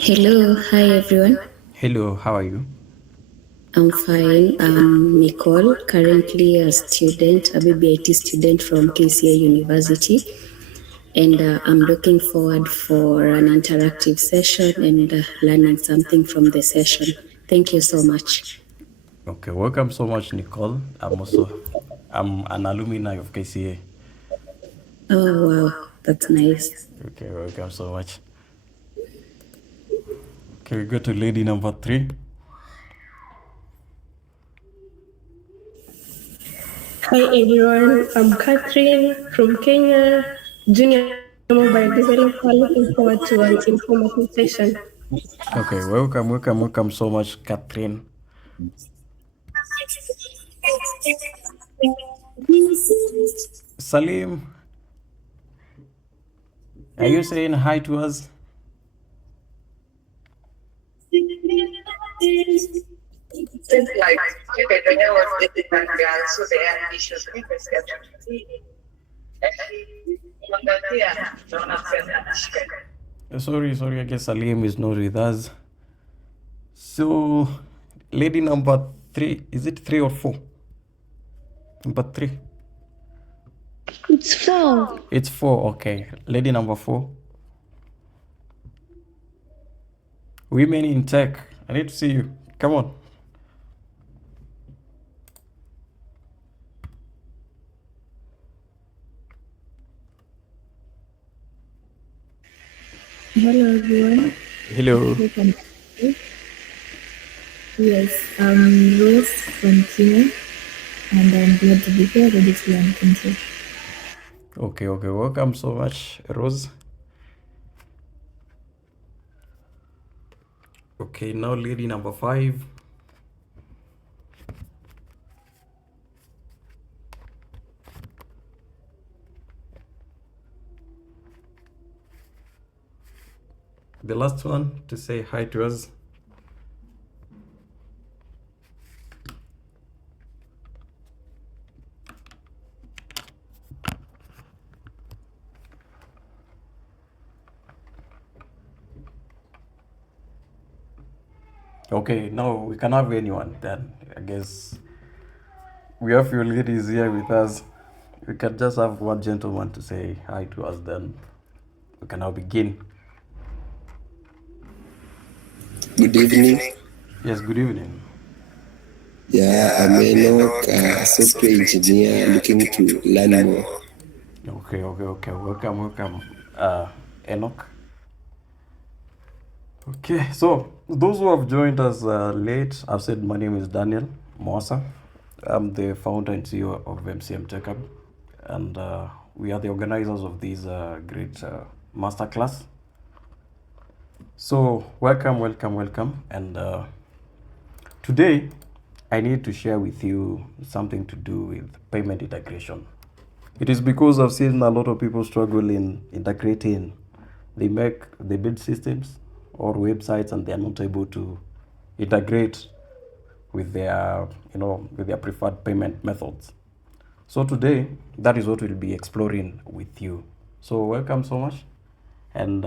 Hello, hi everyone. Hello, how are you? I'm fine. I'm Nicole, currently a student, a BBIT student from KCA University, and I'm looking forward for an interactive session and learning something from the session. Thank you so much. Okay, welcome so much, Nicole. I'm an alumni of KCA. Oh, wow, that's nice. Okay, welcome so much. Okay, we go to lady number three. Hi everyone, I'm Catherine from Kenya, junior mobile developer looking forward to an informative session. Okay, welcome so much, Catherine. Salim, are you saying hi to us? Like, okay, the name was the so they are issues Sorry, I guess Salim is not with us. So, lady number three, is it three or four? Number three. It's four. It's four, okay. Lady number four. Women in tech. I need to see you. Come on. Hello everyone. Hello. Yes, I'm Rose from Kenya and I'm glad to be here ready to learn. Thank you. Okay. Welcome so much, Rose. Okay, now lady number five. The last one to say hi to us. Okay, now we can have anyone then. I guess we have few ladies here with us. We can just have one gentleman to say hi to us, then we can now begin. Good evening. Yes, good evening. Yeah, I'm Enoch, a software engineer looking to learn more. Okay. Welcome, Enoch. Okay, so those who have joined us late, I've said my name is Daniel Mosa. I'm the founder and CEO of MCM Tech Hub, and we are the organizers of this great masterclass. So welcome, and today I need to share with you something to do with payment integration. It is because I've seen a lot of people struggle in integrating. They build systems or websites and they're not able to integrate with their preferred payment methods. So today that is what we'll be exploring with you. So welcome so much, and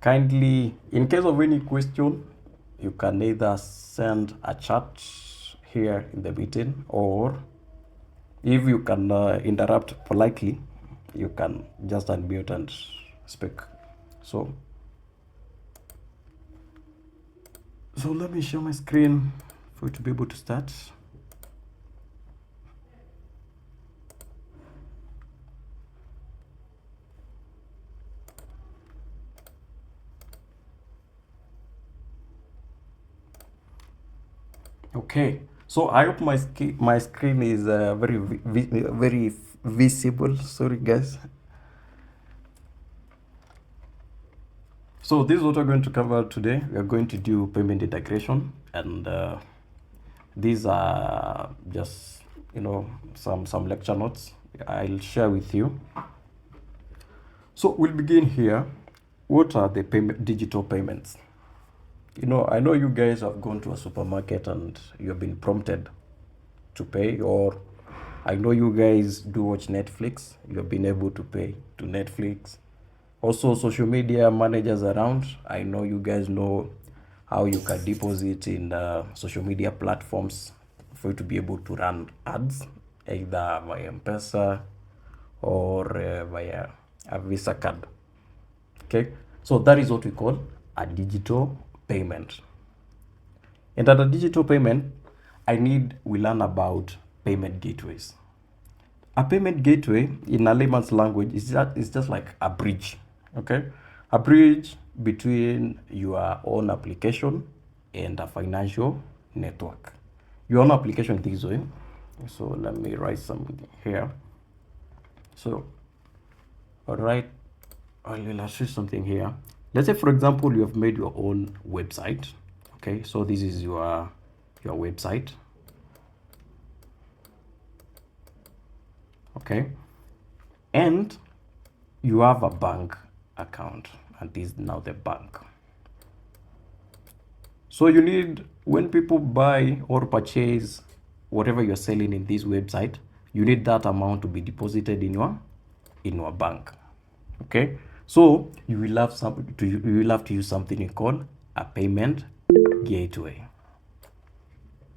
kindly, in case of any question, you can either send a chat here in the meeting, or if you can interrupt politely, you can just unmute and speak. So let me share my screen for you to be able to start. Okay, so I hope my screen is very visible. Sorry, guys. So this is what we're going to cover today. We are going to do payment integration, and these are just some lecture notes I'll share with you. So we'll begin here. What are the digital payments? I know you guys have gone to a supermarket and you have been prompted to pay, or I know you guys do watch Netflix. You have been able to pay to Netflix, Also, social media managers around. I know you guys know how you can deposit in social media platforms for you to be able to run ads, either via M-Pesa or via a Visa card. Okay, so that is what we call a digital payment. And at a digital payment, we learn about payment gateways. A payment gateway, in a layman's language, is just like a bridge. Okay, a bridge between your own application and a financial network. Your own application this way. So let me write something here. So, all right, I'll show something here. Let's say, for example, you have made your own website. Okay, so this is your website. Okay, and you have a bank account, and this is now the bank. So you need, when people buy or purchase whatever you're selling in this website, you need that amount to be deposited in your bank. Okay, so you will have to use something you call a payment gateway.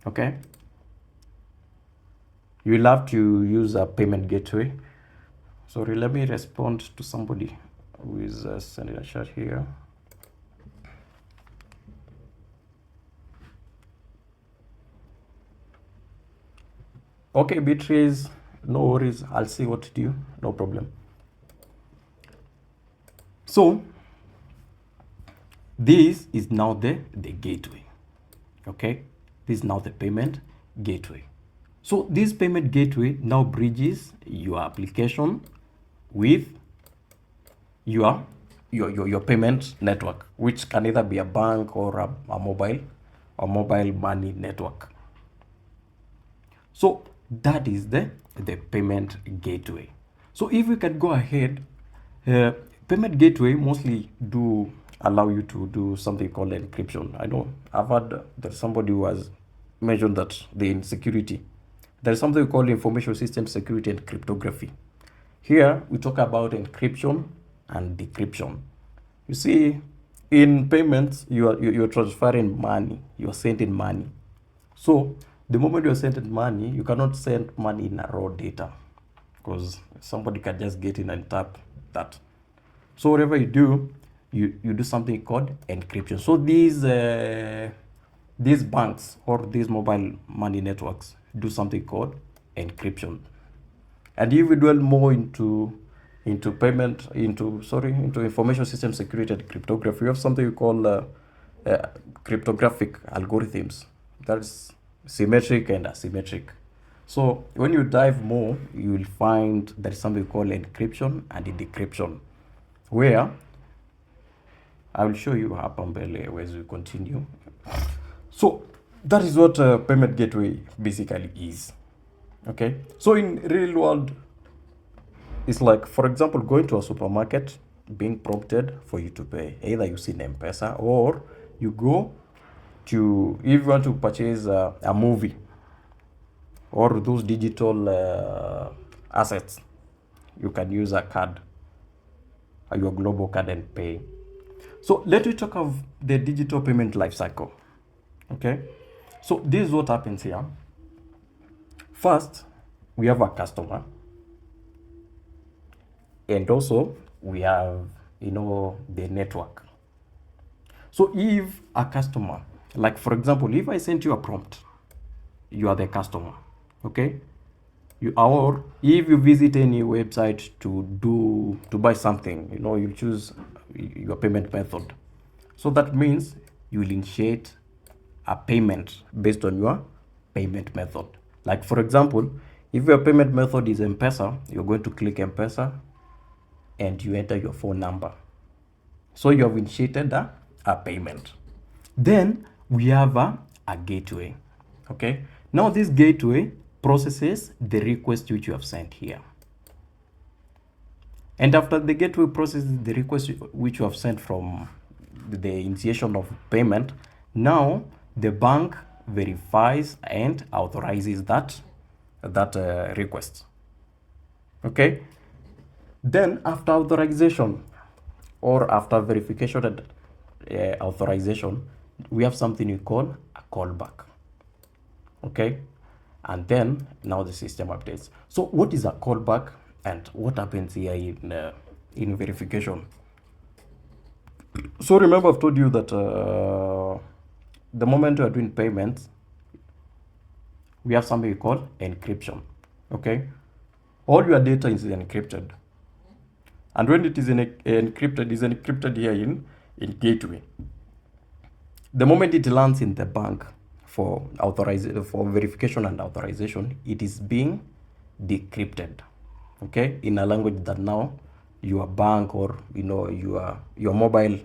Okay, you will have to use a payment gateway. Sorry, let me respond to somebody who is sending a chat here. Okay, Beatrice, no worries. I'll see what to do. No problem. So this is now the gateway. Okay, this is now the payment gateway. So this payment gateway now bridges your application with your payment network, which can either be a bank or a mobile money network. So that is the payment gateway. So if we can go ahead, payment gateway mostly do allow you to do something called encryption. I know I've heard that somebody who has mentioned that in security, there's something we call information system security and cryptography. Here we talk about encryption and decryption. You see, in payments, you're transferring money, you're sending money. So the moment you're sending money, you cannot send money in a raw data, because somebody can just get in and tap that. So whatever you do, you do something called encryption. So these banks or these mobile money networks do something called encryption. And if we dwell more into information system security and cryptography, we have something we call cryptographic algorithms. That's symmetric and asymmetric. So when you dive more, you will find there is something called encryption and decryption, where I will show you up as we continue. So that is what a payment gateway basically is. Okay, so in real world, it's like, for example, going to a supermarket, being prompted for you to pay, either using M-Pesa or you go to, if you want to purchase a movie or those digital assets, you can use a card, your global card, and pay. So let me talk of the digital payment lifecycle. Okay, so this is what happens here. First, we have a customer, and also we have, the network. So if a customer, like for example, if I sent you a prompt, you are the customer. Okay, or if you visit any website to buy something, you choose your payment method. So that means you will initiate a payment based on your payment method. Like for example, if your payment method is M-Pesa, you're going to click M-Pesa and you enter your phone number. So you have initiated a payment. Then we have a gateway. Okay, now this gateway processes the request which you have sent here. And after the gateway processes the request which you have sent from the initiation of payment, now the bank verifies and authorizes that request. Okay, then after authorization, or after verification and authorization, we have something we call a callback. Okay, and then now the system updates. So what is a callback and what happens here in verification? So remember, I've told you that the moment you are doing payments, we have something we call encryption. Okay, all your data is encrypted, and when it is encrypted here in gateway. The moment it lands in the bank for verification and authorization, it is being decrypted. Okay, in a language that now your bank or your mobile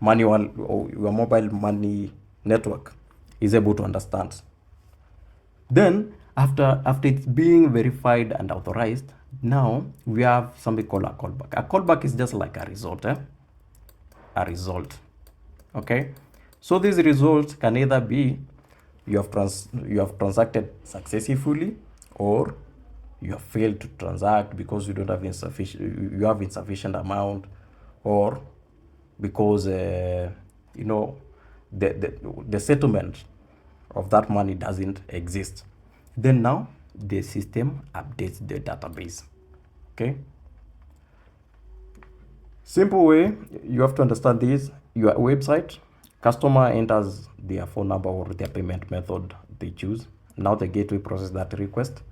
manual or your mobile money network is able to understand. Then after it's being verified and authorized, now we have something called a callback. A callback is just like a result. A result. Okay, so these results can either be you have transacted successfully, or you have failed to transact because you don't have insufficient amount, or because the settlement of that money doesn't exist. Then now the system updates the database. Okay, simple way you have to understand this: your website, customer enters their phone number or their payment method they choose. Now the gateway processes that request.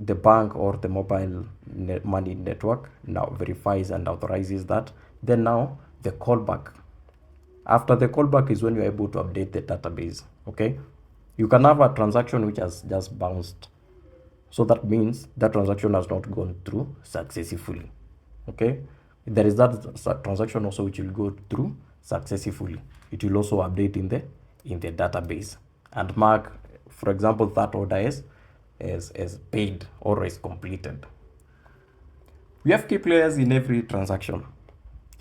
The bank or the mobile money network now verifies and authorizes that. Then now the callback. After the callback is when you're able to update the database. Okay, you can have a transaction which has just bounced, so that means that transaction has not gone through successfully. Okay, there is that transaction also which will go through successfully. It will also update in the database and mark, for example, that order as paid or as completed. We have key players in every transaction.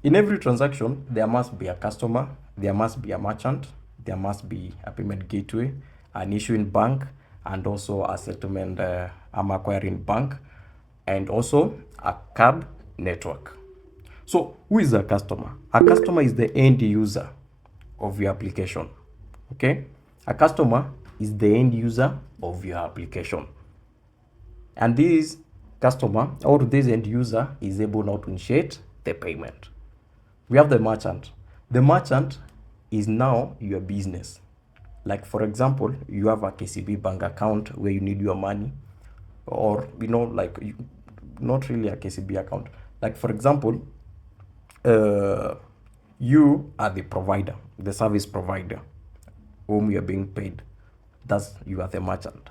In every transaction, there must be a customer, there must be a merchant, there must be a payment gateway, an issuing bank, and also a settlement acquiring bank, and also a card network. So who is a customer? A customer is the end user of your application. Okay, a customer is the end user of your application, and this customer or this end user is able now to initiate the payment. We have the merchant. The merchant is now your business. Like, for example, you have a KCB bank account where you need your money, or not really a KCB account. Like, for example, you are the provider, the service provider whom you are being paid. Thus, you are the merchant.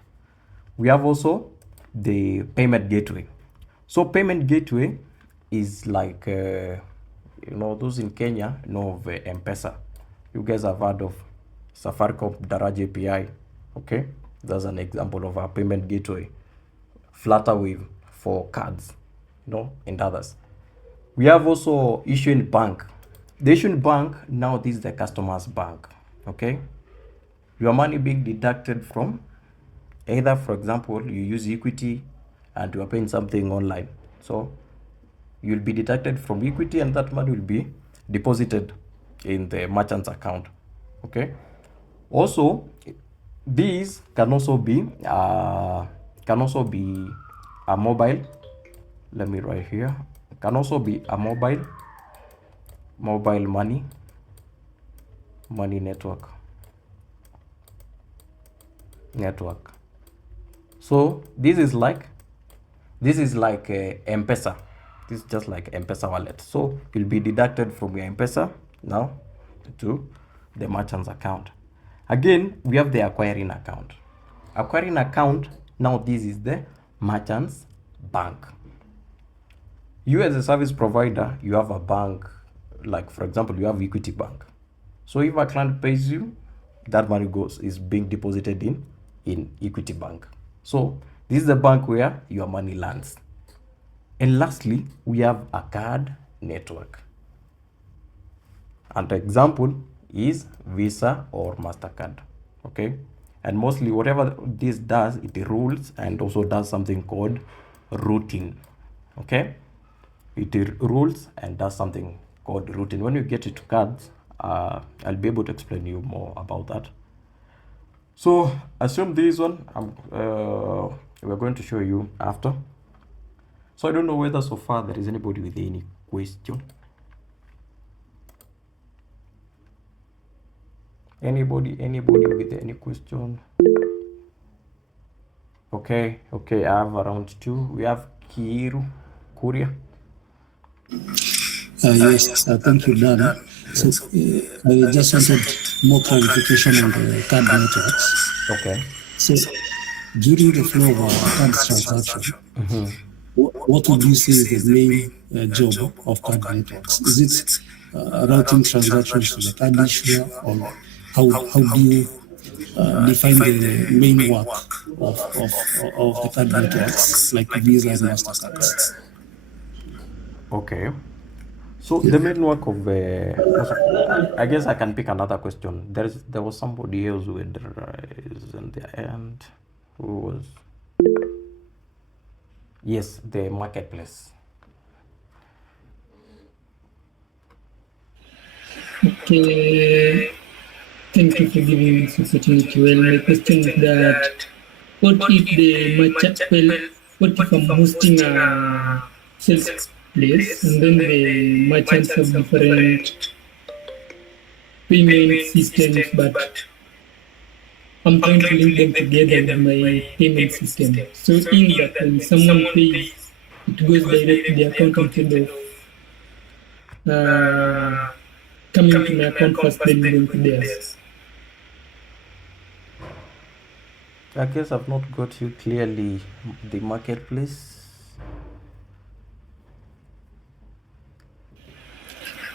We have also the payment gateway. So payment gateway is like those in Kenya know of M-Pesa. You guys have heard of Safaricom Daraja API. Okay, that's an example of a payment gateway. Flutterwave for cards, and others. We have also issuing bank. The issuing bank, now this is the customer's bank. Okay, your money being deducted from either, for example, you use Equity and you are paying something online. So you'll be deducted from Equity, and that money will be deposited in the merchant's account. Okay. Also, these can also be a mobile. Let me write here. Can also be a mobile money network. So this is like M-Pesa. This is just like M-Pesa wallet. So it will be deducted from your M-Pesa now to the merchant's account. Again, we have the acquiring account. Acquiring account, now this is the merchant's bank. You as a service provider, you have a bank, like for example, you have Equity Bank. So if a client pays you, that money is being deposited in Equity Bank. So this is the bank where your money lands. And lastly, we have a card network. An example is Visa or Mastercard. Okay, and mostly whatever this does, it rules and also does something called routing. Okay, it rules and does something called routing. When you get it to cards, I'll be able to explain you more about that. So assume this one we're going to show you after. So I don't know whether so far there is anybody with any question. Anybody with any question? Okay, I have around 2. We have Kuria. Yes, thank you, Dan. So I just wanted more clarification on the card networks. Okay. So during the flow of our card transaction, what would you say is the main job of card networks? Is it routing transactions to the card issuer, or how do you define the main work of the card networks like Visa and Mastercard? Okay. So the main work of I guess I can pick another question. There was somebody else who had raised in the end. Who was? Yes, the marketplace. Okay. Thank you for giving me this opportunity. Well, my question is that what if I'm hosting a sales place and then the merchants have different payment systems, but I'm trying to link them together with my payment system. So in that when someone pays, it goes direct to the account instead of coming to my account first, then going to theirs. I guess I've not got you clearly. The marketplace.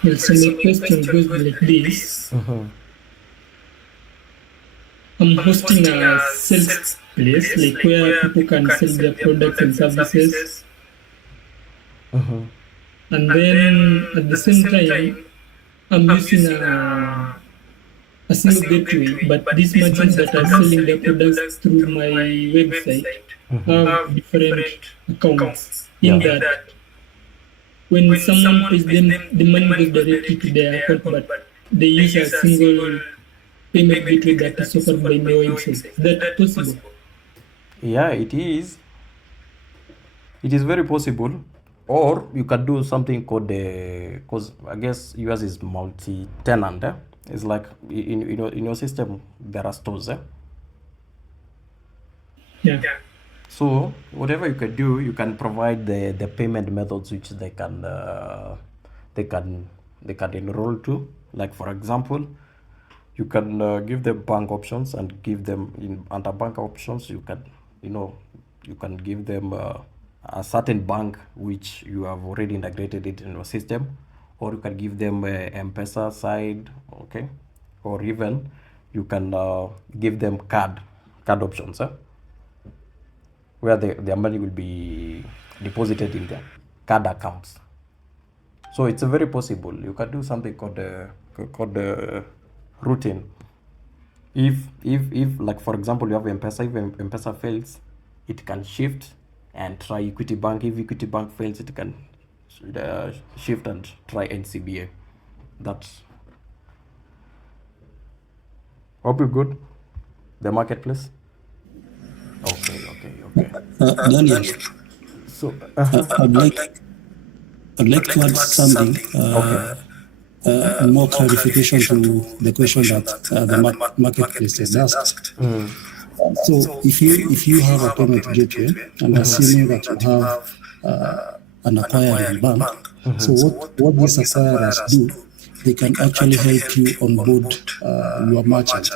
Well, so my question goes like this. I'm hosting a sales place, like where people can sell their products and services. And then at the same time, I'm using a single gateway, but these merchants that are selling their products through my website have different accounts. In that, when someone pays them, the money goes directly to their account, but they use a single payment gateway that is offered by my website. Is that possible? Yeah, it is. It is very possible. Or you can do something called because I guess yours is multi-tenant. It's like in your system there are stores. Yeah. So whatever you can do, you can provide the payment methods which they can enroll to. Like for example, you can give them bank options and give them under bank options you can give them a certain bank which you have already integrated it in your system, or you can give them a M-Pesa side, okay, or even you can give them card options, where their money will be deposited in their card accounts. So it's very possible. You can do something called the routing. If like for example you have M-Pesa, if M-Pesa fails, it can shift and try Equity Bank. If Equity Bank fails, it can shift and try NCBA. That's hope you good. The marketplace. Okay. Daniel, So I'd like to add something. More clarification to the question that the marketplace has asked. So if you have a payment gateway, and assuming that you have an acquiring bank, so what these acquirers do, they can actually help you onboard your merchant,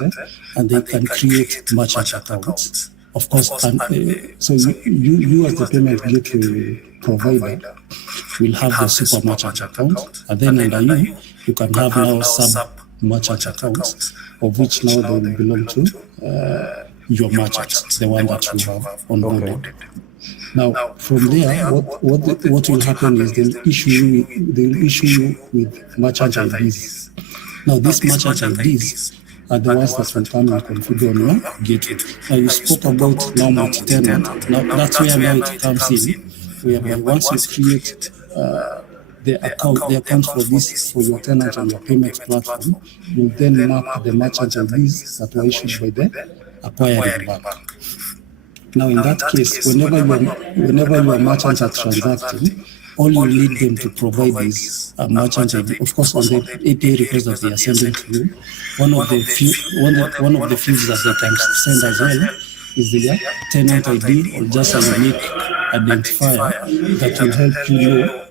and they can create merchant accounts. Of course, and so you as the payment gateway provider will have the super merchant account, and then under you can have now sub merchant accounts, of which now they will belong to your merchant, the one that you have onboarded. Now, from there, what will happen is they'll issue you with merchant IDs. Now, these merchant IDs are the ones that will come and configure on your gateway. Now, you spoke about now multi-tenant. Now, that's where now it comes in, whereby once you create the account for this, for your tenant on your payment platform, will then map the merchant IDs that were issued by the acquiring bank. Now, in that case, whenever your merchants are transacting, all you need them to provide is a merchant ID. Of course, on the API request that they are sending to you, one of the fields that they can send as well is the tenant ID, or just a unique identifier that will help you know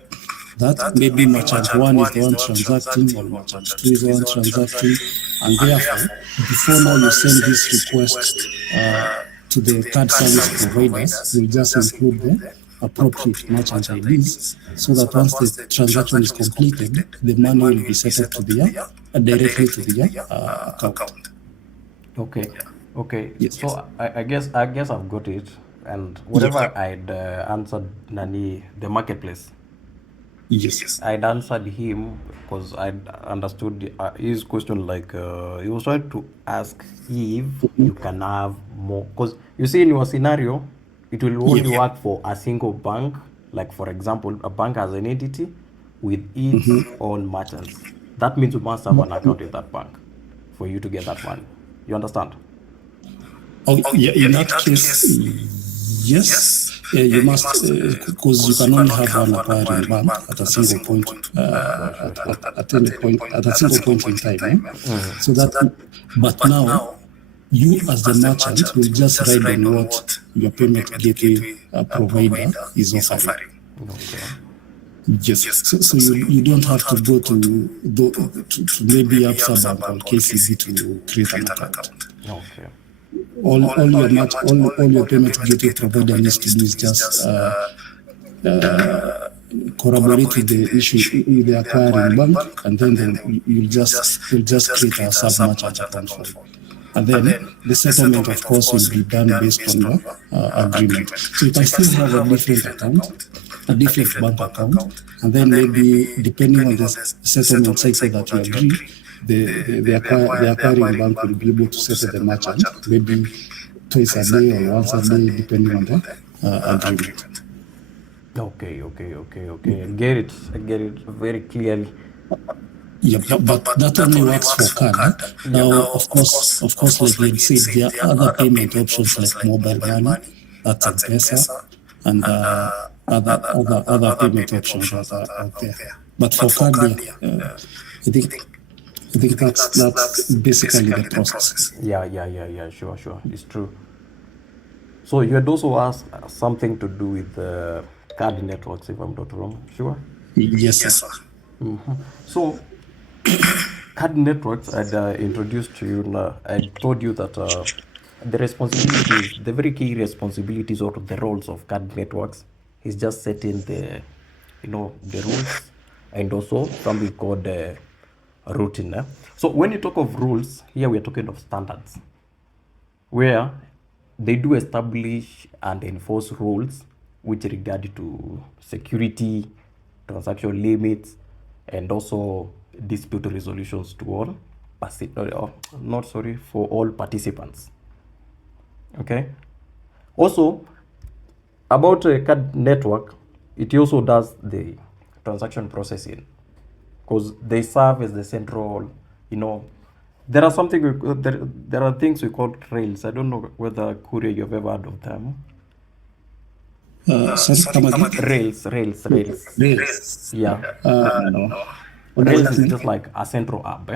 that maybe merchant 1 is the one transacting, or merchant 2 is the one transacting, and therefore, before now you send this request to the card service providers, you just include the appropriate merchant IDs, so that once the transaction is completed, the money will be set up to directly to the account. Okay. Yes. So I guess I've got it, and whatever I'd answered the marketplace. Yes. I'd answered him because I understood his question. Like he was trying to ask if you can have more, because you see in your scenario, it will only work for a single bank. Like for example, a bank has an entity with its own merchants. That means you must have an account in that bank for you to get that money. You understand? Oh, yeah, in that case, yes. You must, because you can only have one acquiring bank at a single point, at a single point in time. So that, but now, you as the merchant will just ride on what your payment gateway provider is offering. Yes. So you don't have to go to maybe Absa Bank or KCB to create an account. Okay. All your payment gateway provider needs to do is just corroborate with the issue with the acquiring bank, and then you'll just create a sub-merchant account for you. And then the settlement, of course, will be done based on your agreement. So you can still have a different account, a different bank account, and then maybe depending on the settlement cycle that you agree, the acquiring bank will be able to settle the merchant maybe twice a day or once a day, depending on the agreement. Okay. I get it very clearly. Yeah, but that only works for card. Now, of course, like we said, there are other payment options like mobile money, that's M-Pesa, and other payment options that are out there. But for card, I think that's basically the process. Yeah, sure. It's true. So you had also asked something to do with the card networks, if I'm not wrong. Sure? Yes, sir. So card networks, I'd introduced to you. I told you that the responsibilities, the very key responsibilities or the roles of card networks is just setting the rules, and also something called routing. So when you talk of rules, here we are talking of standards, where they do establish and enforce rules with regard to security, transaction limits, and also dispute resolutions to all for all participants. Okay. Also, about a card network, it also does the transaction processing, because they serve as the central. There are things we call rails. I don't know whether Korea you've ever heard of them. Sorry, come again? Rails. Yeah. No. Rails is just like a central hub.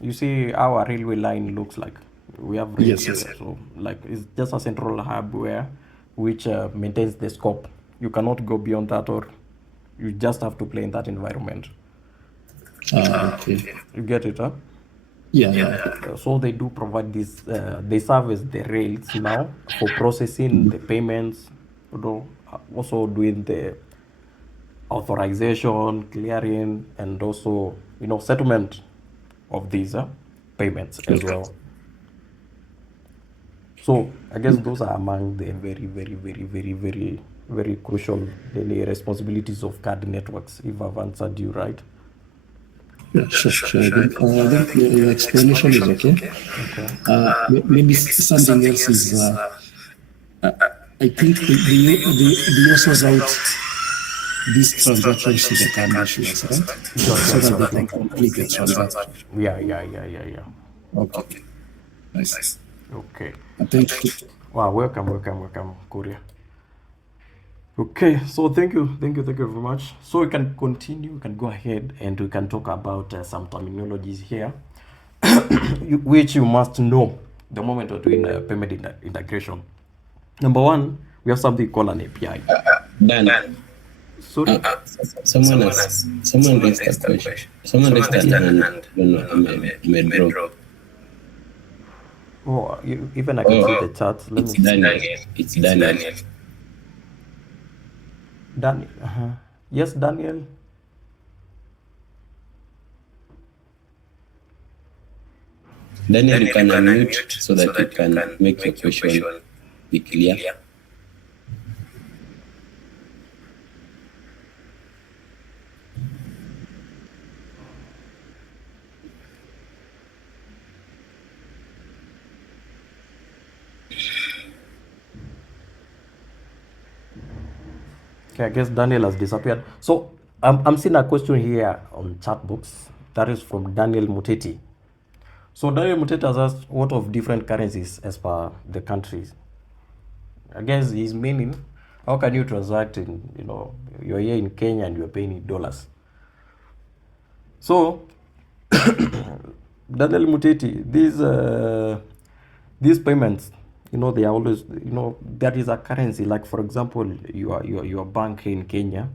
You see how a railway line looks like. We have rails here, so like it's just a central hub which maintains the scope. You cannot go beyond that, or you just have to play in that environment. Okay. You get it, huh? Yeah. So they do provide this. They serve as the rails now for processing the payments, also doing the authorization, clearing, and also settlement of these payments as well. So I guess those are among the very, very, very, very, very, very crucial daily responsibilities of card networks, if I've answered you right. Yeah, sure. I think your explanation is okay. Maybe something else is, I think they also route these transactions to the card issuers, right? So that they can complete the transaction. Yeah. Okay. Nice. Okay. Thank you. Wow, welcome, Korea. Okay, so thank you very much. So we can continue, we can go ahead and we can talk about some terminologies here, which you must know the moment you're doing payment integration. Number one, we have something called an API. Dan. Sorry? Someone raised a question. Someone raised a hand. I don't know, may drop. Oh, even I can see the chat. Let It's me Daniel. see. It's Daniel. Daniel. Yes, Daniel. Daniel, you can unmute so that you can make your question be clear. Okay, I guess Daniel has disappeared. So I'm seeing a question here on chat box that is from Daniel Muteti. So Daniel Muteti has asked what of different currencies as per the countries. I guess he's meaning how can you transact in, you're here in Kenya and you're paying in dollars. So Daniel Muteti, these payments, they are always, there is a currency. Like for example, your bank in Kenya,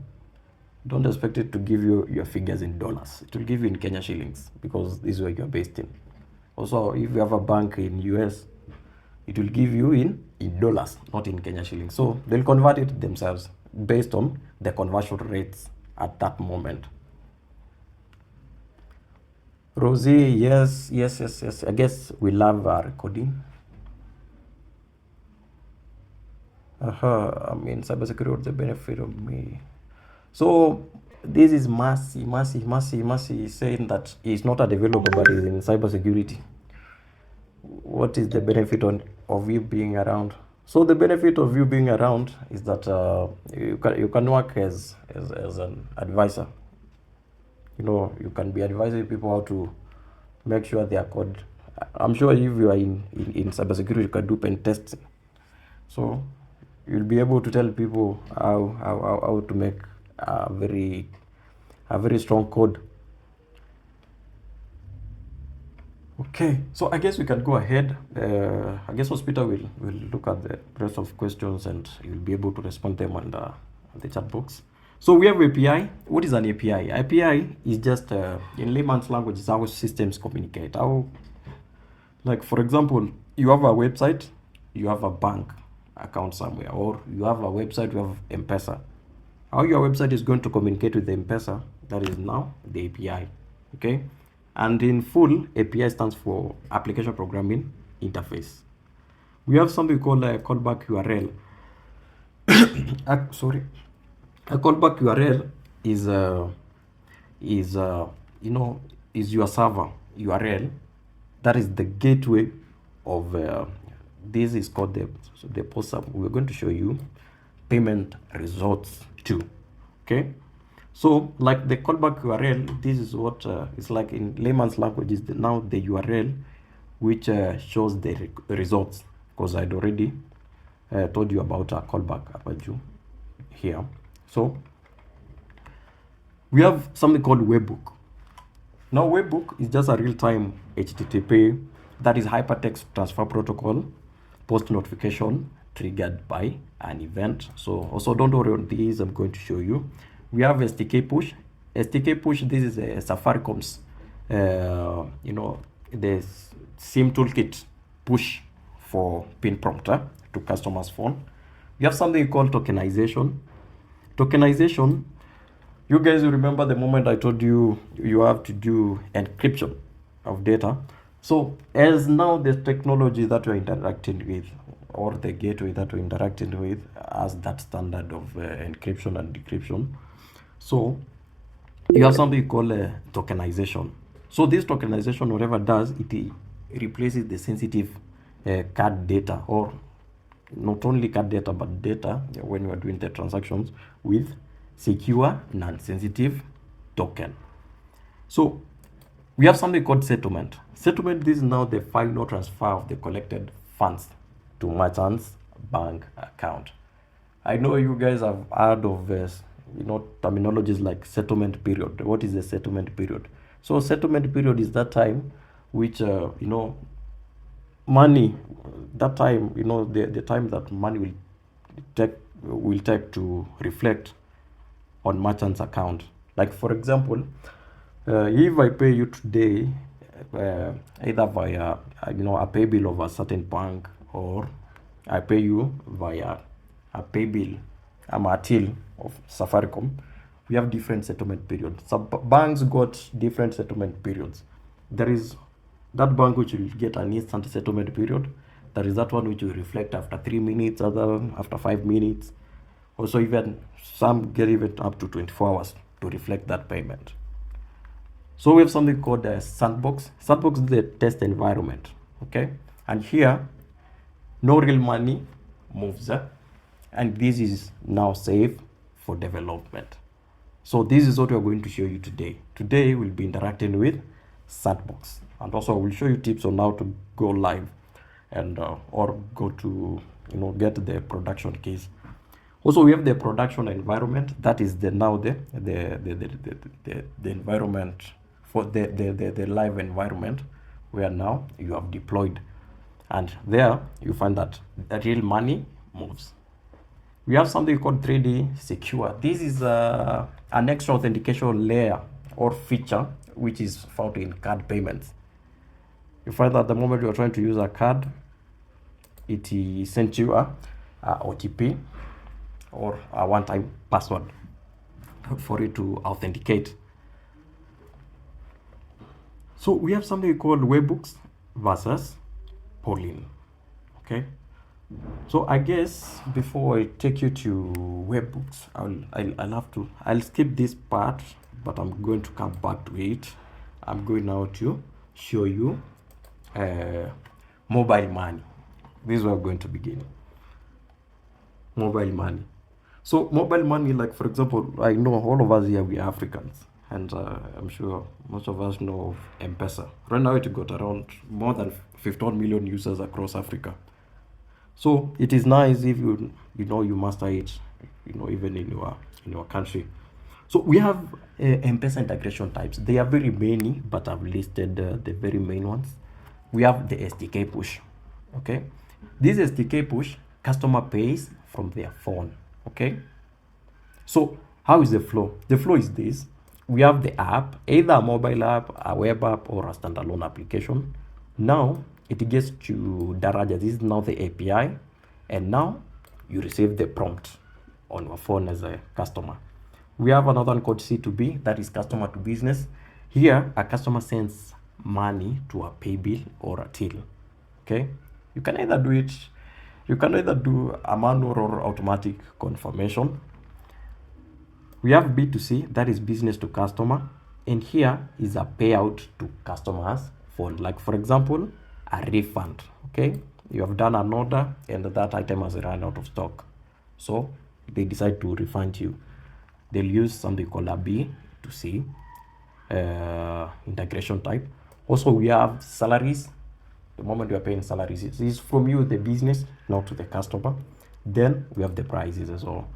don't expect it to give you your figures in dollars. It will give you in Kenya shillings because this is where you're based in. Also, if you have a bank in US, it will give you in dollars, not in Kenya shillings. So they'll convert it themselves based on the conversion rates at that moment. Rosie, yes. I guess we love recording. I mean, cybersecurity was the benefit of me. So this is Mercy saying that he's not a developer but he's in cybersecurity. What is the benefit of you being around? So the benefit of you being around is that you can work as an advisor. You can be advising people how to make sure their code. I'm sure if you are in cybersecurity, you can do pen testing. So you'll be able to tell people how to make a very strong code. Okay, so I guess we can go ahead. I guess Hospital will look at the rest of questions and you'll be able to respond to them on the chat box. So we have API. What is an API? API is just, in layman's language, is how systems communicate. Like for example, you have a website, you have a bank account somewhere, or you have a website, you have M-Pesa. How your website is going to communicate with the M-Pesa, that is now the API, okay? And in full, API stands for Application Programming Interface. We have something called a callback URL. Sorry. A callback URL is your server URL. That is the gateway of this is called the post. We're going to show you payment results too. Okay. So like the callback URL, this is what it's like in layman's language is now the URL which shows the results, because I'd already told you about a callback API here. So we have something called Webhook. Now Webhook is just a real-time HTTP, that is hypertext transfer protocol, post notification triggered by an event. So also don't worry on these, I'm going to show you. We have SDK push. SDK push, this is a Safaricom's, the SIM toolkit push for pin prompter to customer's phone. We have something called tokenization. Tokenization, you guys will remember the moment I told you you have to do encryption of data. So as now the technology that we're interacting with, or the gateway that we're interacting with, has that standard of encryption and decryption. So you have something called tokenization. So this tokenization, whatever it does, it replaces the sensitive card data, or not only card data, but data when you are doing the transactions with secure, non-sensitive token. So we have something called settlement. Settlement, this is now the final transfer of the collected funds to merchant's bank account. I know you guys have heard of this, terminologies like settlement period. What is the settlement period? So settlement period is that time which money, that time, the time that money will take to reflect on merchant's account. Like for example, if I pay you today, either via a pay bill of a certain bank, or I pay you via a pay bill, a till of Safaricom, we have different settlement periods. Some banks got different settlement periods. There is that bank which will get an instant settlement period. There is that one which will reflect after 3 minutes, other after 5 minutes. Also, even some get even up to 24 hours to reflect that payment. So we have something called a Sandbox. Sandbox is the test environment, okay? And here, no real money moves, and this is now safe for development. So this is what we are going to show you today. Today we'll be interacting with Sandbox, and also we'll show you tips on how to go live and or go to get the production case. Also, we have the production environment. That is the environment for the live environment where now you have deployed, and there you find that the real money moves. We have something called 3D secure. This is an extra authentication layer or feature which is found in card payments. You find that the moment you are trying to use a card, it sends you a OTP or a one-time password for it to authenticate. So we have something called Webhooks versus polling. Okay. So I guess before I take you to Webhooks, I'll skip this part, but I'm going to come back to it. I'm going now to show you mobile money. This is where I'm going to begin. Mobile money. So mobile money, like for example, I know all of us here, we are Africans, and I'm sure most of us know of M-Pesa. Right now it got around more than 15 million users across Africa. So it is nice if you master it, even in your country. So we have M-Pesa integration types. They are very many, but I've listed the very main ones. We have the SDK push. Okay, this SDK push, customer pays from their phone. Okay, so how is the flow? The flow is this: we have the app, either a mobile app, a web app, or a standalone application. Now it gets to Daraja. This is now the API, and now you receive the prompt on your phone as a customer. We have another one called C2B, that is customer to business. Here, a customer sends money to a pay bill or a till. Okay, you can either do a manual or automatic confirmation. We have B2C, that is business to customer, and here is a payout to customers for, like for example, a refund. Okay, you have done an order and that item has run out of stock, so they decide to refund you. They'll use something called a B2C integration type. Also, we have salaries. The moment you are paying salaries, it is from you, the business, not to the customer. Then we have the prices as well.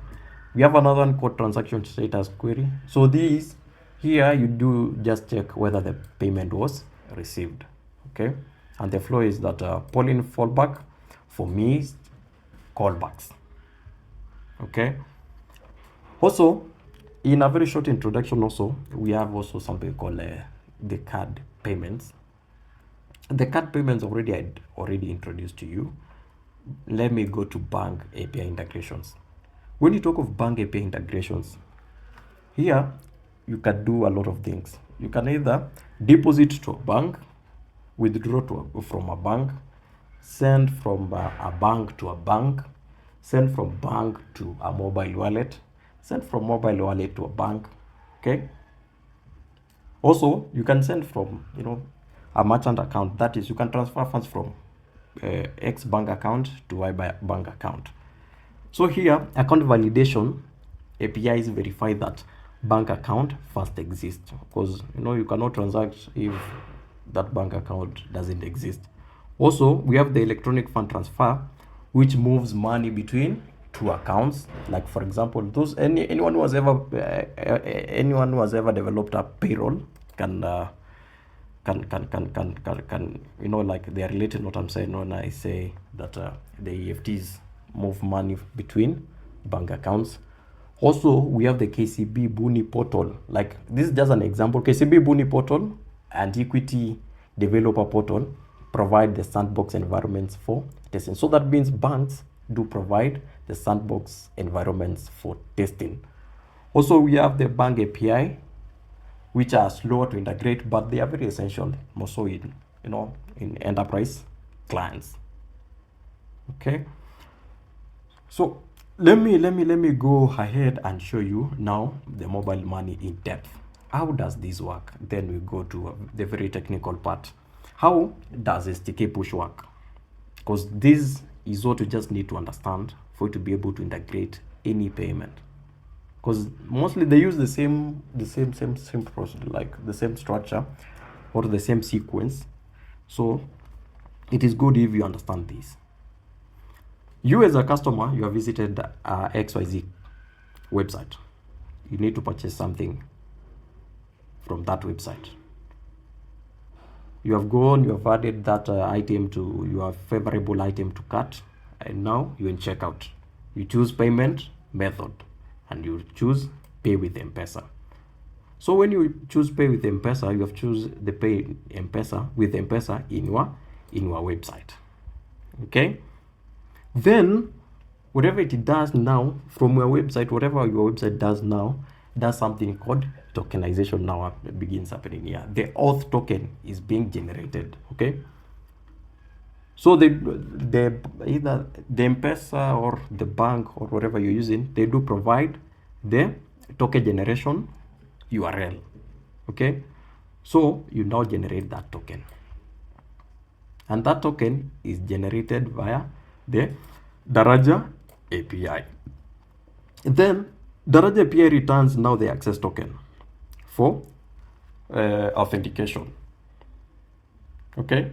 We have another one called transaction status query. So these here, you do just check whether the payment was received. Okay, and the flow is that polling fallback, for me is callbacks. Okay, also in a very short introduction, also we have also something called the card payments. The card payments already introduced to you. Let me go to bank API integrations. When you talk of bank API integrations, here you can do a lot of things. You can either deposit to a bank, withdraw from a bank, send from a bank to a bank, send from bank to a mobile wallet, send from mobile wallet to a bank. Okay. Also, you can send from a merchant account. That is, you can transfer funds from X bank account to Y bank account. So here, account validation APIs verify that bank account first exists, because you cannot transact if that bank account doesn't exist. Also, we have the electronic fund transfer, which moves money between two accounts. Like, for example, anyone who has ever developed a payroll can like, they are related what I'm saying when I say that the EFTs move money between bank accounts. Also, we have the KCB Buni portal. Like, this is just an example. KCB Buni portal and Equity Developer portal provide the sandbox environments for testing. So that means banks do provide the sandbox environments for testing. Also, we have the bank API, which are slower to integrate, but they are very essential, more so in enterprise clients. Okay. So let me go ahead and show you now the mobile money in depth. How does this work? Then we go to the very technical part. How does SDK push work? Because this is what you just need to understand for you to be able to integrate any payment. Because mostly they use the same process, like the same structure or the same sequence. So it is good if you understand this. You as a customer, you have visited XYZ website. You need to purchase something from that website. You have gone, you have added that item to your favorable item to cart, and now you're in checkout. You choose payment method and you choose pay with M-Pesa. So when you choose pay with M-Pesa, you have choose the pay M-Pesa with M-Pesa in your website. Okay? Then whatever it does now from your website, whatever your website does now, does something called tokenization now begins happening here. The auth token is being generated. Okay, so either the M-Pesa or the bank or whatever you're using, they do provide the token generation URL. Okay, so you now generate that token, and that token is generated via the Daraja API. Then Daraja API returns now the access token for authentication. Okay,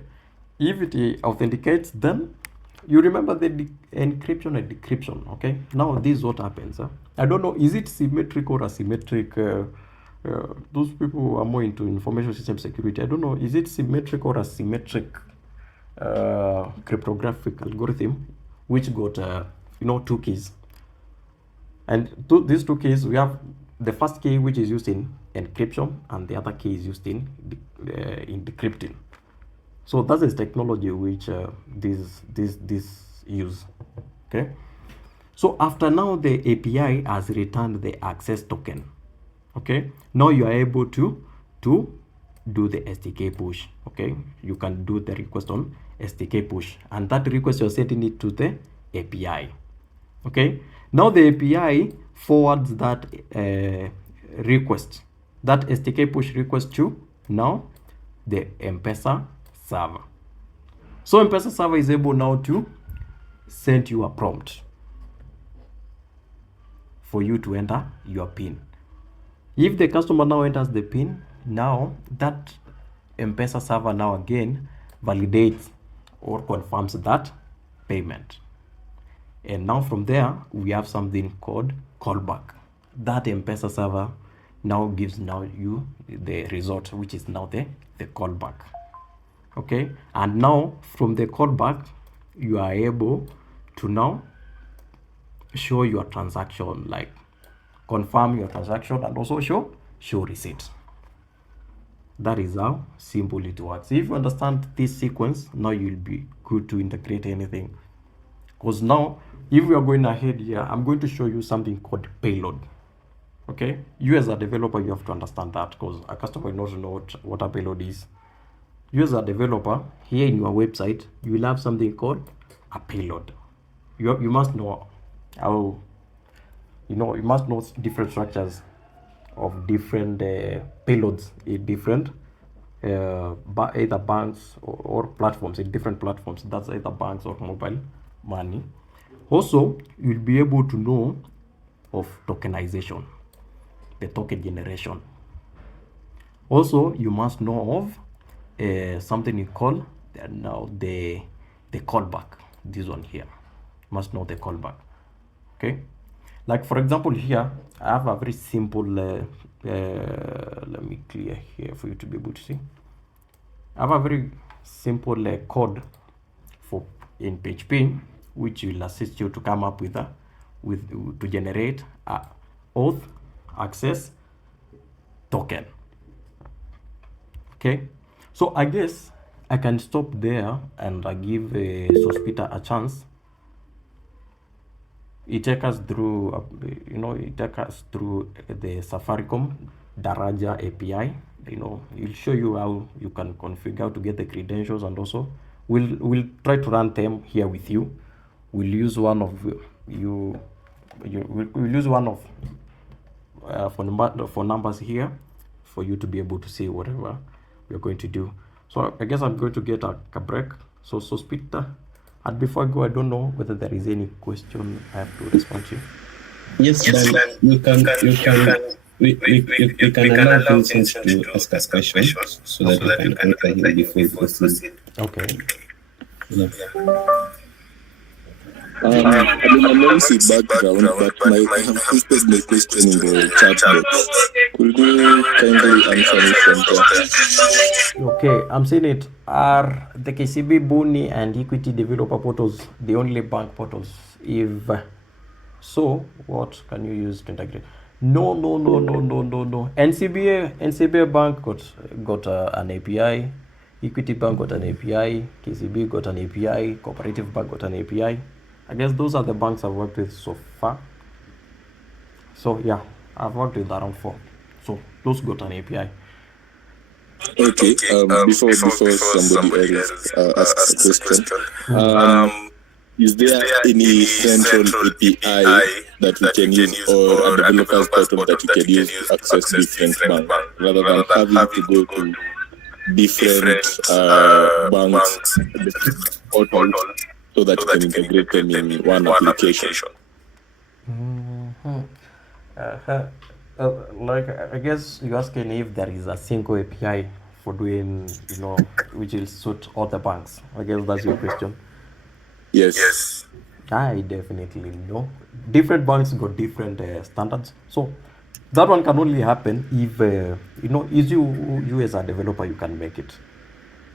if it authenticates, then you remember the encryption and decryption. Okay, now this is what happens. I don't know, is it symmetric or asymmetric? Those people who are more into information system security, I don't know, is it symmetric or asymmetric cryptographic algorithm which got two keys? And these two keys, we have the first key which is used in encryption and the other key is used in decrypting. So that is technology which this use. Okay, so after now the API has returned the access token. Okay, now you are able to do the SDK push. Okay, you can do the request on SDK push, and that request you're sending it to the API. Okay, now the API forwards that request, that SDK push request to now the M-Pesa server. So M-Pesa server is able now to send you a prompt for you to enter your PIN. If the customer now enters the PIN, now that M-Pesa server now again validates or confirms that payment. And now from there, we have something called callback. That M-Pesa server now gives you the result, which is now the callback. Okay, and now from the callback, you are able to now show your transaction, like confirm your transaction and also show receipt. That is how simple it works. If you understand this sequence, now you'll be good to integrate anything. Because now, if we are going ahead here, I'm going to show you something called payload. Okay, you as a developer, you have to understand that, because a customer knows what a payload is. You as a developer, here in your website, you will have something called a payload. You must know how, you must know different structures of different payloads in different either banks or platforms, in different platforms. That's either banks or mobile money. Also, you'll be able to know of tokenization, the token generation. Also, you must know of something you call the callback. This one here, you must know the callback. Okay, like for example here, I have a very simple. Let me clear here for you to be able to see. I have a very simple code in PHP, which will assist you to come up with to generate a auth access token. Okay, so I guess I can stop there and I give Sospita a chance. It take us through, it take us through the Safaricom Daraja API. It'll show you how you can configure to get the credentials, and also we'll try to run them here with you. We'll use one of we'll use one of for numbers here for you to be able to see whatever we're going to do. So I guess I'm going to get a break. So Sospita, and before I go, I don't know whether there is any question I have to respond to. Yes, then we can allow Vincent to ask us questions so that we can answer him before we proceed. Okay. Yeah. I'm in a noisy background, but I have posted my question in the chat box. Could you kindly answer me from there? Okay, I'm seeing it. Are the KCB Buni and Equity developer portals the only bank portals? If so, what can you use to integrate? No. NCBA Bank got an API. Equity Bank got an API. KCB got an API. Cooperative Bank got an API. I guess those are the banks I've worked with so far. So yeah, I've worked with around 4. So those got an API. Okay. Before somebody else asks a question, is there any central API that we can use, or a developer's portal that you can use to access different banks, rather than having to go to different banks portals so that you can integrate them in one application? Like, I guess you're asking if there is a single API for doing, which will suit all the banks. I guess that's your question. Yes. I definitely know. Different banks got different standards. So that one can only happen if, is you as a developer, you can make it.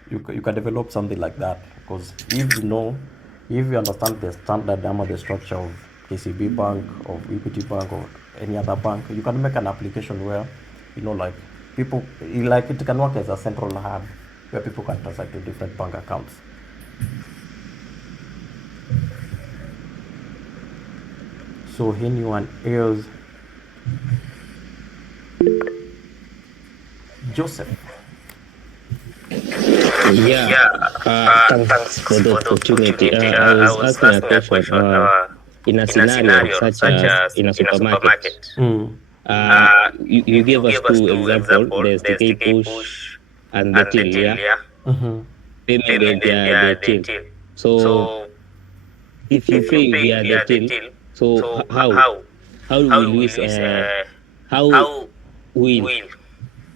You can develop something like that, because if you understand the standard or the structure of KCB Bank, or Equity Bank, or any other bank, you can make an application where, like people, like it can work as a central hub where people can transact to different bank accounts. So anyone else? Joseph. Thanks for the opportunity. I was asking a question. In a scenario such as in a supermarket, you gave us 2 examples. There's the K push and the till, yeah? Payment via the till. So if you pay via the till, so how will we how will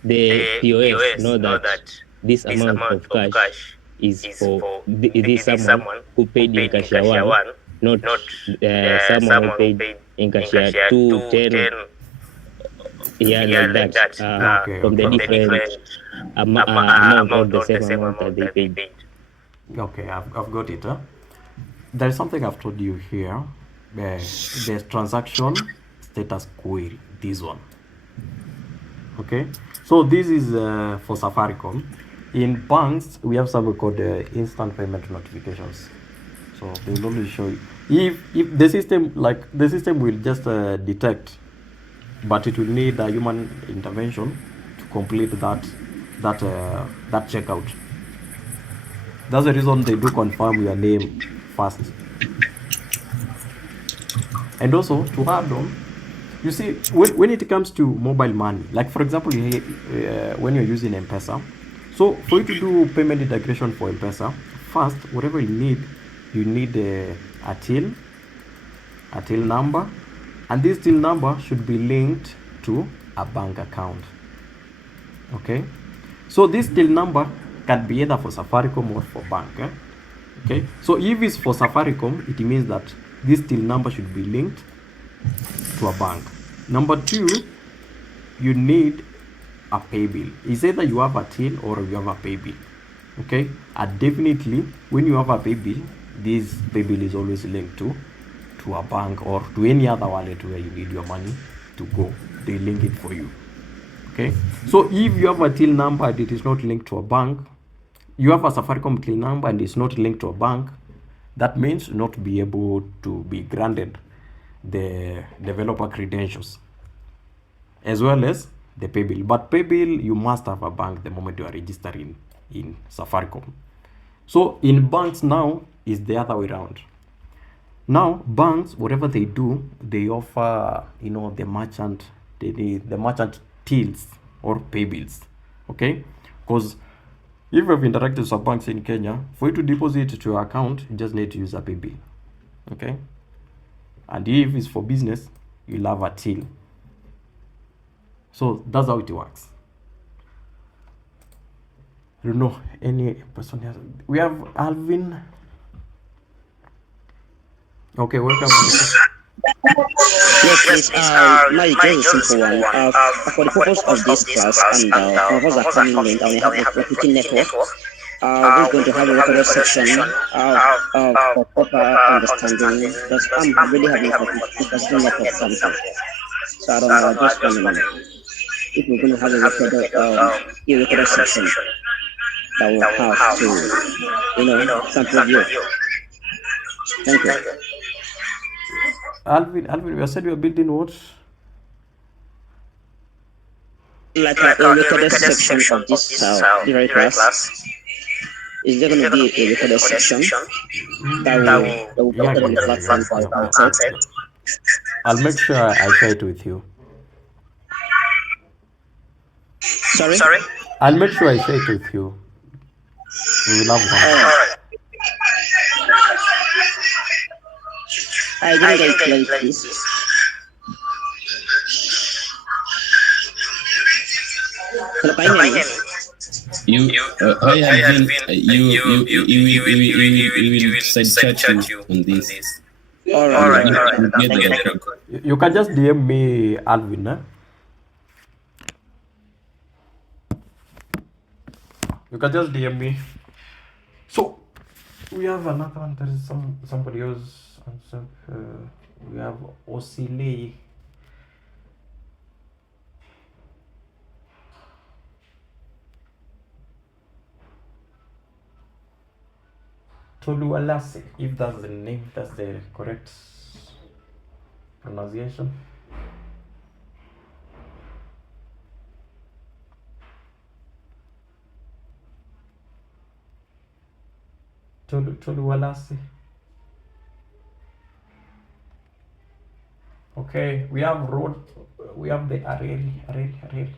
the POS know that this amount of cash is for this someone who paid in cashier 1, not someone who paid in cashier 2, 10, like that, from the different amount or the same amount that they paid. Okay, I've got it. There's something I've told you here. The transaction status query, this one. Okay, so this is for Safaricom. In banks, we have something called instant payment notifications. So they will only show you if the system will just detect, but it will need a human intervention to complete that checkout. That's the reason they do confirm your name first. And also to add on, you see, when it comes to mobile money, like for example, when you're using M-Pesa, so for you to do payment integration for M-Pesa, first, whatever you need a till number, and this till number should be linked to a bank account. Okay, so this till number can be either for Safaricom or for bank. Okay, so if it's for Safaricom, it means that this till number should be linked to a bank. Number two, you need a pay bill. It's either you have a till or you have a pay bill. Okay, and definitely when you have a pay bill, this pay bill is always linked to a bank or to any other wallet where you need your money to go. They link it for you. Okay, so if you have a till number and it is not linked to a bank, you have a Safaricom till number and it's not linked to a bank, that means not be able to be granted the developer credentials as well as the pay bill. But pay bill, you must have a bank the moment you are registering in Safaricom. So in banks now is the other way around. Now banks, whatever they do, they offer, you know, the merchant tills or pay bills. Okay, because if you have interacted with some banks in Kenya, for you to deposit to your account, you just need to use a pay bill. Okay, and if it's for business, you'll have a till. So that's how it works. I don't know any person has. We have Alvin. Okay, welcome. Yes, please. My just a simple one. For the purpose of this class and for those are coming late and we have a repeating network, we're going to have a recorded section for proper understanding because I'm really having a network sometimes. So I don't know, just one minute. If we're going to have a recorded section that will have to, you know, sample view. Thank you. Alvin, you said you are building what? Like a recorded section of this very class. Is there going to be a recorded section that will be uploaded on the platform for content? I'll make sure I share it with you. Sorry? I'll make sure I share it with you. We will have one. I didn't get it clear, please. Hello, can you hear me? You will side chat you on this. All right. You can just DM me, Alvin. You can just DM me. So we have another one. There is somebody else. We have Osile. Tolualase, if that's the name, that's the correct pronunciation. Tolualase. Okay, we have the Areli.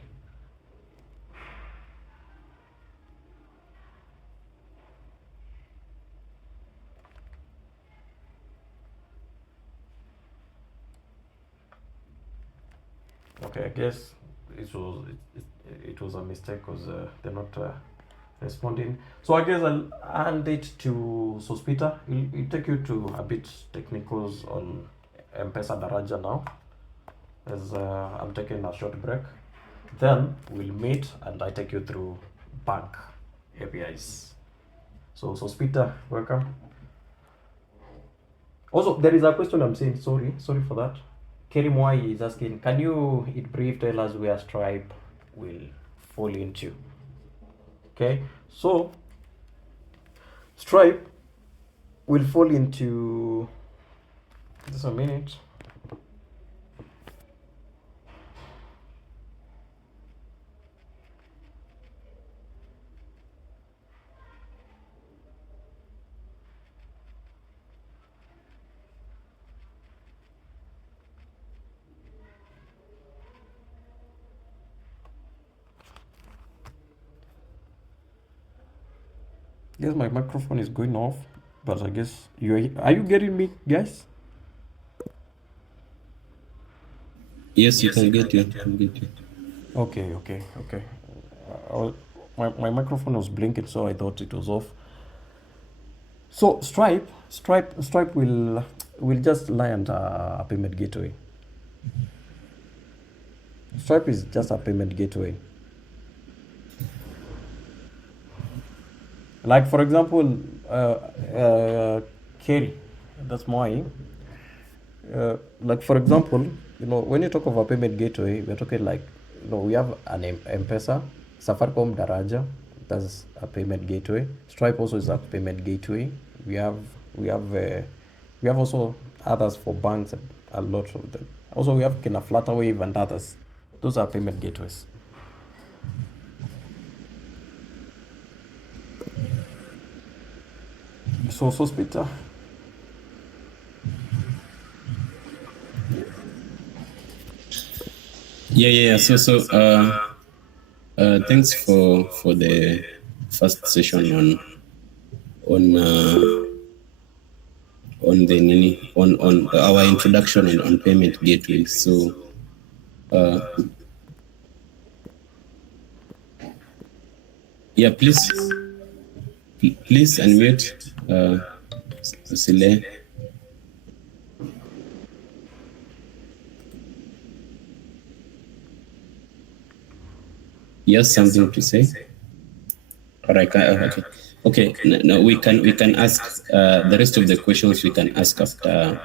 Okay, I guess it was a mistake because they're not responding. So I guess I'll hand it to Sospita. He'll take you to a bit technicals on M-Pesa Daraja now, as I'm taking a short break. Then we'll meet and I take you through bank APIs. So Sospita, welcome. Also, there is a question I'm saying, sorry for that. Kerry Mwai is asking, can you in brief tell us where Stripe will fall into? Okay, so Stripe will fall into, just a minute. Yes, my microphone is going off, but I guess are you getting me, guys? Yes, you can get you. Okay. My microphone was blinking, so I thought it was off. So Stripe will just lie under a payment gateway. Stripe is just a payment gateway. Like for example, Kerry, that's my. Like for example, when you talk of a payment gateway, we're talking like, we have an M-Pesa, Safaricom, Daraja, that's a payment gateway. Stripe also is a payment gateway. We have also others for banks, a lot of them. Also, we have Flutterwave and others. Those are payment gateways. So Peter. Yeah. So thanks for the first session on our introduction on payment gateways. So yeah, please unmute Sile. Yes, something to say? All right. Okay. No, we can ask the rest of the questions. We can ask after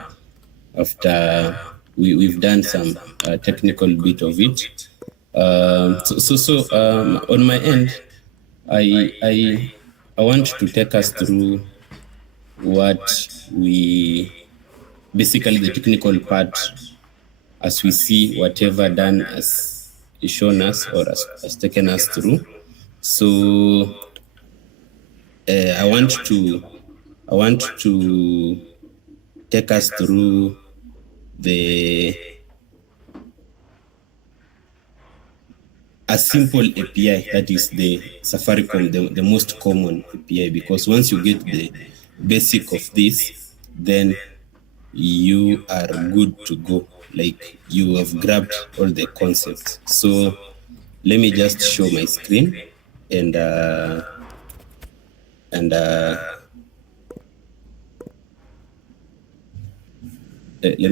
we've done some technical bit of it. On my end, I want to take us through what we basically the technical part as we see whatever Dan has shown us or has taken us through. So I want to take us through a simple API that is the Safaricom, the most common API, because once you get the basic of this, then you are good to go. Like you have grabbed all the concepts. So let me just show my screen and let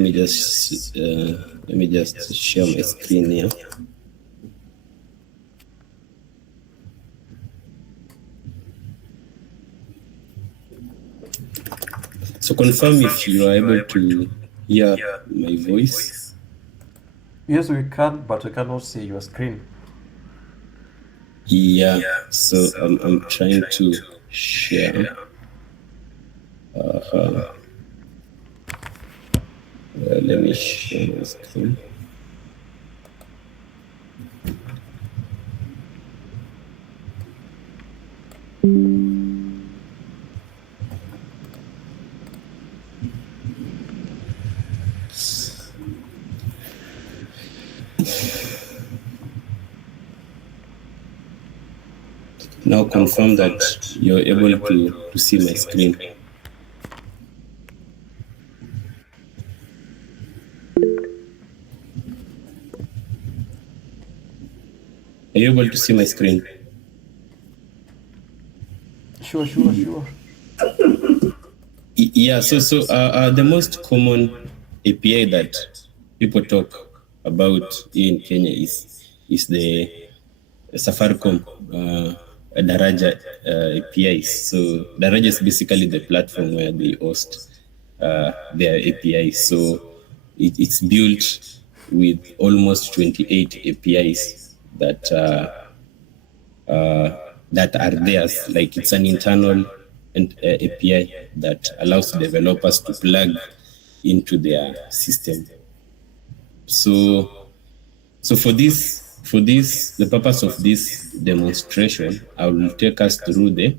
me just share my screen here. So confirm if you are able to hear my voice. Yes, we can, but we cannot see your screen. Yeah, so I'm trying to share. Let me share my screen. Now confirm that you're able to see my screen. Are you able to see my screen? Sure. Yeah, so the most common API that people talk about in Kenya is the Safaricom Daraja APIs. So Daraja is basically the platform where they host their APIs. So it's built with almost 28 APIs that are theirs. Like it's an internal API that allows developers to plug into their system. So for the purpose of this demonstration, I will take us through the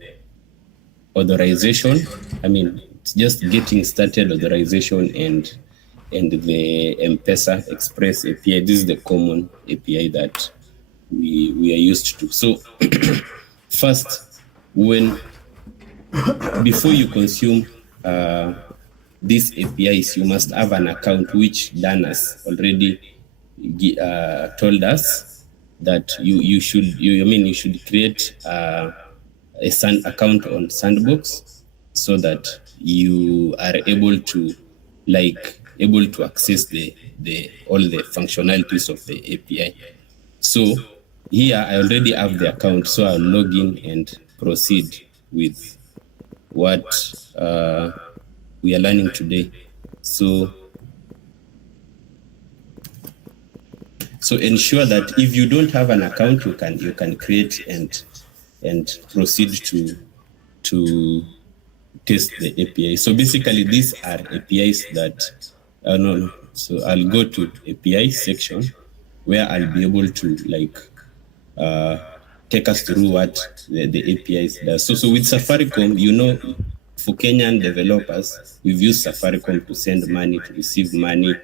authorization. I mean, it's just getting started authorization and the M-Pesa Express API. This is the common API that we are used to. So first, before you consume these APIs, you must have an account, which Dan has already told us that you should create a account on Sandbox so that you are able to access all the functionalities of the API. So here I already have the account, so I'll log in and proceed with what we are learning today. So ensure that if you don't have an account, you can create and proceed to test the API. So basically, these are APIs that no. So I'll go to API section where I'll be able to take us through what the APIs does. So with Safaricom, for Kenyan developers, we've used Safaricom to send money, to receive money,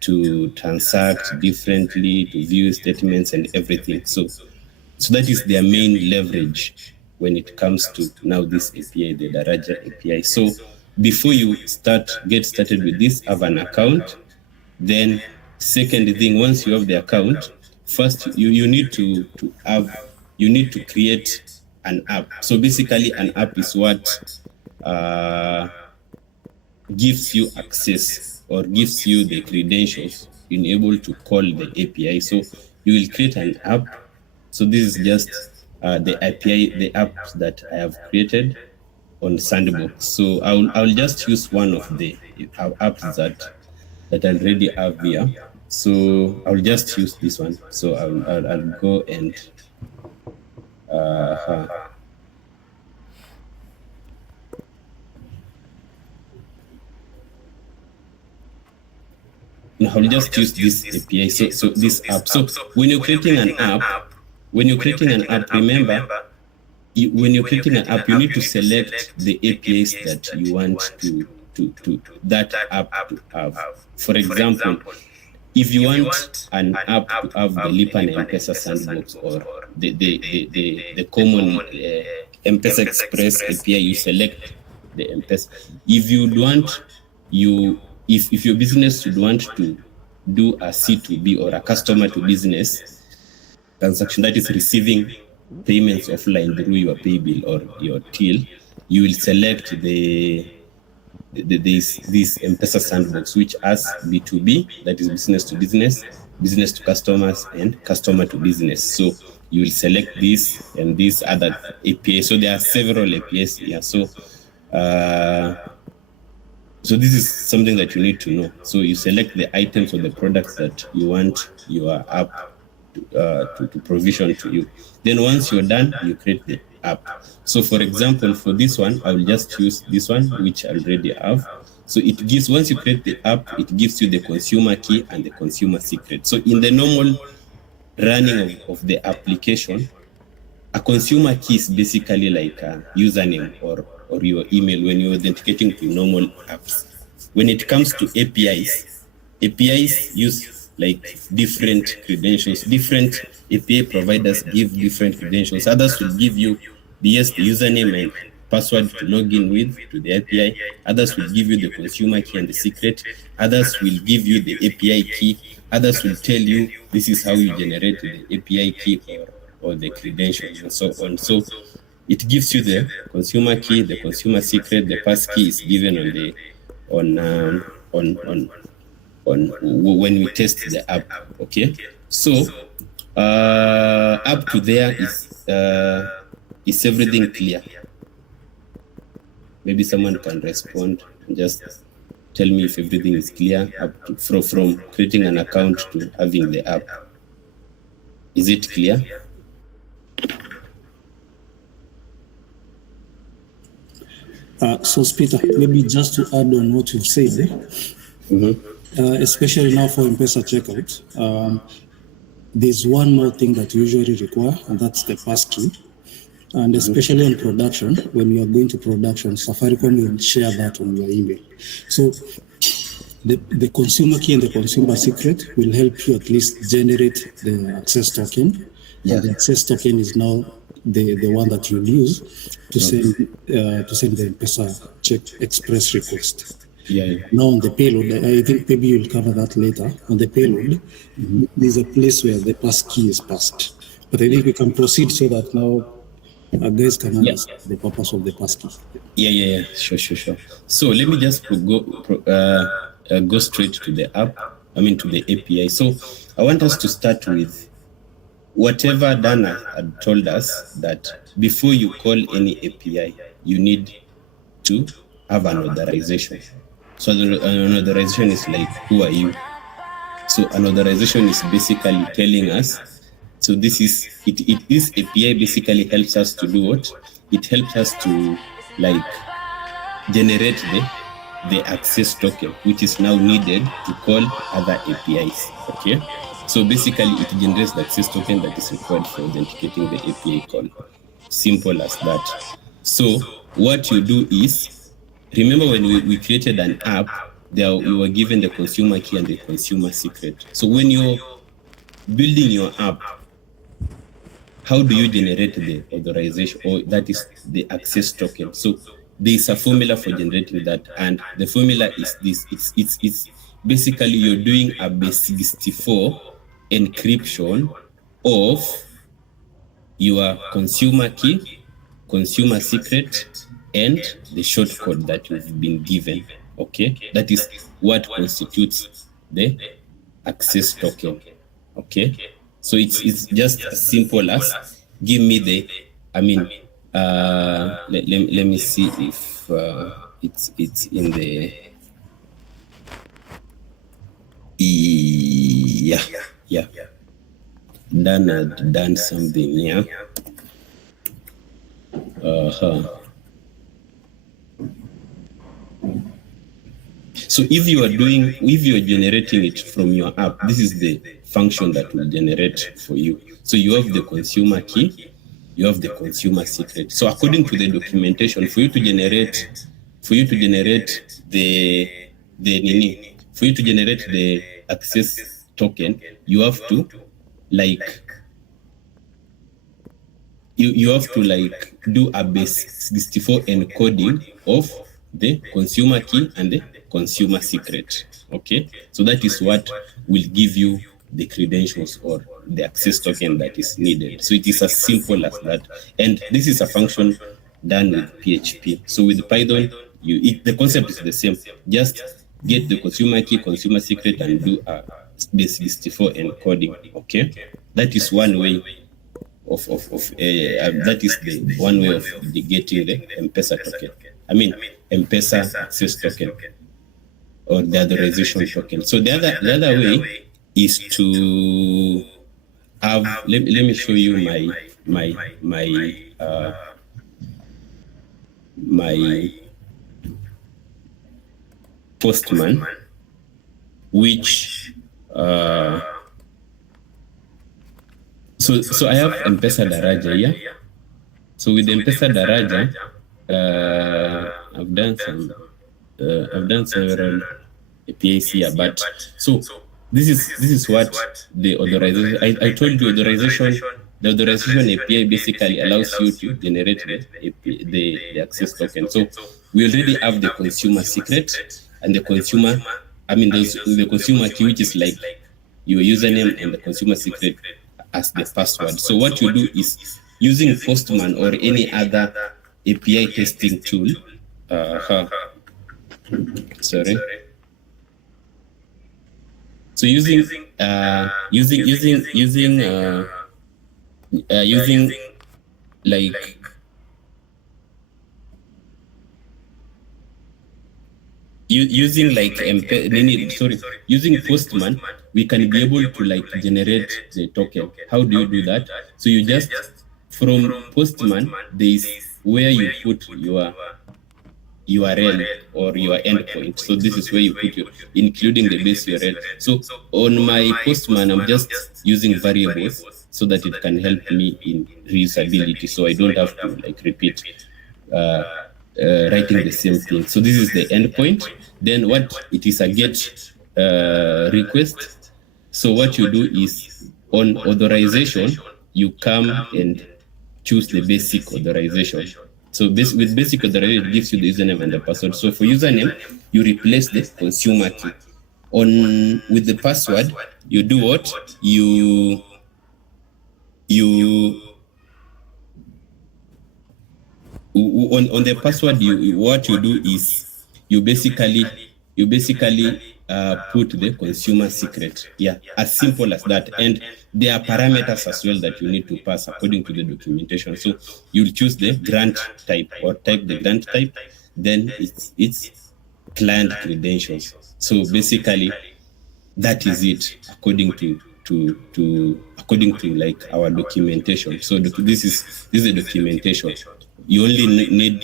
to transact differently, to view statements and everything. So that is their main leverage when it comes to now this API, the Daraja API. So before you get started with this, have an account. Then second thing, once you have the account, first you need to create an app. So basically an app is what gives you access or gives you the credentials in able to call the API. So you will create an app. So this is just the API, the apps that I have created on Sandbox. So I'll just use one of the apps that I already have here. So I'll just use this one. So I'll go and I'll just use this API. So this app. So when you're creating an app, remember, when you're creating an app, you need to select the APIs that you want to that app to have. For example, if you want an app to have the Lipa and M-Pesa Sandbox or the common M-Pesa Express API, you select the M-Pesa. If you want, if your business would want to do a C2B or a customer to business transaction that is receiving payments offline through your pay bill or your till, you will select this M-Pesa Sandbox, which has B2B, that is business to business, business to customers, and customer to business. So you will select this and these other APIs. So there are several APIs here. So this is something that you need to know. So you select the items or the products that you want your app to provision to you. Then once you're done, you create the app. So for example, for this one, I will just use this one, which I already have. So it gives, once you create the app, it gives you the consumer key and the consumer secret. So in the normal running of the application, a consumer key is basically like a username or your email when you're authenticating to normal apps. When it comes to APIs use like different credentials. Different API providers give different credentials. Others will give you the username and password to log in with to the API. Others will give you the consumer key and the secret. Others will give you the API key. Others will tell you this is how you generate the API key or the credentials and so on. So it gives you the consumer key, the consumer secret. The pass key is given on when we test the app. Okay, so up to there is everything clear? Maybe someone can respond and just tell me if everything is clear up to, from creating an account to having the app. Is it clear? So, Peter, maybe just to add on what you've said, especially now for M-Pesa checkout, there's one more thing that you usually require, and that's the passkey. And especially on production, when you are going to production, Safaricom will share that on your email. So the consumer key and the consumer secret will help you at least generate the access token. Yeah. And the access token is now the one that you'll use to send the M-Pesa check express request. Now on the payload, I think maybe you'll cover that later. On the payload, there's a place where the passkey is passed. But I think we can proceed so that now guys can understand the purpose of the passkey. Sure. So let me just go straight to the app. To the API. So I want us to start with whatever Dana had told us, that before you call any API, you need to have an authorization. So an authorization is like, who are you? So an authorization is basically telling us, so this API basically helps us to do what? It helps us to generate the access token, which is now needed to call other APIs, okay? So basically it generates the access token that is required for authenticating the API call. Simple as that. So what you do is, remember when we created an app, we were given the consumer key and the consumer secret. So when you're building your app, how do you generate the authorization, or that is the access token? So there's a formula for generating that, and the formula is this. It's basically you're doing a base 64 encryption of your consumer key, consumer secret, and the short code that you've been given. Okay, that is what constitutes the access token. Okay, so it's just as simple as give me the, let me see if it's in the done something here. So if you are generating it from your app, this is the function that will generate for you. So you have the consumer key, you have the consumer secret. So according to the documentation, for you to generate the access token, you have to do a base 64 encoding of the consumer key and the consumer secret. Okay, so that is what will give you the credentials or the access token that is needed. So it is as simple as that, and this is a function done with PHP. So with Python, the concept is the same. Just get the consumer key, consumer secret, and do a base 64 encoding. Okay, that is one way of that is the one way of getting the M-Pesa token. M-Pesa access token or the authorization token. So the other way is to have. Let me show you my Postman, which so I have M-Pesa Daraja here. So with M-Pesa Daraja, I've done several APIs here, but so this is what the authorization. I told you the authorization API basically allows you to generate the access token. So we already have the consumer secret and the consumer. The consumer key, which is like your username, and the consumer secret as the password. So what you do is using Postman or any other API testing tool. Sorry. So using Postman, we can be able to generate the token. How do you do that? So you just, from Postman, there is where you put your URL or your endpoint. So this is where you put your, including the base URL. So on my Postman, I'm just using variables so that it can help me in reusability. So I don't have to repeat writing the same thing. So this is the endpoint. Then what it is a get request. So what you do is on authorization, you come and choose the basic authorization. So with basic authorization, it gives you the username and the password. So for username, you replace the consumer key. With the password, you do what? On the password, what you do is you basically put the consumer secret. Yeah, as simple as that. And there are parameters as well that you need to pass according to the documentation. So you'll choose the grant type or type the grant type, then it's client credentials. So basically that is it according to like our documentation. So this is the documentation. You only need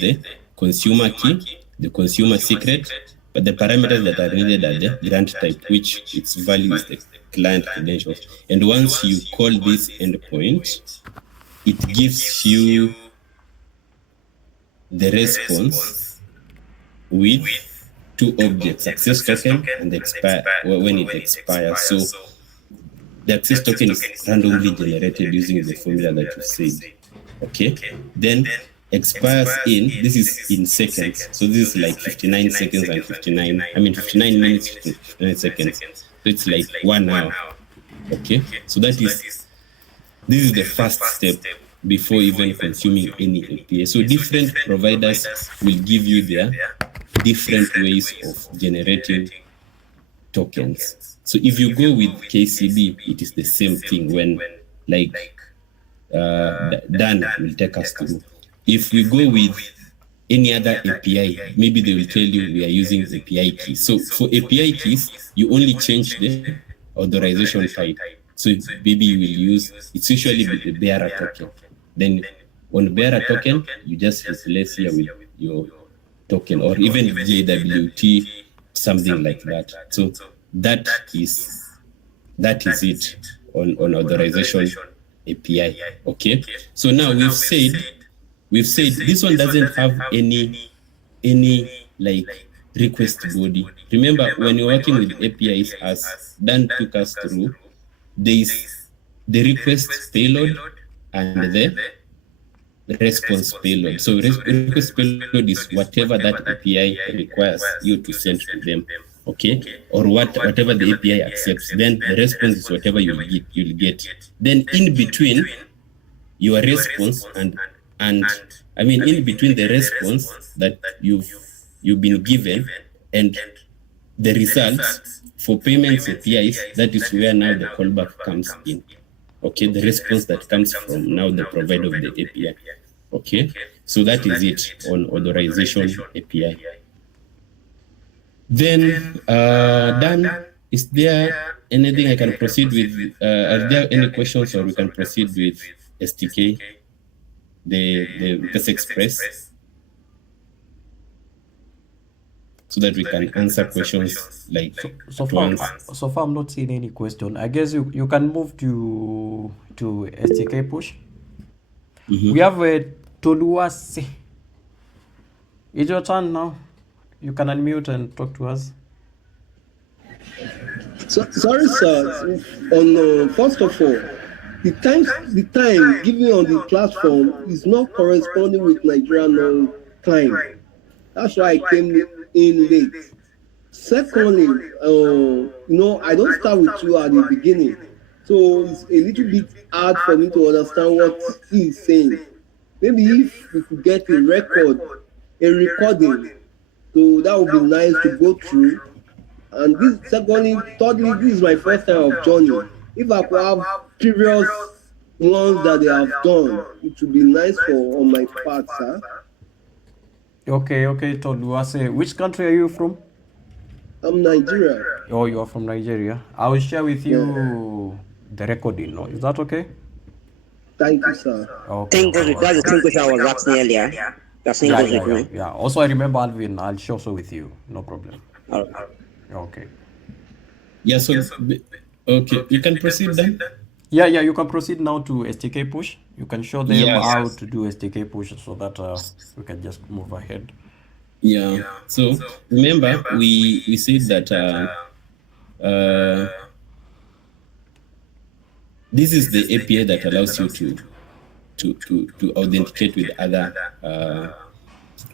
the consumer key, the consumer secret, but the parameters that are needed are the grant type, which its value is the client credentials. And once you call this endpoint, it gives you the response with two objects, access token and expire when it expires. So the access token is randomly generated using the formula that you said. Okay, then expires this is in seconds. So this is like 59 seconds and 59 minutes, 59 seconds. So it's like 1 hour. Okay, so this is the first step before even consuming any API. So different providers will give you their different ways of generating tokens. So if you go with KCB, it is the same thing when Dan will take us through. If we go with any other API, maybe they will tell you we are using API keys. So for API keys, you only change the authorization type. So maybe you will use, it's usually the bearer token. Then on bearer token, you just replace here with your token or even JWT, something like that. So that is it on authorization API. Okay. So now we've said this one doesn't have any like request body. Remember, when you're working with APIs, as Dan took us through, there is the request payload and the response payload. So request payload is whatever that API requires you to send to them, okay, or whatever the API accepts. Then the response is whatever you'll get. Then in between your response and in between the response that you've been given and the results for payments APIs, that is where now the callback comes in. Okay, the response that comes from now the provider of the API. Okay, so that is it on authorization API. Then, Dan, is there anything I can proceed with? Are there any questions, or we can proceed with STK, the M-Pesa Express, so that we can answer questions like so far I'm not seeing any question. I guess you can move to STK push. Mm-hmm. We have a Toluwase. It's your turn now. You can unmute and talk to us. Sorry, sir. First of all, the time given on the platform is not corresponding with Nigerian time. That's why I came in late. Secondly, I don't start with you at the beginning, so it's a little bit hard for me to understand what he's saying. Maybe if we could get a recording, so that would be nice to go through. And thirdly, this is my first time of joining. If I could have previous ones that they have done, it would be nice on my part, sir. Okay, Toluwase. Which country are you from? I'm Nigeria. Oh, you are from Nigeria. I will share with you the recording. No, is that okay? Thank you, sir. Okay. That's the same question I was asking earlier. Yeah. Also, I remember Alvin. I'll share also with you. No problem. All right. Okay. Yeah. So, okay, you can proceed then. Yeah. You can proceed now to STK push. You can show them how to do STK push so that we can just move ahead. Yeah. So remember, we said that this is the API that allows you to authenticate with other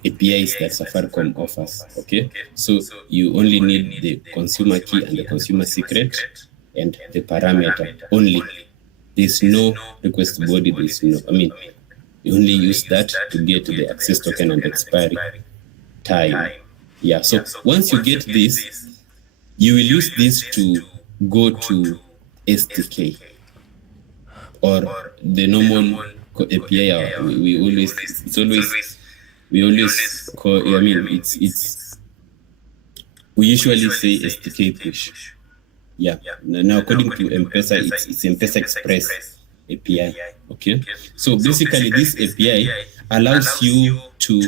APIs that Safaricom offers. Okay, so you only need the consumer key and the consumer secret and the parameter only. There's no request body. There's no. You only use that to get the access token and expiry time. Yeah. So once you get this, you will use this to go to SDK or the normal API. We always call. We usually say SDK push. Yeah. Now according to M-Pesa, it's M-Pesa Express API. Okay. So basically, this API allows you to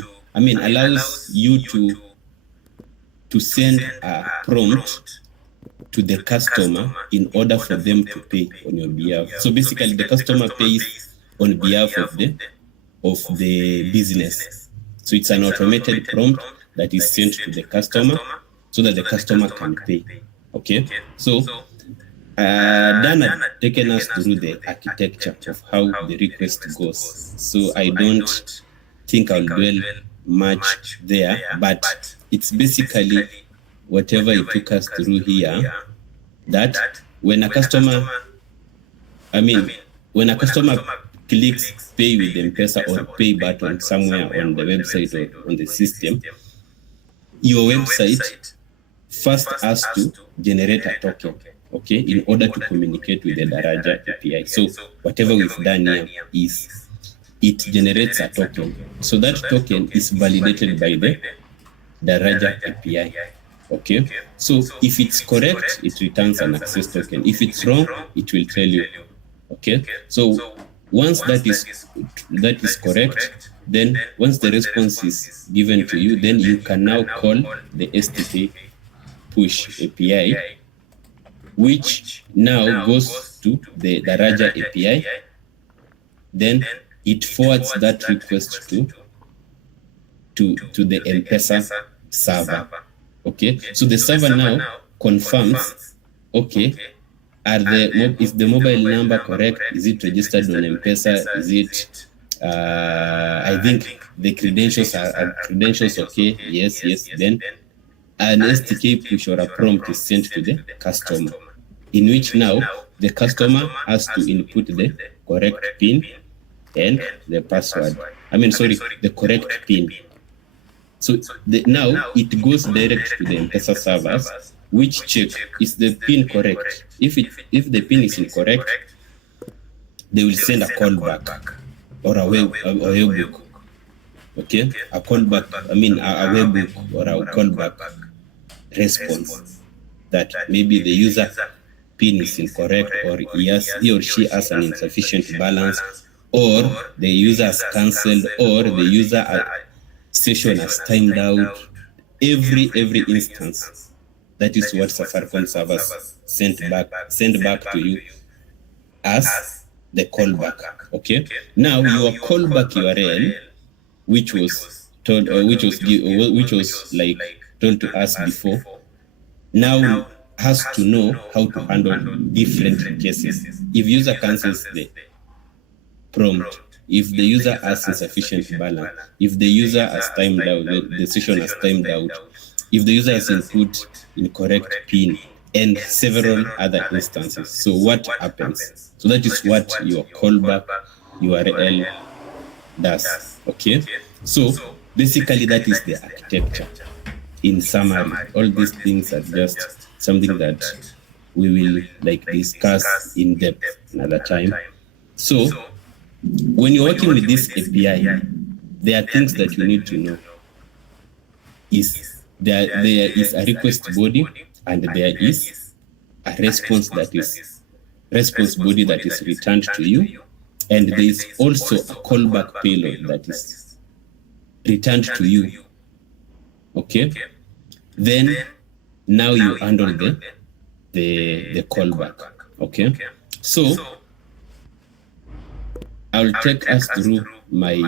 send a prompt to the customer in order for them to pay on your behalf. So basically, the customer pays on behalf of the business. So it's an automated prompt that is sent to the customer so that the customer can pay. Okay. So Dan had taken us through the architecture of how the request goes. So I don't think I'll dwell much there, but it's basically whatever it took us through here, that when a customer clicks pay with M-Pesa or pay button somewhere on the website or on the system, your website first has to generate a token, okay, in order to communicate with the Daraja API. So whatever we've done here is it generates a token. So that token is validated by the Daraja API. Okay. So if it's correct, it returns an access token. If it's wrong, it will tell you. Okay. So once that is correct, then once the response is given to you, then you can now call the SDK push API, which now goes to the Daraja API. Then it forwards that request to the M-Pesa server. Okay, so the server now confirms, okay, is the mobile number correct? Is it registered on M-Pesa? Is it, I think the credentials are credentials okay? Yes. Then an SDK push or a prompt is sent to the customer, in which now the customer has to input the correct PIN and the password. The correct PIN. So now it goes direct to the M-Pesa servers, which check is the PIN correct. If the PIN is incorrect, they will send a callback or a webhook. Okay, a callback. A webhook or a callback response that maybe the user PIN is incorrect, or he or she has an insufficient balance, or the user has cancelled, or the user session has timed out. Every instance, that is what Safaricom servers send back to you as the callback. Okay. Now your callback URL, which was told to us before, now has to know how to handle different cases. If user cancels the prompt, if the user has insufficient balance, if the user has timed out, the session has timed out, if the user has input incorrect PIN, and several other instances. So what happens? So that is what your callback URL does. Okay. So basically that is the architecture. In summary, all these things are just something that we will discuss in depth another time. So when you're working with this API, there are things that you need to know. There is a request body, and there is a response body that is returned to you, and there is also a callback payload that is returned to you. Okay. Then now you handle the callback. Okay. So I'll take us through my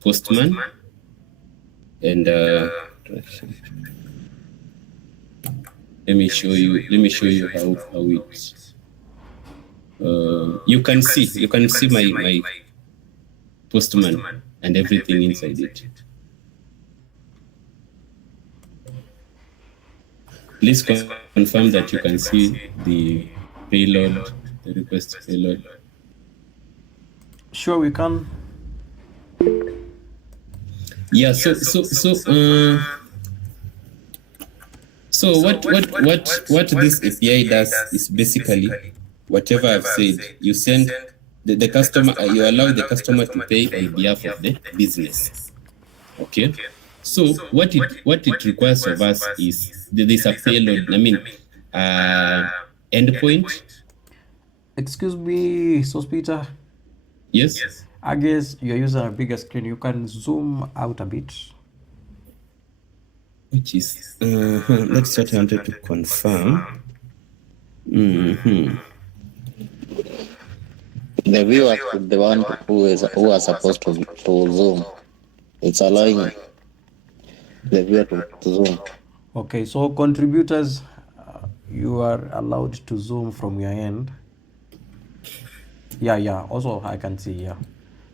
postman, and let me show you how it You can see my postman and everything inside it. Please confirm that you can see the payload, the request payload. Sure, we can. Yeah. So what this API does is basically whatever I've said. You send the customer. You allow the customer to pay on behalf of the business. Okay. So what it requires of us is there's a payload. I mean, endpoint. Excuse me, Sospita. Yes. I guess you're using a bigger screen. You can zoom out a bit. Which is that's what I wanted to confirm. The viewer is the one who are supposed to zoom. It's allowing the viewer to zoom. Okay, so contributors, you are allowed to zoom from your end. Yeah. Also, I can see. Yeah.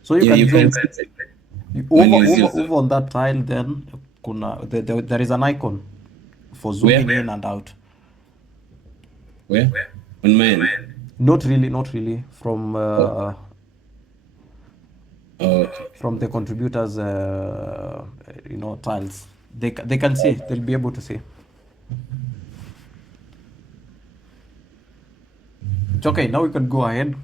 So you can zoom over on that tile. Then there is an icon for zooming in and out. Where? On my end? Not really. From from the contributors, tiles. They can see. They'll be able to see. It's okay. Now we can go ahead.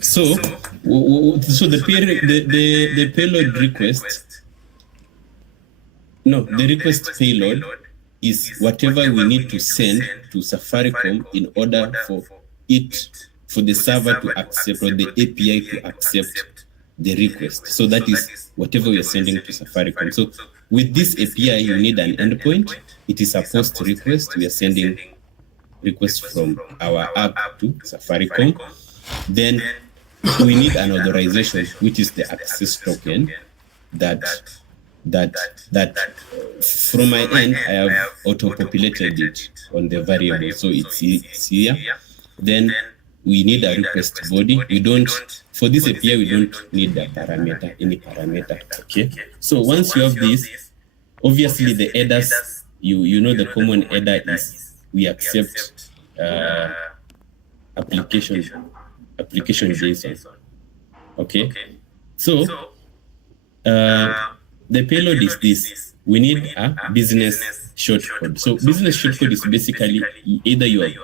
So the payload request. No, the request payload is whatever we need to send to Safaricom in order for the server to accept, or the API to accept the request. So that is whatever we are sending to Safaricom. So with this API, you need an endpoint. It is a post request. We are sending requests from our app to Safaricom. Then we need an authorization, which is the access token that from my end, I have auto-populated it on the variable. So it's here. Then we need a request body. For this API, we don't need any parameter. Okay. So once you have this, obviously the headers, you know the common header is we accept application JSON. Okay. So the payload is this. We need a business shortcode. So business shortcode is basically either you have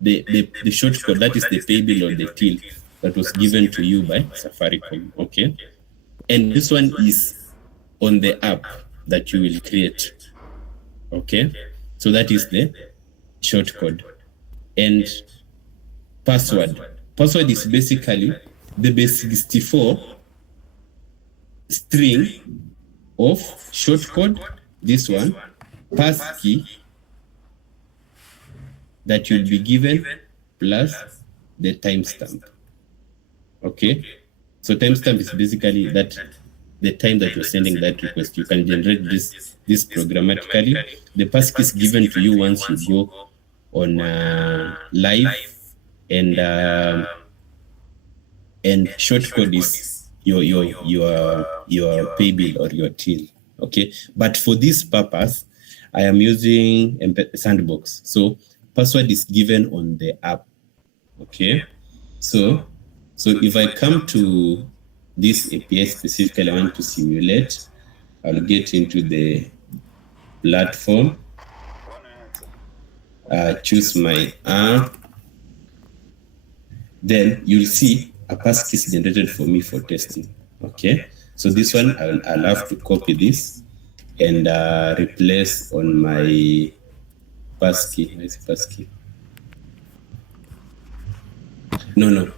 the shortcode, that is the pay bill or the till that was given to you by Safaricom. Okay. And this one is on the app that you will create. Okay. So that is the shortcode. And password. Password is basically the base 64 string of shortcode, this one, passkey that you'll be given plus the timestamp. Okay, so timestamp is basically that the time that you're sending that request. You can generate this programmatically. The passkey is given to you once you go on live, and shortcode is your pay bill or your till. Okay, but for this purpose, I am using Sandbox. So password is given on the app. Okay, so if I come to this API specifically, I want to simulate. I'll get into the platform. Choose my app. Then you'll see a passkey is generated for me for testing. Okay, so this one I'll have to copy this and replace on my passkey. Where's passkey? No.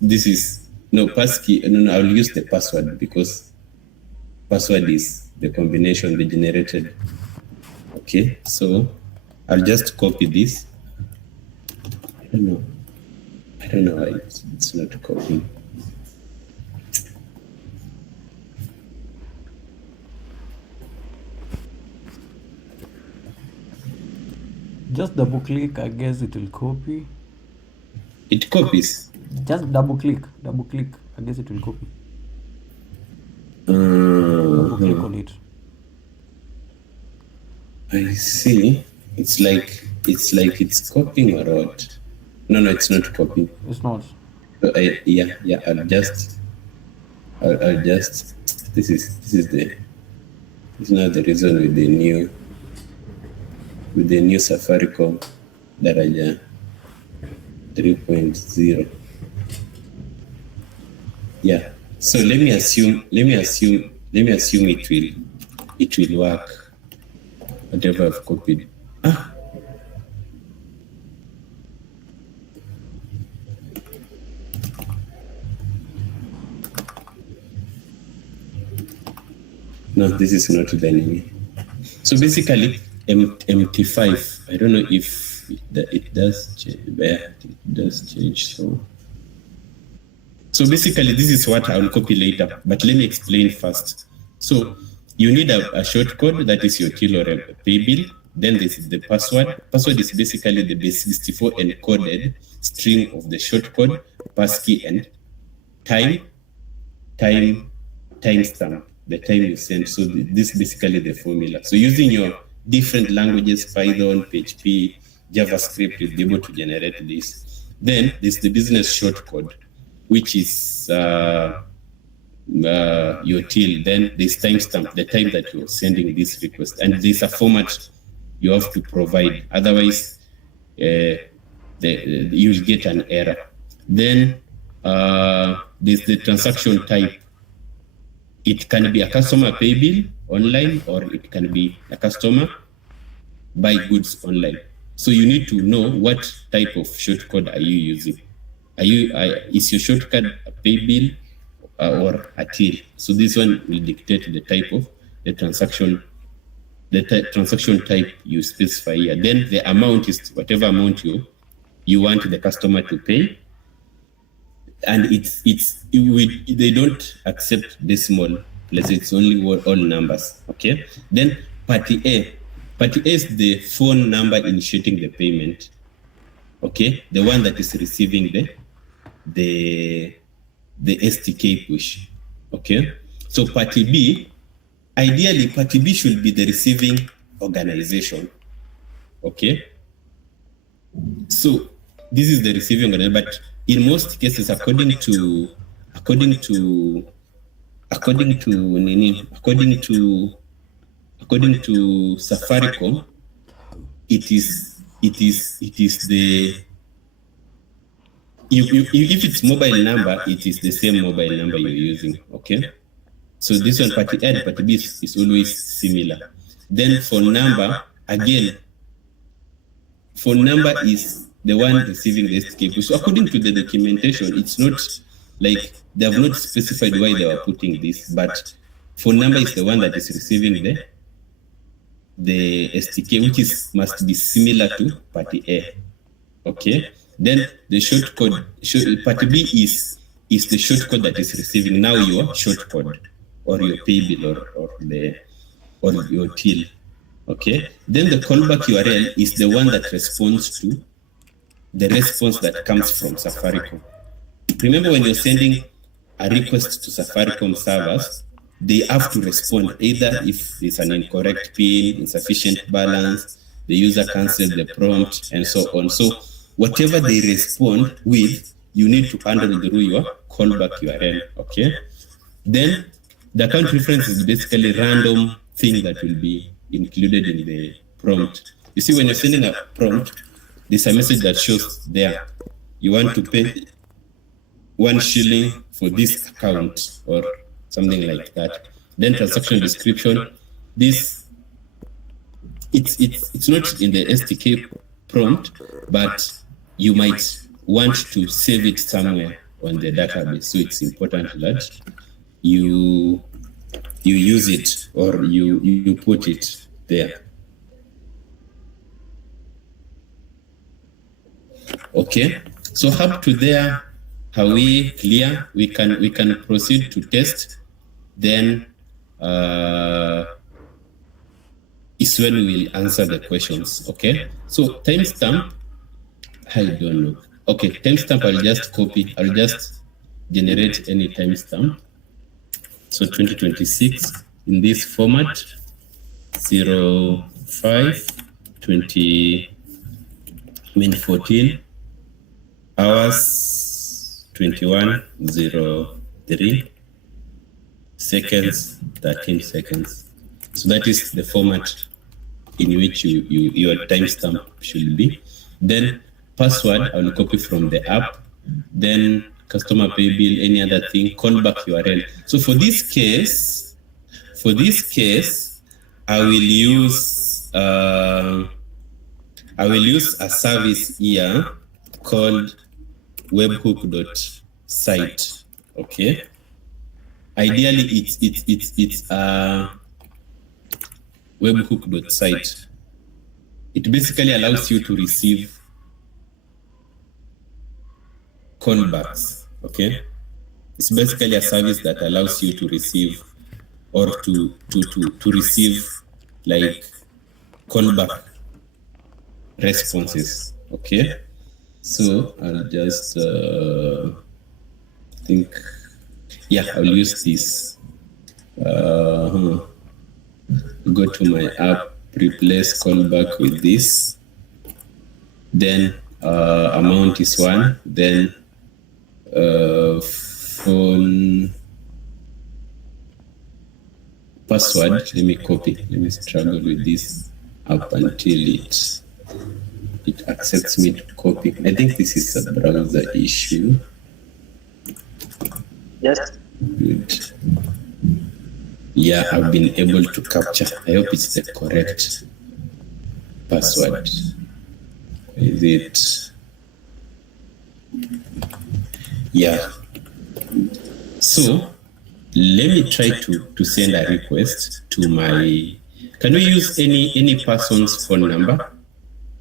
This is no passkey. No. I'll use the password because password is the combination they generated. Okay, so I'll just copy this. I don't know why it's not copying. Just double click, I guess it will copy. It copies. Just double click, I guess it will copy. Double click on it. I see. It's like it's copying or what? No, it's not copying. It's not. So I'll just this is not the reason with the new Safaricom Daraja 3.0. Yeah. So let me assume it will work. Whatever I've copied. No, this is not dynamic. So basically, MT5. I don't know if it does change. It does change. So basically, this is what I'll copy later. But let me explain first. So you need a short code that is your till or a pay bill. Then this is the password. Password is basically the base 64 encoded string of the short code, passkey, and timestamp, the time you send. So this is basically the formula. So using your different languages, Python, PHP, JavaScript, you'll be able to generate this. Then there's the business short code, which is your till. Then there's timestamp, the time that you're sending this request. And there's a format you have to provide. Otherwise, you'll get an error. Then there's the transaction type. It can be a customer pay bill online, or it can be a customer buy goods online. So you need to know what type of shortcode are you using. Is your shortcut a pay bill or a till? So this one will dictate the type of the transaction, transaction type you specify here. Then the amount is whatever amount you want the customer to pay. And they don't accept decimal places. It's only all numbers. Okay. Then party A is the phone number initiating the payment. Okay, the one that is receiving the STK push. Okay. So party B, ideally party B should be the receiving organization. Okay. So this is the receiving organization, but in most cases, according to Safaricom, it is the if it's mobile number, it is the same mobile number you're using. Okay, so this one party A and party B is always similar. Then phone number, again, phone number is the one receiving the STK. So according to the documentation, it's not like they have not specified why they were putting this, but phone number is the one that is receiving the STK, which must be similar to party A. Okay. Then the short code, party B is the short code that is receiving now your short code or your pay bill or your till. Okay. Then the callback URL is the one that responds to the response that comes from Safaricom. Remember, when you're sending a request to Safaricom servers, they have to respond either if it's an incorrect PIN, insufficient balance, the user cancelled the prompt, and so on. So whatever they respond with, you need to handle through your callback URL. Okay. Then the account reference is basically a random thing that will be included in the prompt. You see, when you're sending a prompt, there's a message that shows there, you want to pay 1 shilling for this account or something like that. Then transaction description, it's not in the STK prompt, but you might want to save it somewhere on the database. So it's important that you use it or you put it there. Okay, so up to there, are we clear? We can proceed to test. Then is when we will answer the questions. Okay. So timestamp, I don't know. Okay, timestamp, I'll just copy. I'll just generate any timestamp. So 2026 in this format, 05/20/14 hours 21:03 seconds 13 seconds. So that is the format in which your timestamp should be. Then password I will copy from the app. Then customer pay bill, any other thing, callback URL. So for this case, I will use a service here called webhook.site. Okay. Ideally, it's webhook.site. It basically allows you to receive callbacks. Okay. It's basically a service that allows you to receive or to receive like callback responses. Okay. So I'll just think, yeah, I'll use this. Go to my app, replace callback with this. Then amount is 1. Then phone password. Let me copy. Let me struggle with this up until it accepts me to copy. I think this is a browser issue. Yes. Good. Yeah, I've been able to capture. I hope it's the correct password. Is it? Yeah. So let me try to send a request to my. Can we use any person's phone number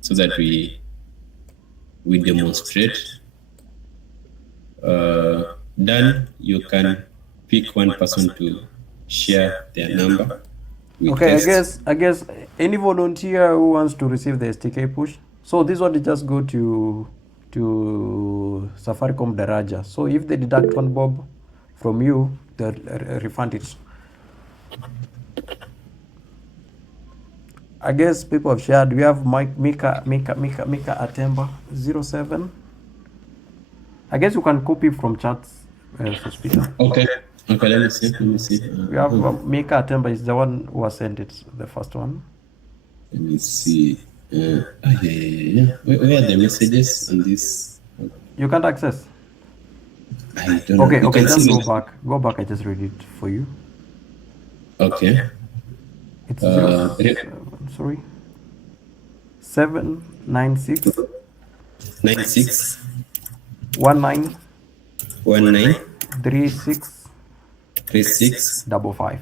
so that we demonstrate? Dan, you can pick one person to share their number. Okay, I guess any volunteer who wants to receive the STK push. So this one, just go to Safaricom Daraja. So if they deduct 1 bob from you, they'll refund it. I guess people have shared. We have Mika Atemba 07. I guess you can copy from chats. Suspicion. Okay, let me see. We have Mika Atemba is the one who has sent it, the first one. Let me see. Yeah. Where are the messages on this? You can't access. I don't know. Okay, just go back. Go back, I just read it for you. Okay. It's 796 96 19 36 55.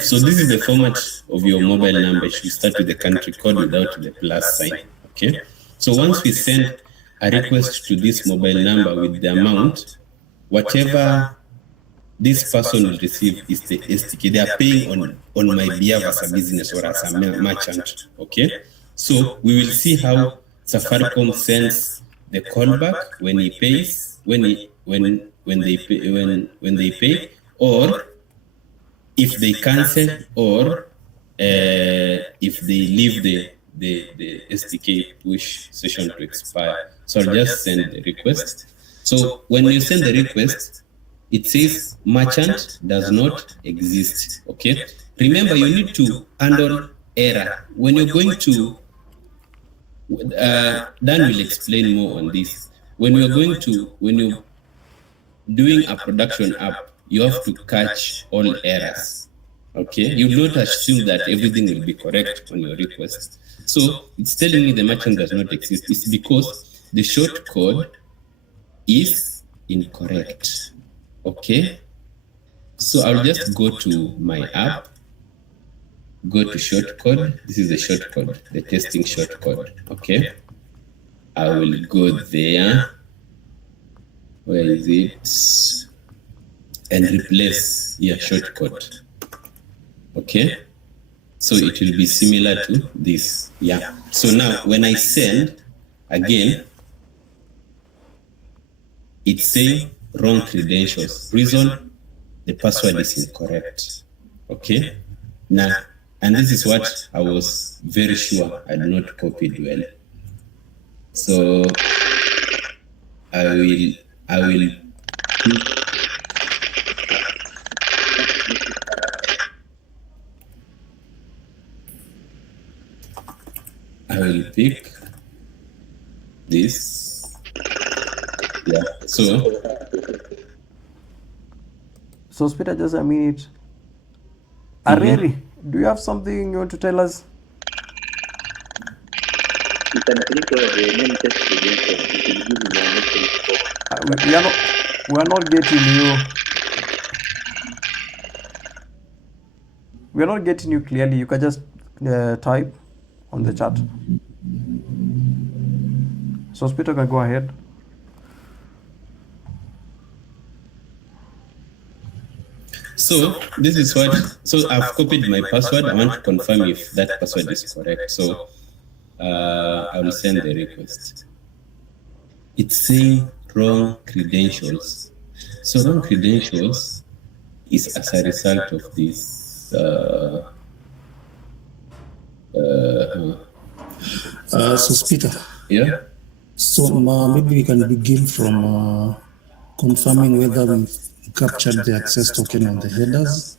So this is the format of your mobile number. You should start with the country code without the plus sign. Okay. So once we send a request to this mobile number with the amount, whatever this person will receive is the STK. They are paying on my behalf as a business or as a merchant. Okay. So we will see how Safaricom sends the callback when he pays, when they pay, or if they cancel, or if they leave the SDK push session to expire. So I'll just send the request. So when you send the request, it says merchant does not exist. Okay. Remember, you need to handle error when you're going to. Dan will explain more on this. When you're doing a production app, you have to catch all errors. Okay, you don't assume that everything will be correct on your request. So it's telling me the merchant does not exist. It's because the short code is incorrect. Okay, so I'll just go to my app, go to shortcode. This is the shortcode, the testing shortcode. Okay, I will go there. Where is it? And replace your shortcode. Okay, So it will be similar to this. Yeah. So now when I send, again, it's saying wrong credentials. Reason, the password is incorrect. Okay. Now, and this is what I was very sure I had not copied well. So I will pick this. Yeah. So Peter, just a minute. Areri, do you have something you want to tell us? You can click on the name test credentials. It will give you your next We are not getting you. We are not getting you clearly. You can just type on the chat. So Peter can go ahead. So this is what, so I've copied my password. I want to confirm if that password is correct. So I will send the request. It's saying wrong credentials. So wrong credentials is as a result of this. So Peter. Yeah. So maybe we can begin from confirming whether we captured the access token on the headers.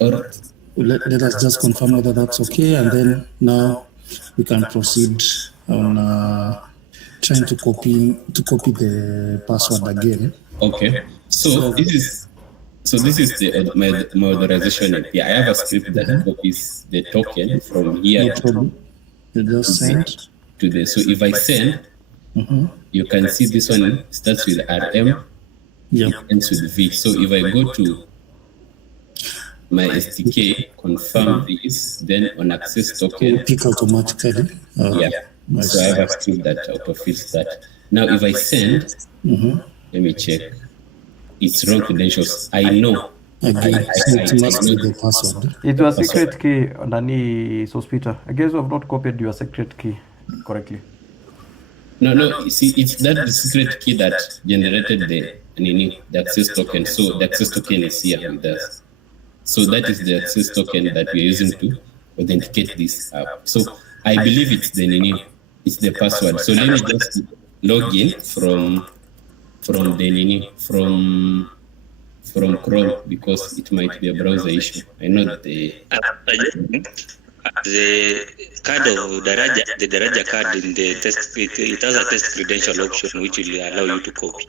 Or let us just confirm whether that's okay, and then now we can proceed on trying to copy the password again. Okay. So this is the my authorization API. I have a script that copies the token from here You just send to the. So if I send, you can see this one starts with RM. It ends with V. So if I go to my SDK, confirm this, then on access token, pick automatically. So I have a script that autofills that. Now if I send, let me check. It's wrong credentials. I know. It must be the password. It was secret key, Nani Sospita. I guess we have not copied your secret key correctly. No. You see, it's that the secret key that generated the access token. So the access token is here with us. So that is the access token that we are using to authenticate this app. So I believe it's the password. So let me just log in from Chrome, because it might be a browser issue. I know that the card of Daraja, the Daraja card in the test, it has a test credential option which will allow you to copy.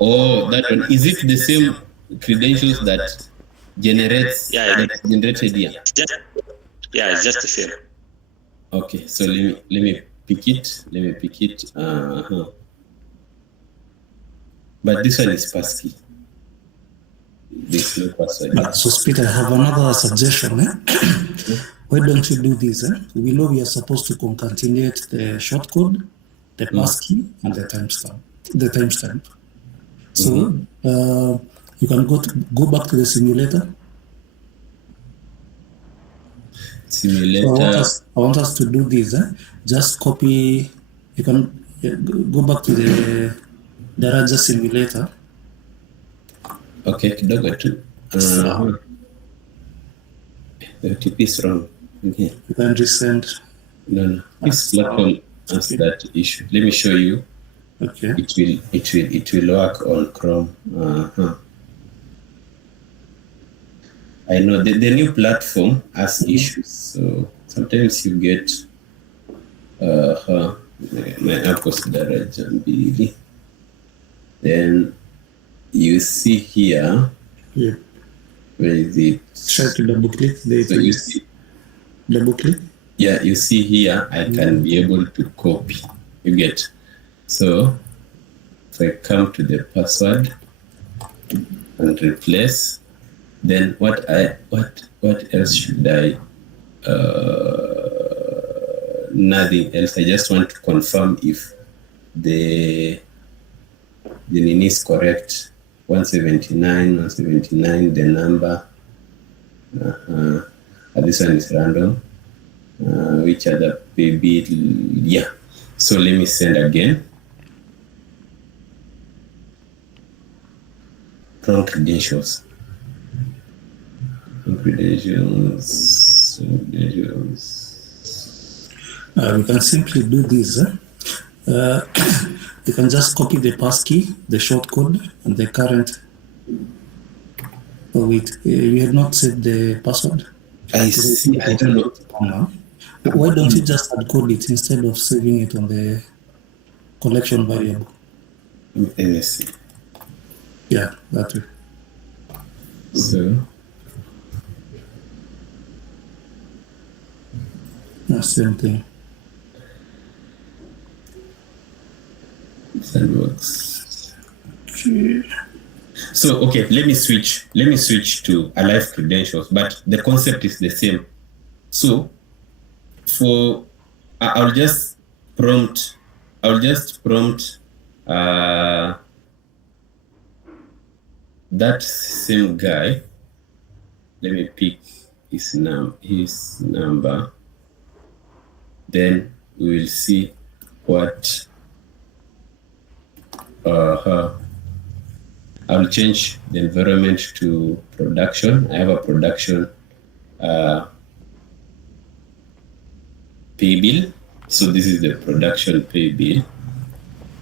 Oh, that one. Is it the same credentials that generates generated here? It's just the same. Okay, so let me pick it. But this one is passkey. This no password. So Peter, I have another suggestion. Why don't you do this? We know we are supposed to concatenate the shortcode, the passkey, and the timestamp. So you can go back to the simulator. So I want us to do this. Just copy. You can go back to the Daraja simulator. Okay, kidogo tu. The OTP is wrong. Okay. You can resend. No. This platform has that issue. Let me show you. Okay. It will work on Chrome. I know the new platform has issues, so sometimes you get my app was Daraja. Then you see here. Yeah. Where is it? Try to double click. So you see. Double click. Yeah, you see here. I can be able to copy. You get. So if I come to the password and replace, then what else should I? Nothing else. I just want to confirm if the name is correct. 179, the number. This one is random. Which other pay bill? Yeah. So let me send again. Wrong credentials. Credentials. We can simply do this. You can just copy the passkey, the short code, and the current. Oh wait, we have not set the password. I see. I don't know. Why don't you just add code it instead of saving it on the collection variable? Let me see. Yeah, that way. So. Same thing. Sandbox. So okay, let me switch to alive credentials, but the concept is the same. So for I'll just prompt that same guy. Let me pick his number. Then we will see what I'll change the environment to production. I have a production pay bill. So this is the production pay bill.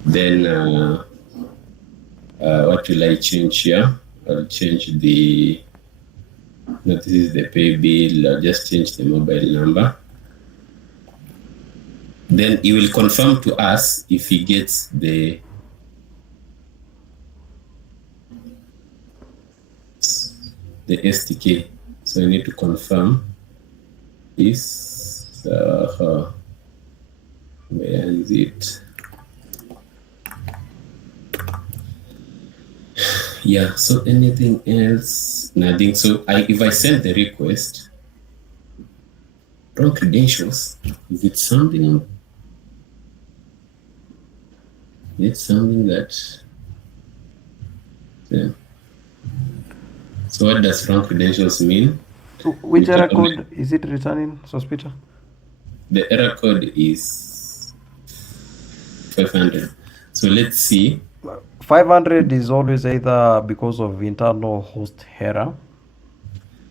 Then what will I change here? I'll change this is the pay bill. I'll just change the mobile number. Then he will confirm to us if he gets the SDK. So I need to confirm this. Where is it? Yeah, so anything else? Nothing. So if I send the request, wrong credentials, is it something? It's something that, yeah. So what does wrong credentials mean? Which error code is it returning, Sospita? The error code is 500. So let's see. 500 is always either because of internal host error.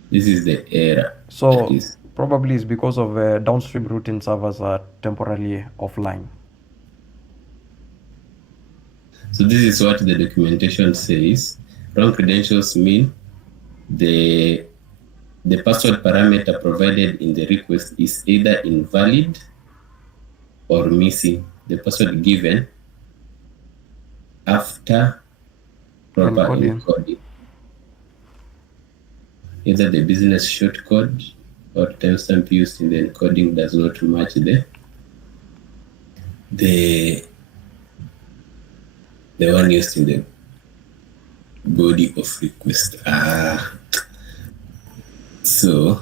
This is the error. So probably it's because of downstream routing servers are temporarily offline. So this is what the documentation says. Wrong credentials mean the password parameter provided in the request is either invalid or missing. The password given after proper encoding. Either the business shortcode or timestamp used in the encoding does not match the one used in the body of request. So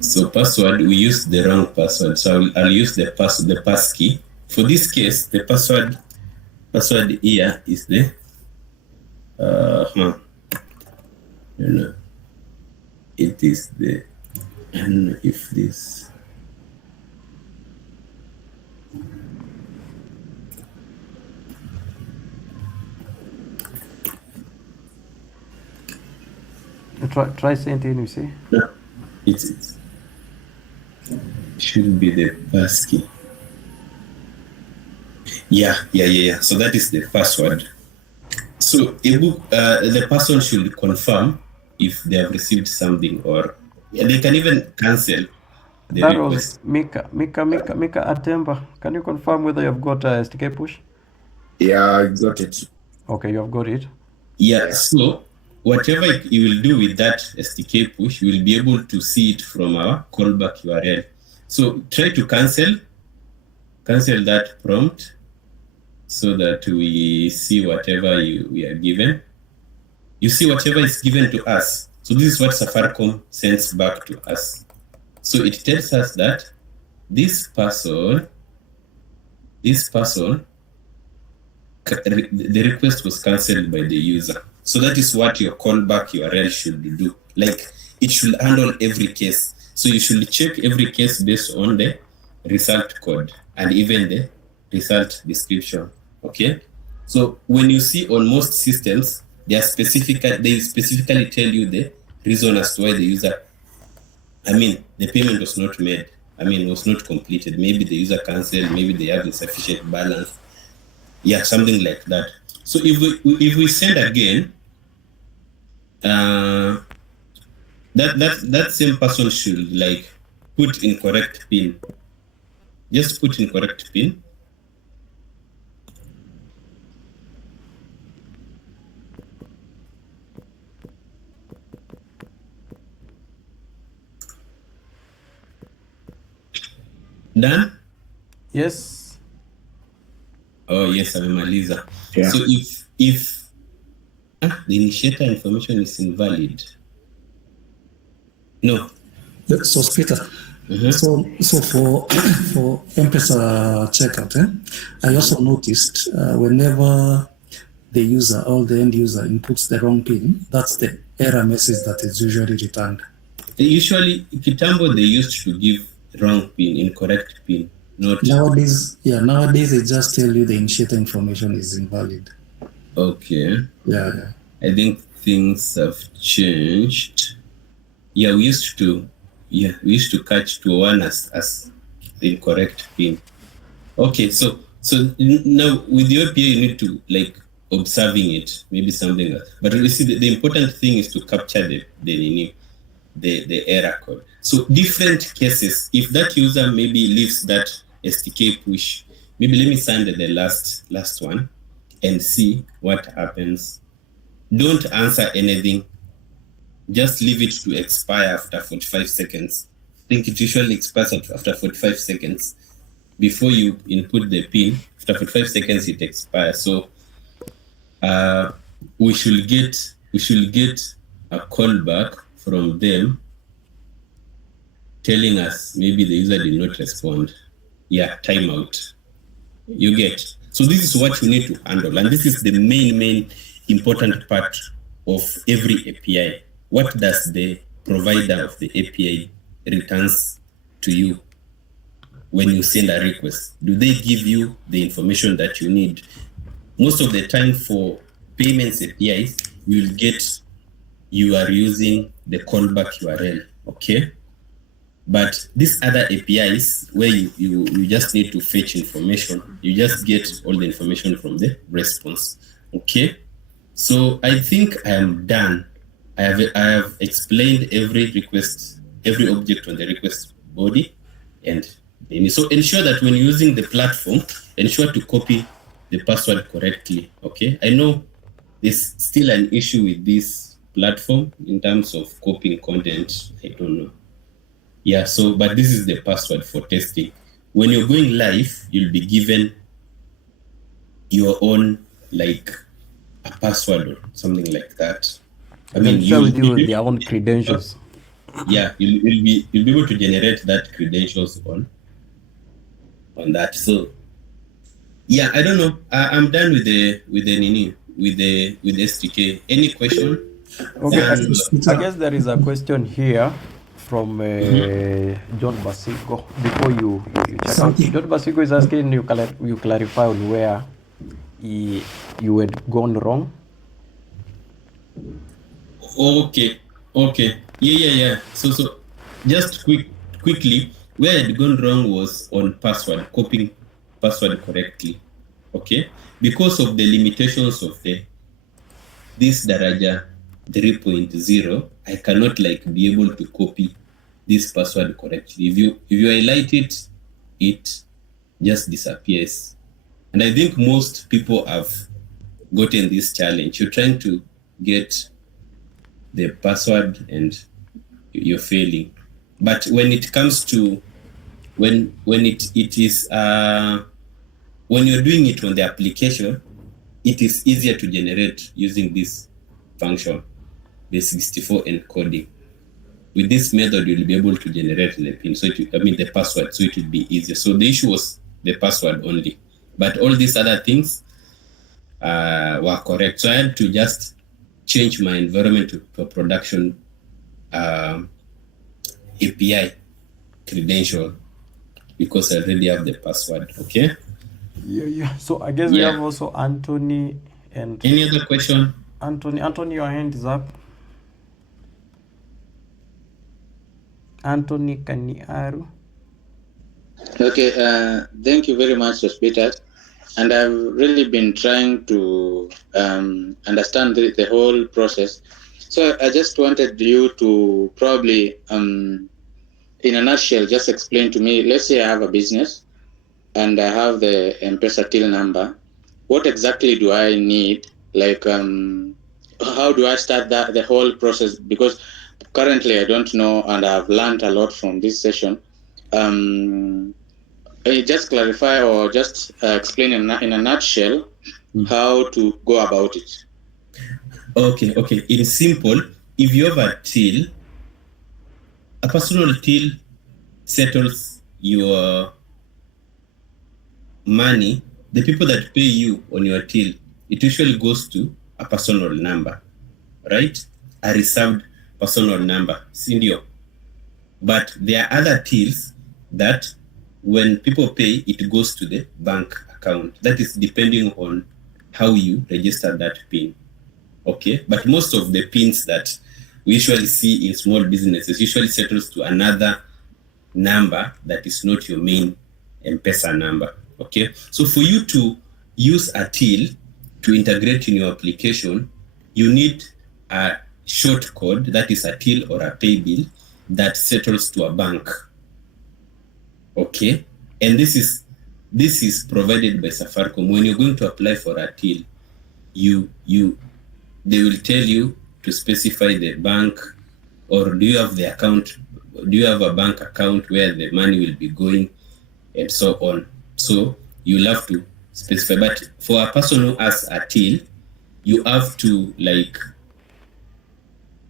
so password, we used the wrong password. So I'll use the passkey. For this case, the password here is the it is the, I don't know if this. Try sending, you see? No, it should be the passkey. Yeah. So that is the password. So the person should confirm if they have received something, or they can even cancel the that request. Was Mika Atemba. Can you confirm whether you've got a SDK push? Yeah, I got it. Okay, you have got it. Yeah, so whatever you will do with that SDK push, you will be able to see it from our callback URL. So try to cancel that prompt so that we see whatever we are given. You see whatever is given to us. So this is what Safaricom sends back to us. So it tells us that this person, the request was cancelled by the user. So that is what your callback URL should do. Like it should handle every case. So you should check every case based on the result code and even the result description. Okay. So when you see on most systems, they specifically tell you the reason as to why the user, the payment was not made. Was not completed. Maybe the user canceled, maybe they have insufficient balance. Yeah, something like that. So if we send again, that same person should like put incorrect PIN. Just put incorrect PIN. Done? Yes. Oh yes, amemaliza. Yeah. So if the initiator information is invalid. No. So Peter, so for M-Pesa checkout, I also noticed whenever the user or the end user inputs the wrong PIN, that's the error message that is usually returned. Usually, Kitambo, they used to give wrong PIN, incorrect PIN. Not nowadays they just tell you the initiator information is invalid. Okay. Yeah. I think things have changed. Yeah, we used to catch 201 as the incorrect PIN. Okay, so now with the API you need to like observing it, maybe something else. But you see the important thing is to capture the error code. So different cases, if that user maybe leaves that SDK push, maybe let me send the last one and see what happens. Don't answer anything. Just leave it to expire after 45 seconds. I think it usually expires after 45 seconds. Before you input the PIN, after 45 seconds it expires. So we should get a callback from them telling us maybe the user did not respond. Yeah, timeout. You get. So this is what you need to handle, and this is the main important part of every API. What does the provider of the API returns to you when you send a request? Do they give you the information that you need? Most of the time for payments APIs, you are using the callback URL, okay? But these other APIs where you just need to fetch information, you just get all the information from the response, okay? So I think I am done. I have explained every request, every object on the request body, and so ensure that when using the platform, ensure to copy the password correctly. Okay, I know there's still an issue with this platform in terms of copying content. I don't know. Yeah, but this is the password for testing. When you're going live, you'll be given your own like a password or something like that. Share with you their own credentials. Yeah, you'll be able to generate that credentials on that. So yeah, I don't know. I'm done with the SDK. Any question? Okay, I guess there is a question here from John Basigo. Before you check out, John Basigo is asking you clarify on where you had gone wrong. Okay. Yeah. So just quickly, where I had gone wrong was on password, copying password correctly. Okay, because of the limitations of this Daraja 3.0, I cannot be able to copy this password correctly. If you highlight it, it just disappears. And I think most people have gotten this challenge. You're trying to get the password and you're failing. But when it comes to when you're doing it on the application, it is easier to generate using this function, the 64 encoding. With this method, you'll be able to generate the PIN, the password, so it will be easier. So the issue was the password only, but all these other things were correct. So I had to just change my environment to a production API credential because I already have the password. Okay. Yeah. So I guess we have also Anthony and any other question? Anthony, your hand is up. Anthony Kaniaru. Okay, thank you very much, Peter. And I've really been trying to understand the whole process. So I just wanted you to probably, in a nutshell, just explain to me, let's say I have a business and I have the M-Pesa till number. What exactly do I need? Like, how do I start the whole process? Because currently I don't know, and I've learned a lot from this session. Just clarify or just explain in a nutshell how to go about it. Okay. In simple, if you have a till, a personal till settles your money. The people that pay you on your till, it usually goes to a personal number, right? A reserved personal number, sindio. But there are other tills that when people pay, it goes to the bank account. That is depending on how you register that PIN. Okay, but most of the PINs that we usually see in small businesses usually settles to another number that is not your main M-Pesa number. Okay, so for you to use a till to integrate in your application, you need a short code that is a till or a pay bill that settles to a bank. Okay, and this is provided by Safaricom. When you're going to apply for a till, they will tell you to specify the bank, or do you have the account? Do you have a bank account where the money will be going, and so on. So you'll have to specify. But for a person who has a till, you have to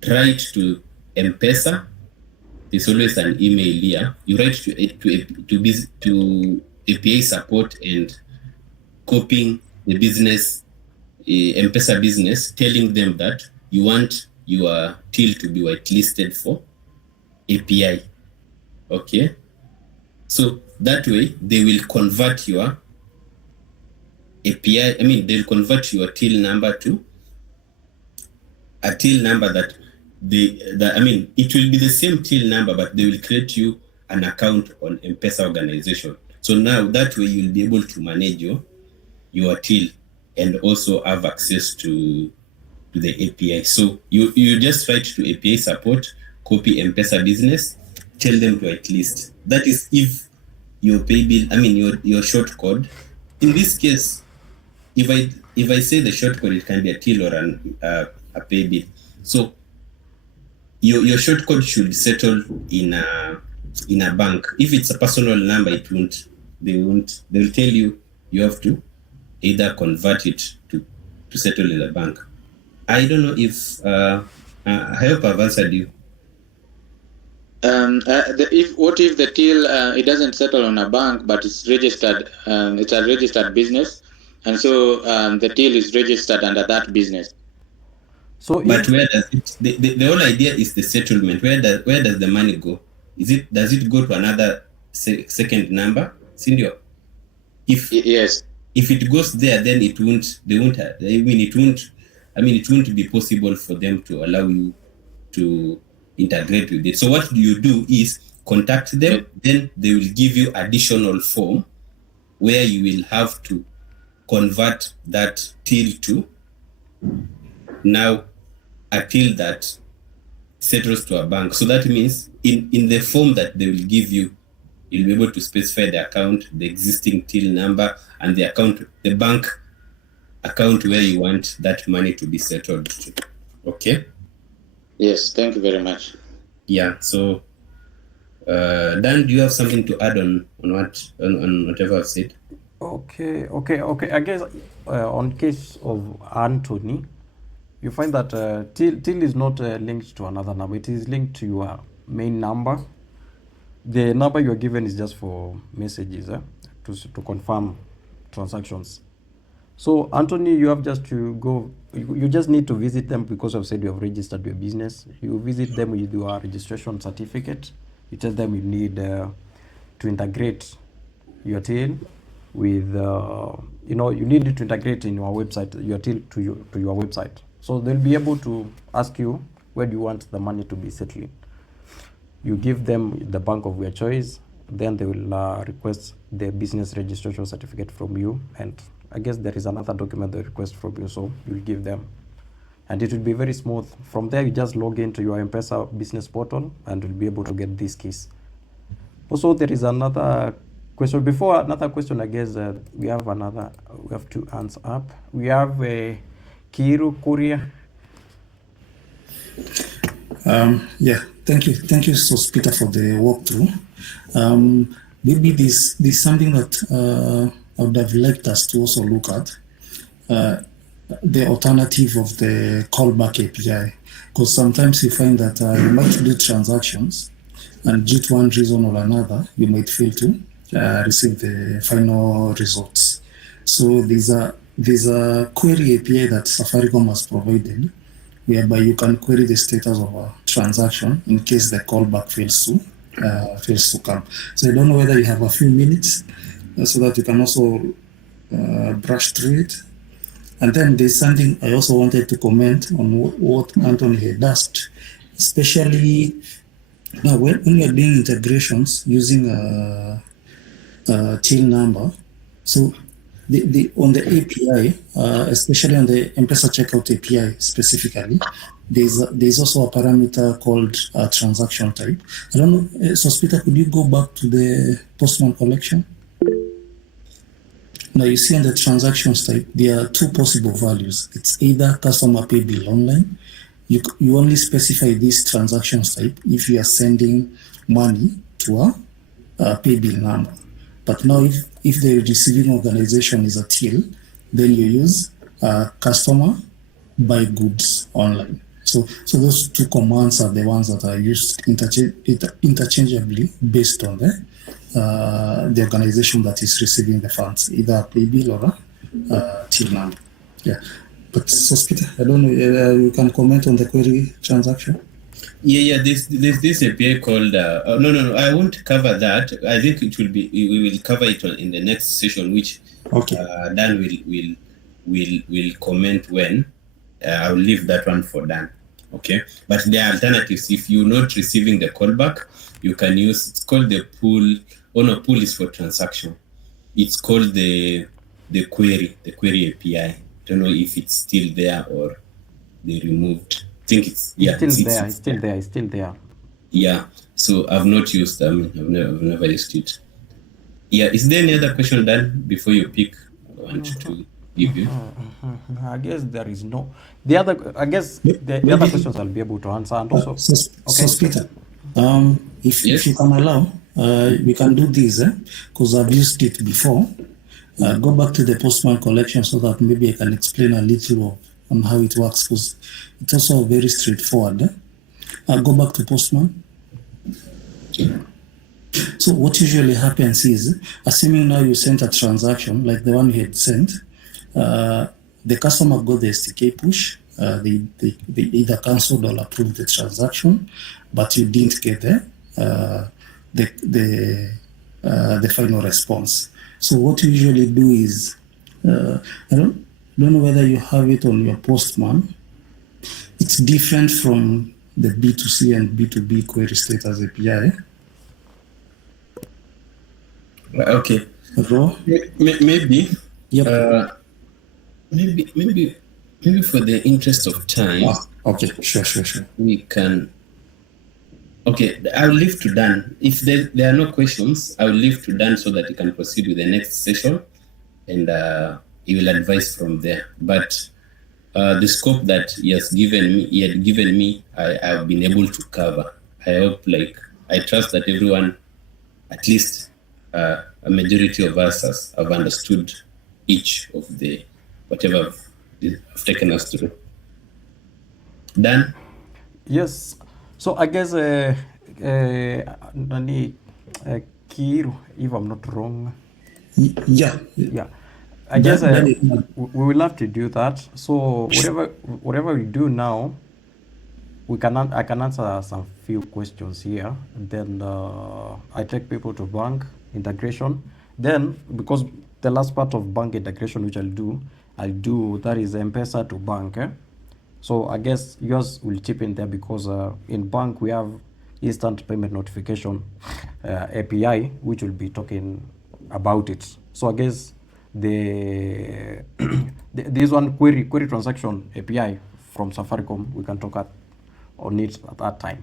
write to M-Pesa. There's always an email here. You write to API support and copying the business, M-Pesa business, telling them that you want your till to be whitelisted for API. Okay? So that way they will convert your API, they'll convert your till number to a till number that it will be the same till number, but they will create you an account on M-Pesa organization. So now that way you'll be able to manage your till and also have access to the API. So you just write to API support, copy M-Pesa business, tell them to whitelist. That is if your pay bill, your short code. In this case, if I say the short code, it can be a till or a pay bill. So your short code should settle in a bank. If it's a personal number, it won't. They will tell you have to either convert it to settle in the bank. I don't know if I hope I've answered you. What if the till it doesn't settle on a bank, but it's registered? It's a registered business, and so the till is registered under that business. So, but where does it? The whole idea is the settlement. Where does the money go? Does it go to another second number, Sindio? Yes. If it goes there, then it won't. They won't. It won't be possible for them to allow you to integrate with it. So what you do is contact them. Then they will give you additional form where you will have to convert that till to now a till that settles to a bank. So that means in the form that they will give you, you'll be able to specify the account, the existing till number, and the bank account where you want that money to be settled to. Okay? Yes, thank you very much. Yeah, so Dan, do you have something to add on whatever I've said? Okay. I guess on case of Anthony, you find that till is not linked to another number. It is linked to your main number. The number you're given is just for messages to confirm transactions. So Anthony, you have just to go. You just need to visit them because I've said you have registered your business. You visit them with your registration certificate. You tell them you need to integrate your till with you need to integrate in your website your till to your website. So they'll be able to ask you where do you want the money to be settling. You give them the bank of your choice, then they will request the business registration certificate from you, and I guess there is another document they request from you, so you'll give them. And it will be very smooth. From there, you just log into your M-Pesa business portal and you'll be able to get this keys. Also, there is another question. Before another question, I guess we have two hands up. We have Kiru Korea. Yeah, thank you, Peter, for the walkthrough. Maybe this something that I would have liked us to also look at, the alternative of the callback API, because sometimes you find that you might do transactions, and due to one reason or another, you might fail to receive the final results. So there's a query API that Safaricom has provided, whereby you can query the status of a transaction in case the callback fails to come. So I don't know whether you have a few minutes so that you can also brush through it. And then there's something I also wanted to comment on what Anthony had asked, especially now when you're doing integrations using a till number. So on the API, especially on the M-Pesa checkout API specifically, there's also a parameter called transaction type. I don't know, so Peter, could you go back to the Postman collection? Now you see on the transactions type, there are two possible values. It's either customer pay bill online. You only specify this transactions type if you are sending money to a pay bill number. But now if the receiving organization is a till, then you use customer buy goods online. So those two commands are the ones that are used interchangeably based on the organization that is receiving the funds, either a pay bill or a till number. Yeah. But so Peter, I don't know, you can comment on the query transaction? Yeah. There's this API called. No. I won't cover that. I think we will cover it in the next session, which Dan will comment when. I'll leave that one for Dan. Okay. But there are alternatives. If you're not receiving the callback, you can use. It's called the pool. Oh no, pool is for transaction. It's called the query API. Don't know if it's still there or they removed. I think it's still there. Yeah. So I've not used them. I've never used it. Yeah. Is there any other question, Dan, before you pick one to give you? I guess there is no. The other questions I'll be able to answer, and also. So Peter, if you can allow, we can do this, because I've used it before. Go back to the Postman collection so that maybe I can explain a little on how it works, because it's also very straightforward. Go back to Postman. So what usually happens is, assuming now you sent a transaction like the one you had sent, the customer got the STK push, they either cancelled or approved the transaction, but you didn't get the final response. So what you usually do is, I don't know whether you have it on your Postman. It's different from the B2C and B2B query status API. Okay. Maybe. Yep. Maybe for the interest of time. Okay. Sure. We can. Okay, I'll leave to Dan. If there are no questions, I will leave to Dan so that he can proceed with the next session, and he will advise from there. But the scope that he had given me, I have been able to cover. I hope, I trust that everyone, at least a majority of us, have understood each of the whatever have taken us through. Dan? Yes. So I guess Kiru, if I'm not wrong. Yeah. I guess we will have to do that. So whatever we do now, I can answer some few questions here. Then I take people to bank integration. Then because the last part of bank integration which I'll do that is M-Pesa to bank. So I guess yours will chip in there because in bank we have instant payment notification API which will be talking about it. So I guess this one query transaction API from Safaricom, we can talk on it at that time.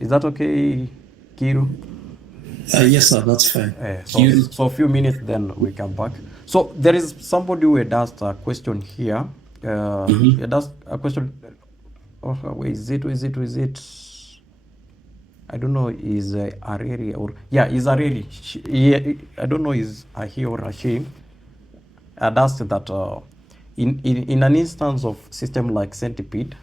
Is that okay, Kiru? Yes, sir, that's fine. So a few minutes, then we come back. So there is somebody who had asked a question here. He had asked a question. Oh, where is it? I don't know. Is Areri or is Areri? I don't know. Is a he or a she? I'd asked that in an instance of system like Centipede,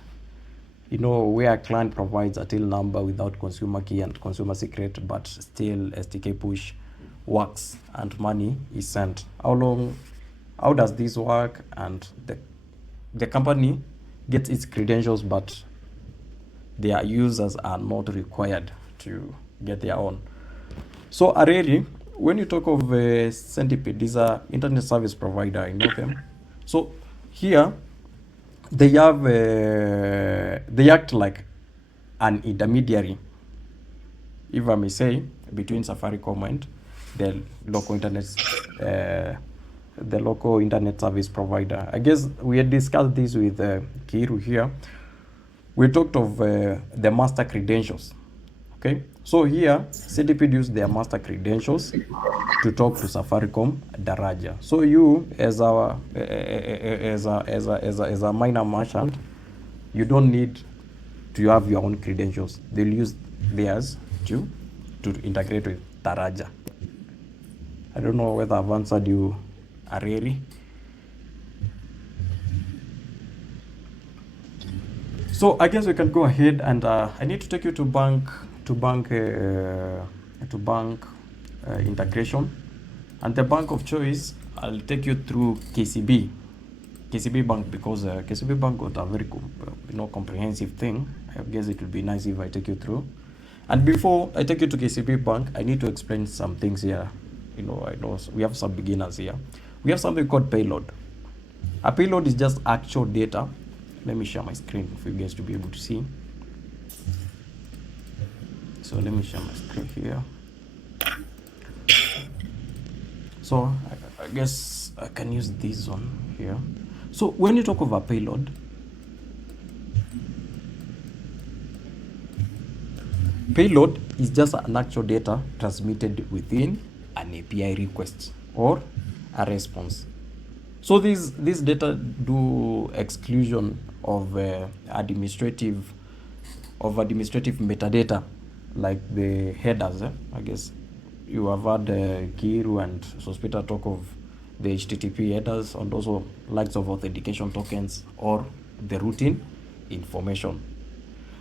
where a client provides a till number without consumer key and consumer secret, but still SDK push works and money is sent. How does this work? And the company gets its credentials, but their users are not required to get their own. So Areri, when you talk of Centipede, these are internet service provider, you know them. So here they have they act like an intermediary, if I may say, between Safaricom and the local internet service provider. I guess we had discussed this with Kiru here. We talked of the master credentials. Okay, so here CDP use their master credentials to talk to Safaricom Daraja. So you as a minor merchant, you don't need to have your own credentials. They'll use theirs to integrate with Daraja. I don't know whether I've answered you, Areri. So I guess we can go ahead, and I need to take you to bank integration, and the bank of choice. I'll take you through KCB Bank, because KCB Bank got a very comprehensive thing. I guess it would be nice if I take you through. And before I take you to KCB Bank, I need to explain some things here. I know we have some beginners here. We have something called payload. A payload is just actual data. Let me share my screen for you guys to be able to see. So let me share my screen here. So I guess I can use this one here. So when you talk of a payload, is just an actual data transmitted within an API request or a response. So these data do exclusion of administrative metadata, like the headers. I guess you have had Kiru and Sospita talk of the HTTP headers, and also likes of authentication tokens or the routing information.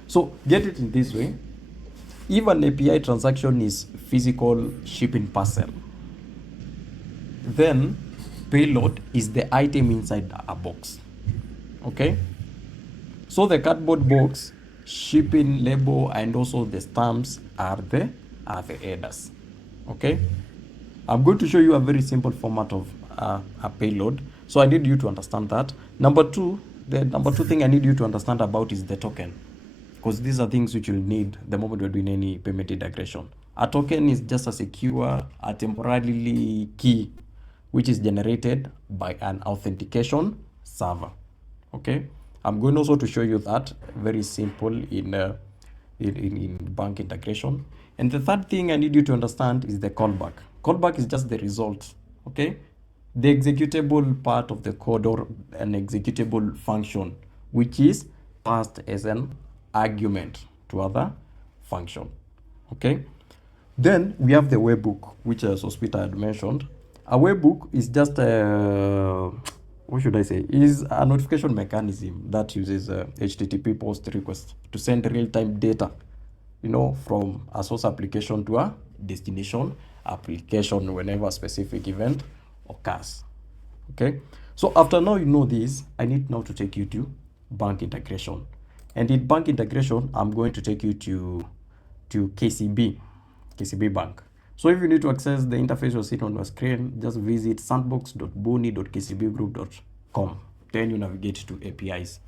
So get it in this way. If an API transaction is physical shipping parcel, then payload is the item inside a box. Okay, so the cardboard box, shipping label, and also the stamps are the headers. Okay, I'm going to show you a very simple format of a payload, so I need you to understand that. The number two thing I need you to understand about is the token, because these are things which you'll need the moment you're doing any payment integration. A token is just a secure, a temporarily key which is generated by an authentication server. Okay, I'm going also to show you that very simple in bank integration. And the third thing I need you to understand is the callback. Callback is just the result. Okay, the executable part of the code or an executable function which is passed as an argument to other function. Okay, then we have the webhook, which Sospita had mentioned. A webhook is just is a notification mechanism that uses HTTP post request to send real-time data, from a source application to a destination application whenever a specific event occurs. Okay, so after now you know this, I need now to take you to bank integration. And in bank integration, I'm going to take you to KCB Bank. So if you need to access the interface you're seeing on your screen, just visit sandbox.buni.kcbgroup.com. Then you navigate to APIs.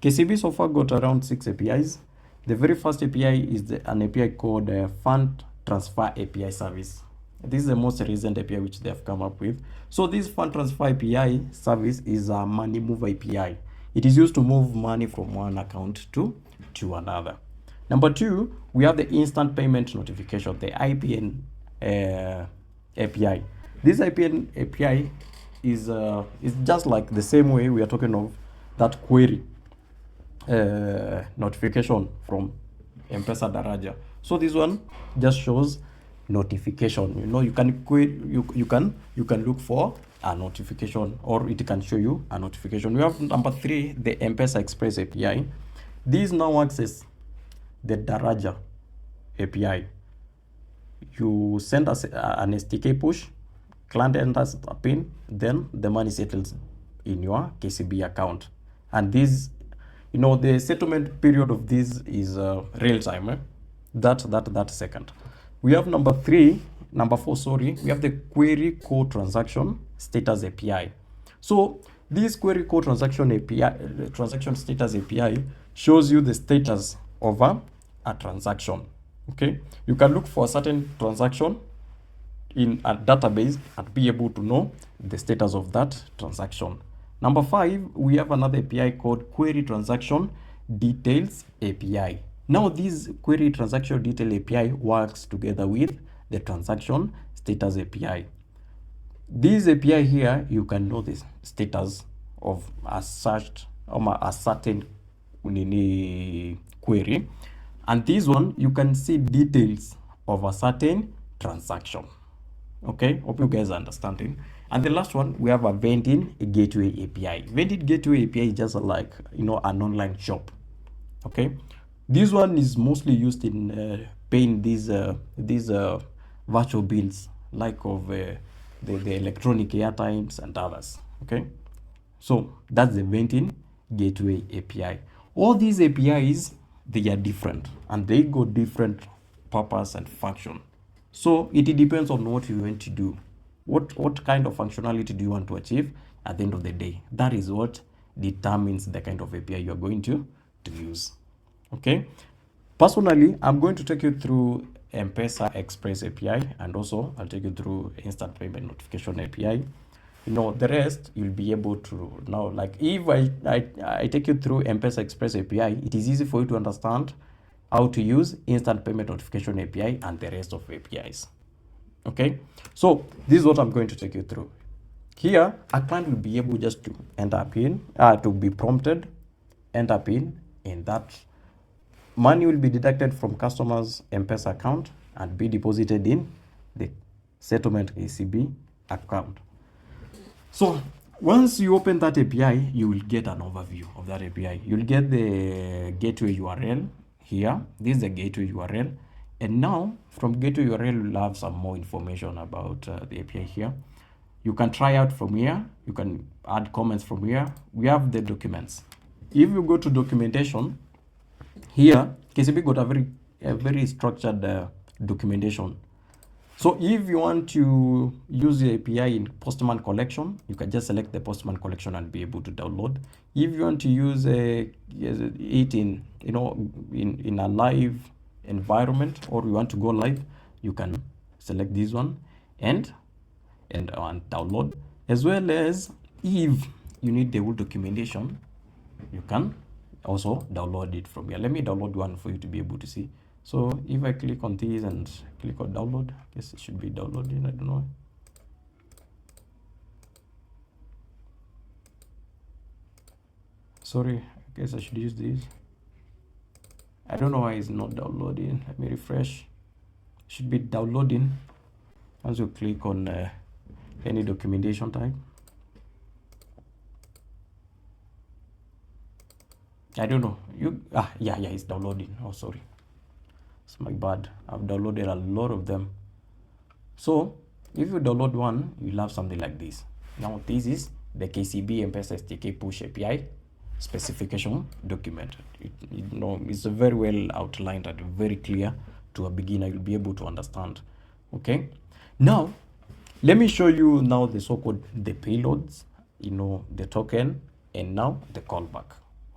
KCB so far got around 6 APIs. The very first API is an API called Fund Transfer API Service. This is the most recent API which they have come up with. So this Fund Transfer API service is a money move API. It is used to move money from one account to another. Number 2, we have the instant payment notification, the IPN API. This IPN API is just like the same way we are talking of that query notification from M-Pesa Daraja. So this one just shows notification. You know, you can look for a notification, or it can show you a notification. We have number 3, the M-Pesa Express API. This now access the Daraja API. You send us an STK push, client enters a PIN, then the money settles in your KCB account. And this, you know, the settlement period of this is real time. That second. We have number 4, we have the query code transaction status API. So this query code transaction API, transaction status API, shows you the status of a transaction. Okay, you can look for a certain transaction in a database and be able to know the status of that transaction. Number 5, we have another API called Query Transaction Details API. Now this Query Transaction Detail API works together with the Transaction Status API. This API here, you can know the status of a certain query, and this one you can see details of a certain transaction. Okay, hope you guys are understanding. And the last one, we have a vending gateway API. Vending gateway API is just like, you know, an online shop. Okay, this one is mostly used in paying these virtual bills, like of the electronic airtimes and others. Okay, so that's the vending gateway API. All these APIs, they are different and they got different purpose and function. So it depends on what you want to do. What kind of functionality do you want to achieve at the end of the day? That is what determines the kind of API you are going to use. Okay. Personally, I'm going to take you through M-Pesa Express API, and also I'll take you through Instant Payment Notification API. You know, the rest you'll be able to now. Like if I take you through M-Pesa Express API, it is easy for you to understand how to use Instant Payment Notification API and the rest of APIs. Okay, so this is what I'm going to take you through. Here, a client will be able just to enter a PIN, to be prompted, enter PIN, and that money will be deducted from customer's M-Pesa account and be deposited in the settlement KCB account. So once you open that API, you will get an overview of that API. You'll get the gateway URL here. This is the gateway URL. And now from gateway URL, you'll have some more information about the API here. You can try out from here. You can add comments from here. We have the documents. If you go to documentation, here, KCB got a very structured documentation. So if you want to use the API in Postman collection, you can just select the Postman collection and be able to download. If you want to use it in, you know, in a live environment, or you want to go live, you can select this one and download. As well as if you need the whole documentation, you can also download it from here. Let me download one for you to be able to see. So if I click on this and click on download, I guess it should be downloading. I don't know. Sorry, I guess I should use this. I don't know why it's not downloading. Let me refresh. It should be downloading once you click on any documentation type. I don't know. Yeah, it's downloading. Oh, sorry. It's my bad. I've downloaded a lot of them. So if you download one, you'll have something like this. Now this is the KCB M-Pesa SDK push API specification document. It's very well outlined and very clear. To a beginner, you'll be able to understand. Okay, now let me show you now the so-called the payloads, the token, and now the callback.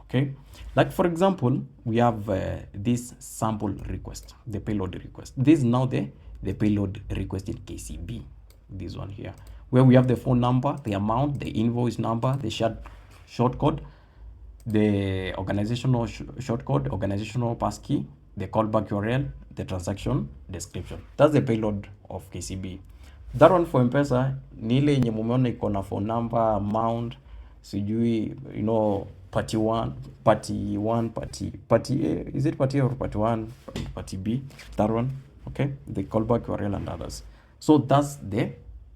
Okay, like for example, we have this sample request, the payload request. This is now the payload request in KCB, this one here, where we have the phone number, the amount, the invoice number, the short code, the organizational short code, organizational passkey, the callback URL, the transaction description. That's the payload of KCB. That one for M-Pesa ni ile yenye mumeona iko na phone number, amount, sijui, party one, is it party A or party 1, party B? That one, okay? The callback URL and others. So that's the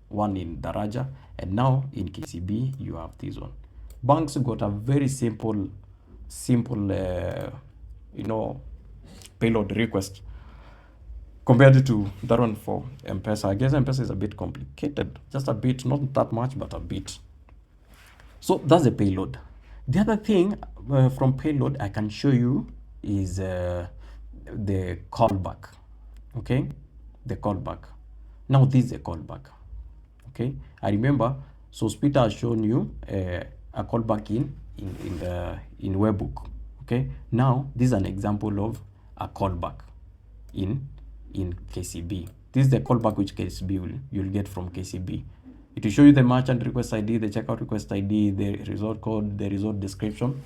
one in Daraja, and now in KCB you have this one. Banks got a very simple payload request compared to that one for M-Pesa. I guess M-Pesa is a bit complicated, just a bit, not that much, but a bit. So that's the payload. The other thing from payload I can show you is the callback. Okay, the callback. Now this is a callback. Okay, I remember, so Peter has shown you a callback in Webhook. Okay, now this is an example of a callback in KCB. This is the callback which KCB you'll get from KCB. It will show you the merchant request ID, the checkout request ID, the result code, the result description,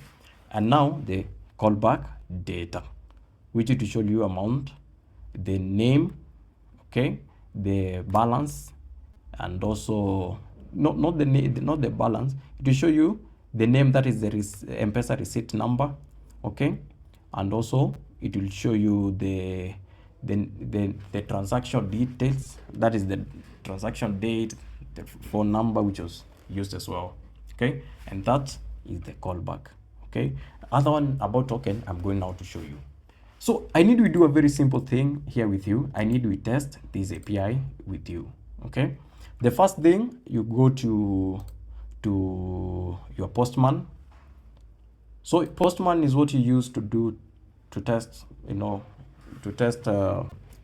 and now the callback data, which it will show you amount, the name, okay, the balance, and also not the balance. It will show you the name, that is the M-Pesa receipt number, okay, and also it will show you the transaction details, that is the transaction date, the phone number which was used as well. Okay, and that is the callback. Okay, other one about token I'm going now to show you. So I need to do a very simple thing here with you. I need to test this API with you. Okay, the first thing, you go to your Postman. So Postman is what you use to test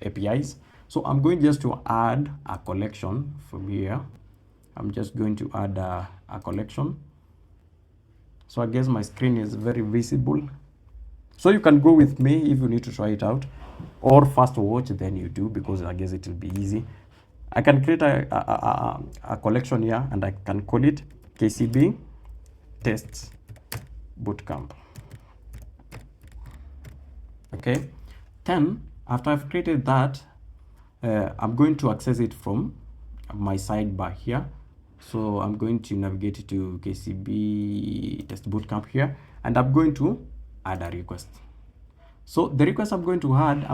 APIs. So I'm going just to add a collection from here. I'm just going to add a collection. So I guess my screen is very visible. So you can go with me if you need to try it out, or first watch, then you do, because I guess it will be easy. I can create a collection here, and I can call it KCB Test Bootcamp. Okay, then after I've created that, I'm going to access it from my sidebar here. So I'm going to navigate to KCB Test Bootcamp here, and I'm going to add a request. So the request I'm going to add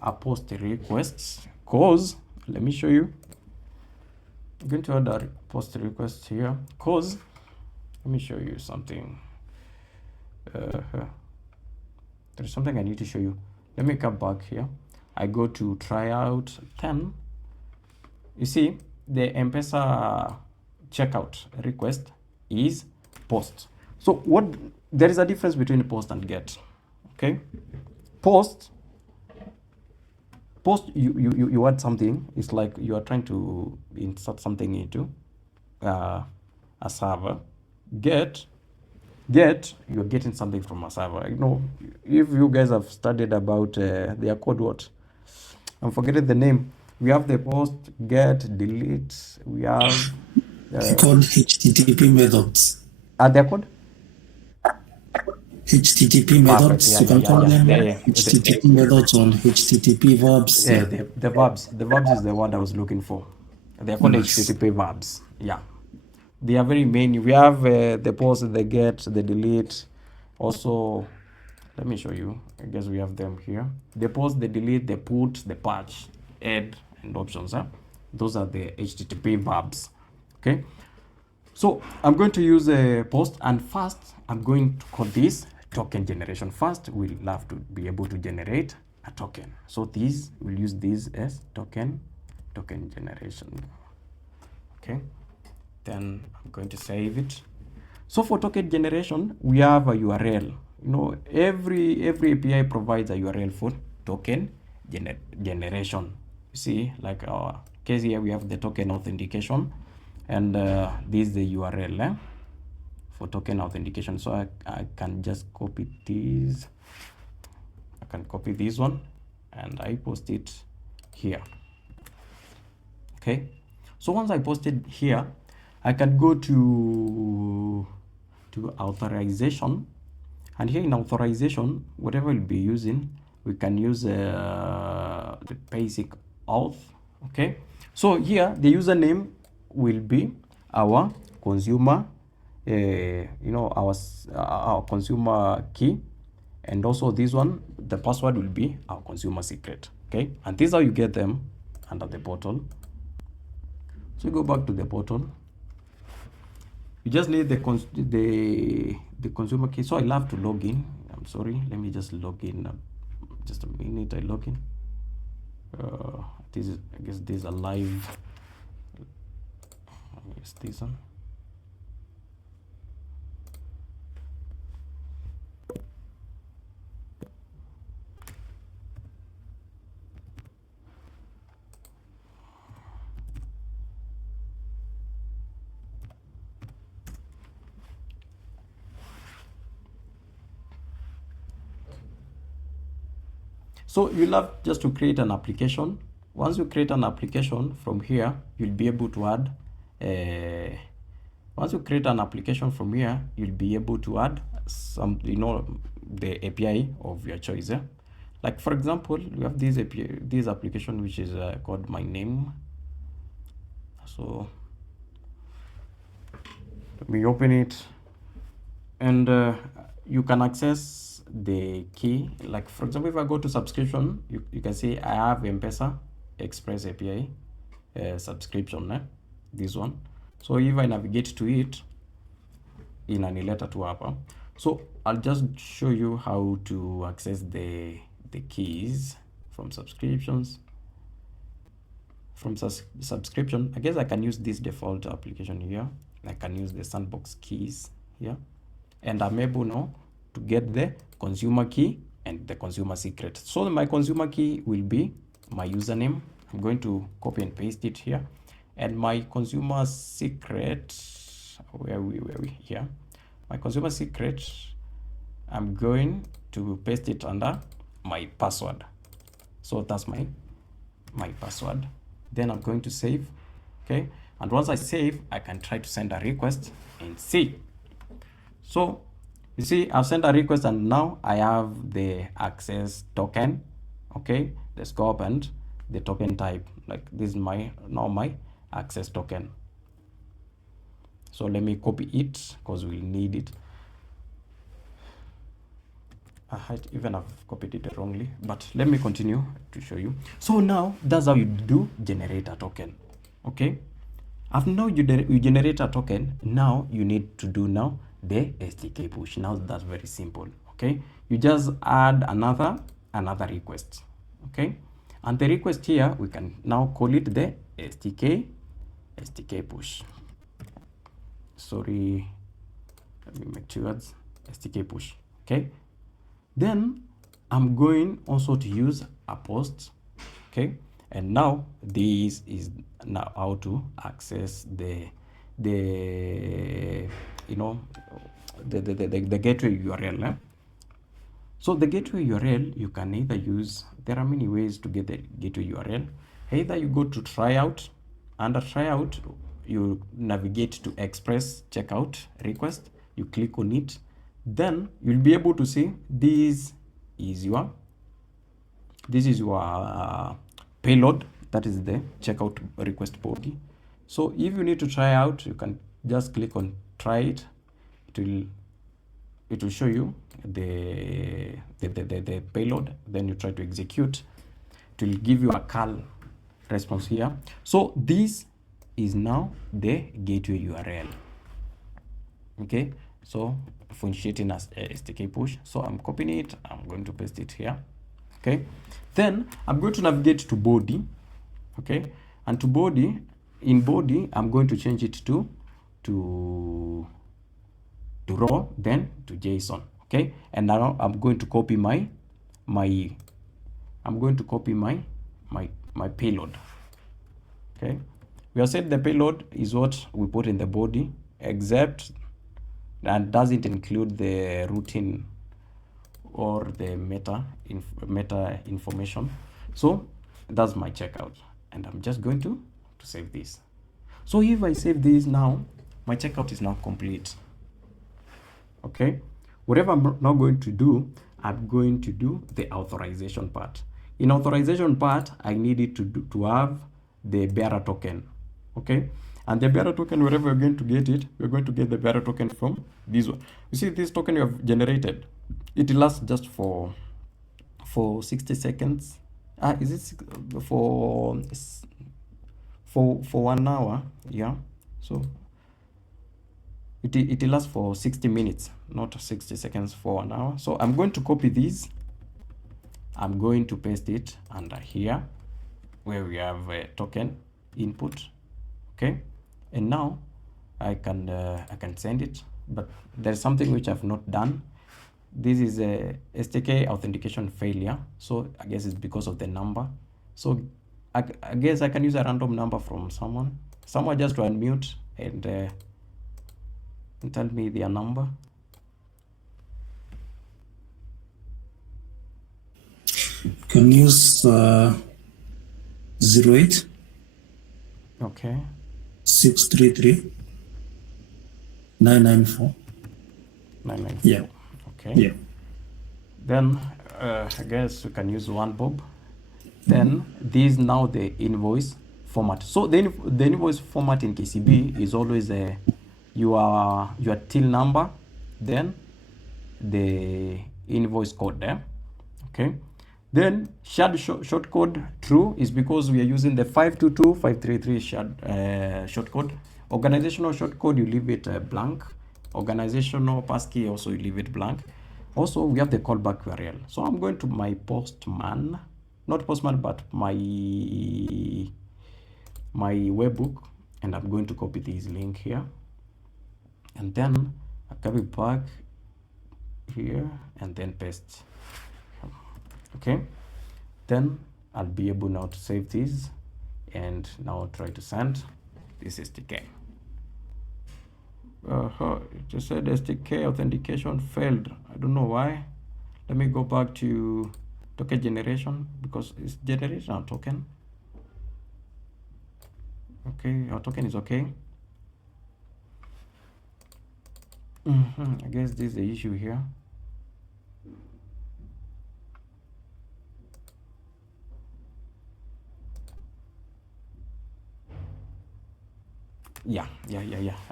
a post request, cause let me show you. I'm going to add a post request here, cause let me show you something. There's something I need to show you. Let me come back here. I go to tryout 10. You see, the M-Pesa checkout request is post. So there is a difference between post and get. Okay, post you add something. It's like you are trying to insert something into a server. Get you're getting something from a server. If you guys have studied about their code, what I'm forgetting the name. We have the post, get, delete. We have called HTTP methods. Are they called HTTP methods? You can call them HTTP methods or HTTP verbs. The verbs. The verbs is the word I was looking for. They are called HTTP verbs. Yeah, they are very many. We have the post, the get, the delete. Also, let me show you. I guess we have them here. The post, the delete, the put, the patch, add, and options. Those are the HTTP verbs. Okay, so I'm going to use a post, and first I'm going to call this token generation. First, we'll have to be able to generate a token. So we'll use this as token token generation. Okay, then I'm going to save it. So for token generation, we have a URL. You know, every API provides a URL for token generation. You see, like our case here, we have the token authentication, and this is the URL for token authentication. So I can just copy this. I can copy this one, and I post it here. Okay, so once I post it here, I can go to authorization, and here in authorization, whatever we'll be using, we can use the basic auth. Okay, so here the username will be our consumer, you know, our consumer key, and also this one, the password will be our consumer secret. Okay, and this is how you get them under the portal. So go back to the portal. You just need the consumer key. So I'll have to log in. I'm sorry. Let me just log in. Just a minute. I log in. This is, I guess, this is a live. Yes, this one. So you'll have just to create an application. Once you create an application from here, you'll be able to add once you create an application from here, you'll be able to add some, you know, the API of your choice. Like for example, we have this API, this application which is called My Name. So let me open it, and you can access the key. Like for example, if I go to subscription, you can see I have M-Pesa Express API subscription, this one. So if I navigate to it, inanileta tu hapa. So I'll just show you how to access the keys from subscriptions. From subscription, I guess I can use this default application here. I can use the Sandbox keys here, and I'm able now to get the consumer key and the consumer secret. So my consumer key will be my username. I'm going to copy and paste it here, and my consumer secret, where we here, my consumer secret, I'm going to paste it under my password. So that's my password. Then I'm going to save. Okay, and once I save, I can try to send a request and see. So you see, I've sent a request, and now I have the access token. Okay, the scope and the token type. Like this is my access token. So let me copy it because we'll need it. Even I've copied it wrongly, but let me continue to show you. So now that's how you do generate a token. Okay, after now you generate a token, now you need to do now the SDK push. Now that's very simple. Okay, you just add another request. Okay, and the request here, we can now call it the SDK push. Sorry, let me make two words. SDK push. Okay, then I'm going also to use a post. Okay, and now this is now how to access the you know, the gateway URL. So the gateway URL, you can either use, there are many ways to get the gateway URL. Either you go to tryout, under tryout, you navigate to express checkout request, you click on it, then you'll be able to see this is your payload, that is the checkout request body. So if you need to try out, you can just click on try it. It will show you the payload. Then you try to execute. It will give you a call response here. So this is now the gateway URL. Okay, so for initiating a SDK push, so I'm copying it, I'm going to paste it here. Okay, then I'm going to navigate to body. Okay, And to body, in body, I'm going to change it to raw, then to JSON. Okay, and now I'm going to copy my payload. Okay, we have said the payload is what we put in the body, except that doesn't include the routine or the meta information. So that's my checkout, and I'm just going to save this. So if I save this now, my checkout is now complete. Okay, whatever I'm now going to do, I'm going to do the authorization part. In authorization part, I need it to have the bearer token. Okay, and the bearer token, wherever we're going to get it, we're going to get the bearer token from this one. You see this token you have generated, it lasts just for 60 seconds. Is it for 1 hour? Yeah, so it lasts for 60 minutes, not 60 seconds, for 1 hour. So I'm going to copy this. I'm going to paste it under here where we have a token input. Okay, and now I can send it, but there's something which I've not done. This is a STK authentication failure, so I guess it's because of the number. So I guess I can use a random number from someone just to unmute and tell me their number. Can use 08. Okay. 633 994. 994. Yeah. Okay. Yeah. Then I guess we can use one bob. Then this now the invoice format. So the invoice format in KCB is always your till number, then the invoice code there. Okay. Then shared short code true is because we are using the 522533 shared short code. Organizational short code, you leave it blank. Organizational passkey also, you leave it blank. Also we have the callback URL. So I'm going to my postman, not postman, but my webbook, and I'm going to copy this link here, and then I'll copy back here and then paste. Okay, then I'll be able now to save this and now try to send this SDK. It just said SDK authentication failed. I don't know why. Let me go back to token generation, because it's generating our token. Okay, our token is okay. I guess this is the issue here. Yeah,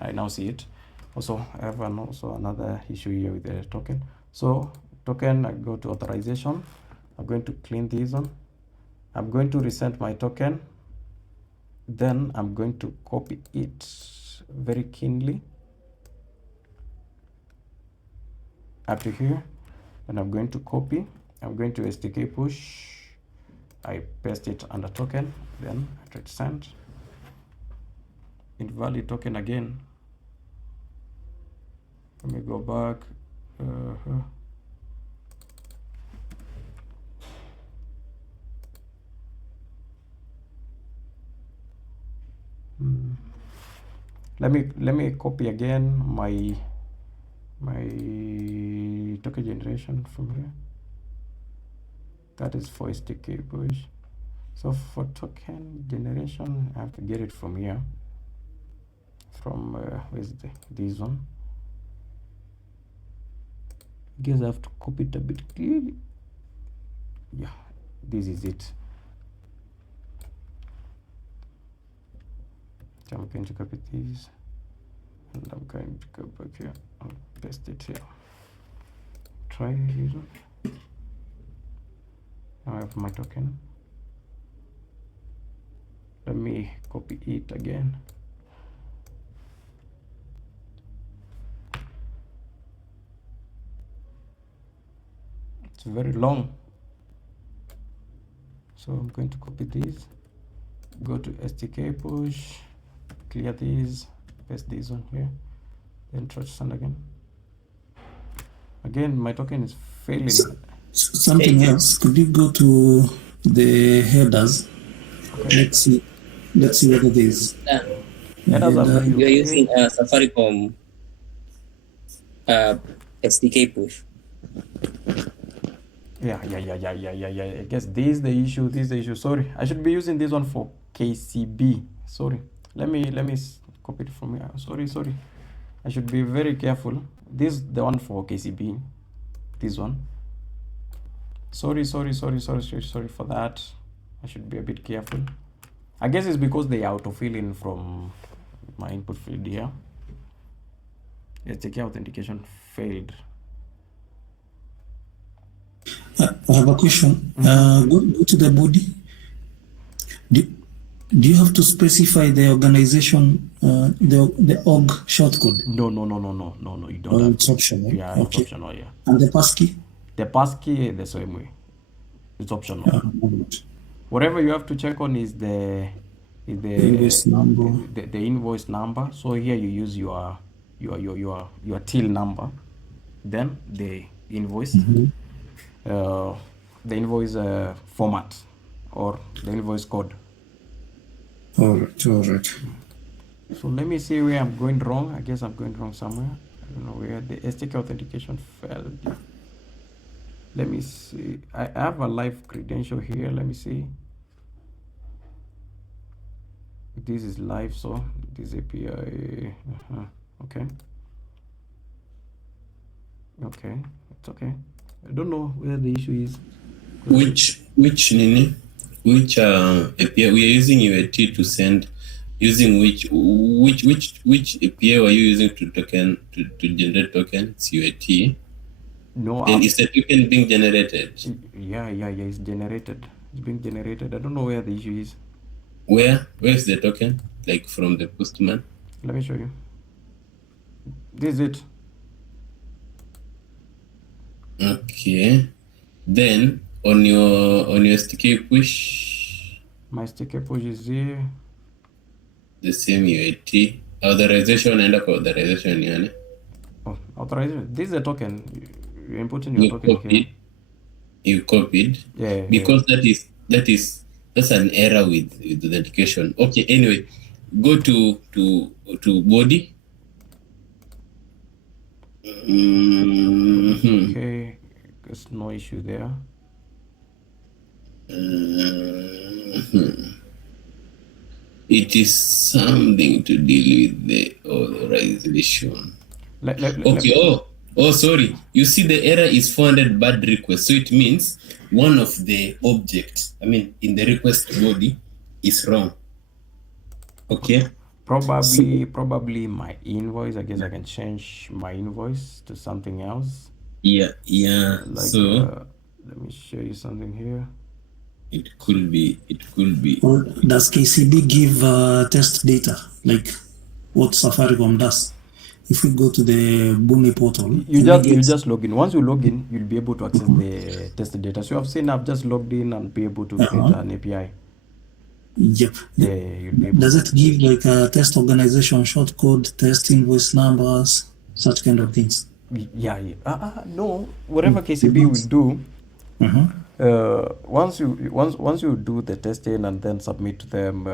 I now see it. Also I have another issue here with the token. So token, I go to authorization. I'm going to clean this one. I'm going to resend my token. Then I'm going to copy it very keenly up to here, and I'm going to copy. I'm going to SDK push. I paste it under token, then I try to send. Invalid token again. Let me go back. Let me copy again my token generation from here. That is for SDK push. So for token generation, I have to get it from here. From where's this one? I guess I have to copy it a bit clearly. Yeah, this is it. So I'm going to copy this, and I'm going to go back here and paste it here. Try this one. Now I have my token. Let me copy it again. It's very long, so I'm going to copy this, go to STK push, clear these, paste this on here, then try to send again. Again, my token is failing. Something else, could you go to the headers? Okay. Let's see whether there is. You are using Safaricom SDK push. Yeah. I guess this is the issue. Sorry, I should be using this one for KCB. Sorry. Let me copy it from here. Sorry. I should be very careful. This is the one for KCB. This one. Sorry for that. I should be a bit careful. I guess it's because they autofill in from my input field here. STK authentication failed. I have a question. Go to the body. Do you have to specify the organization, the org shortcode? No, you don't have it's to. optional. Yeah, Okay. it's optional, yeah. And the passkey? The passkey the same way. It's optional. Whatever you have to check on is the invoice number. The invoice number. So here you use your till number, then the invoice, the invoice format or the invoice code. All right. So let me see where I'm going wrong. I guess I'm going wrong somewhere. I don't know where the STK authentication failed. Let me see. I have a live credential here. Let me see. This is live, so this API. Okay. It's okay. I don't know where the issue is. Which API we are using UAT to send? Using which API were you using to generate tokens? UAT. No. Then is the token being generated? Yeah. It's generated. It's being generated. I don't know where the issue is. Where is the token? Like from the postman? Let me show you. This is it. Okay. Then on your sticky push. My sticky push is here. The same UAT. Authorization and authorization yani. Oh, authorization. This is a token. You're inputting your token here. You copied. Yeah. Because that's an error with authentication. Okay, anyway, go to body. Okay, there's no issue there. It is something to deal with the authorization. Sorry. You see the error is 400 bad request. So it means one of the objects, in the request body is wrong. Okay. Probably my invoice. I guess I can change my invoice to something else. Yeah. Let me show you something here. It could be. Or does KCB give test data like what Safaricom does? If we go to the Buni portal, you just log in. Once you log in, you'll be able to access the test data. So I've seen I've just logged in and be able to create an API. Yep. Yeah, you'll be able. Does it give like a test organization shortcode, test invoice numbers, such kind of things? Yeah. No. Whatever KCB will do. Once you do the testing and then submit to them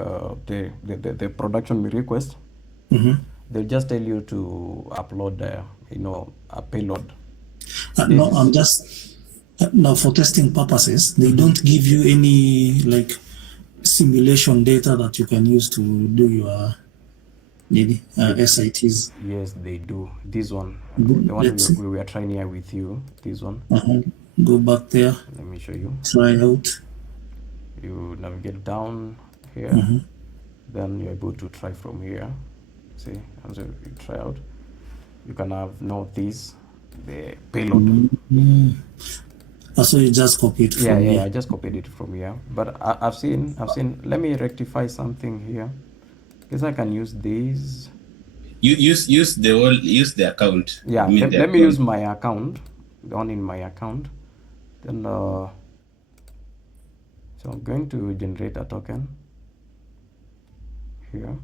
the production request, they'll just tell you to upload a payload. No, I'm just now for testing purposes. They don't give you any like simulation data that you can use to do your SITs. Yes, they do. This one, the one we are trying here with you. This one. Go back there. Let me show you. Try out. You navigate down here. Then you're able to try from here. See, as you try out, you can have the payload. So you just copied it from here. I just copied it from here. But I've seen. Let me rectify something here. Guess I can use these. Use the account. Yeah. Let me use my account. The one in my account. Then so I'm going to generate a token. here.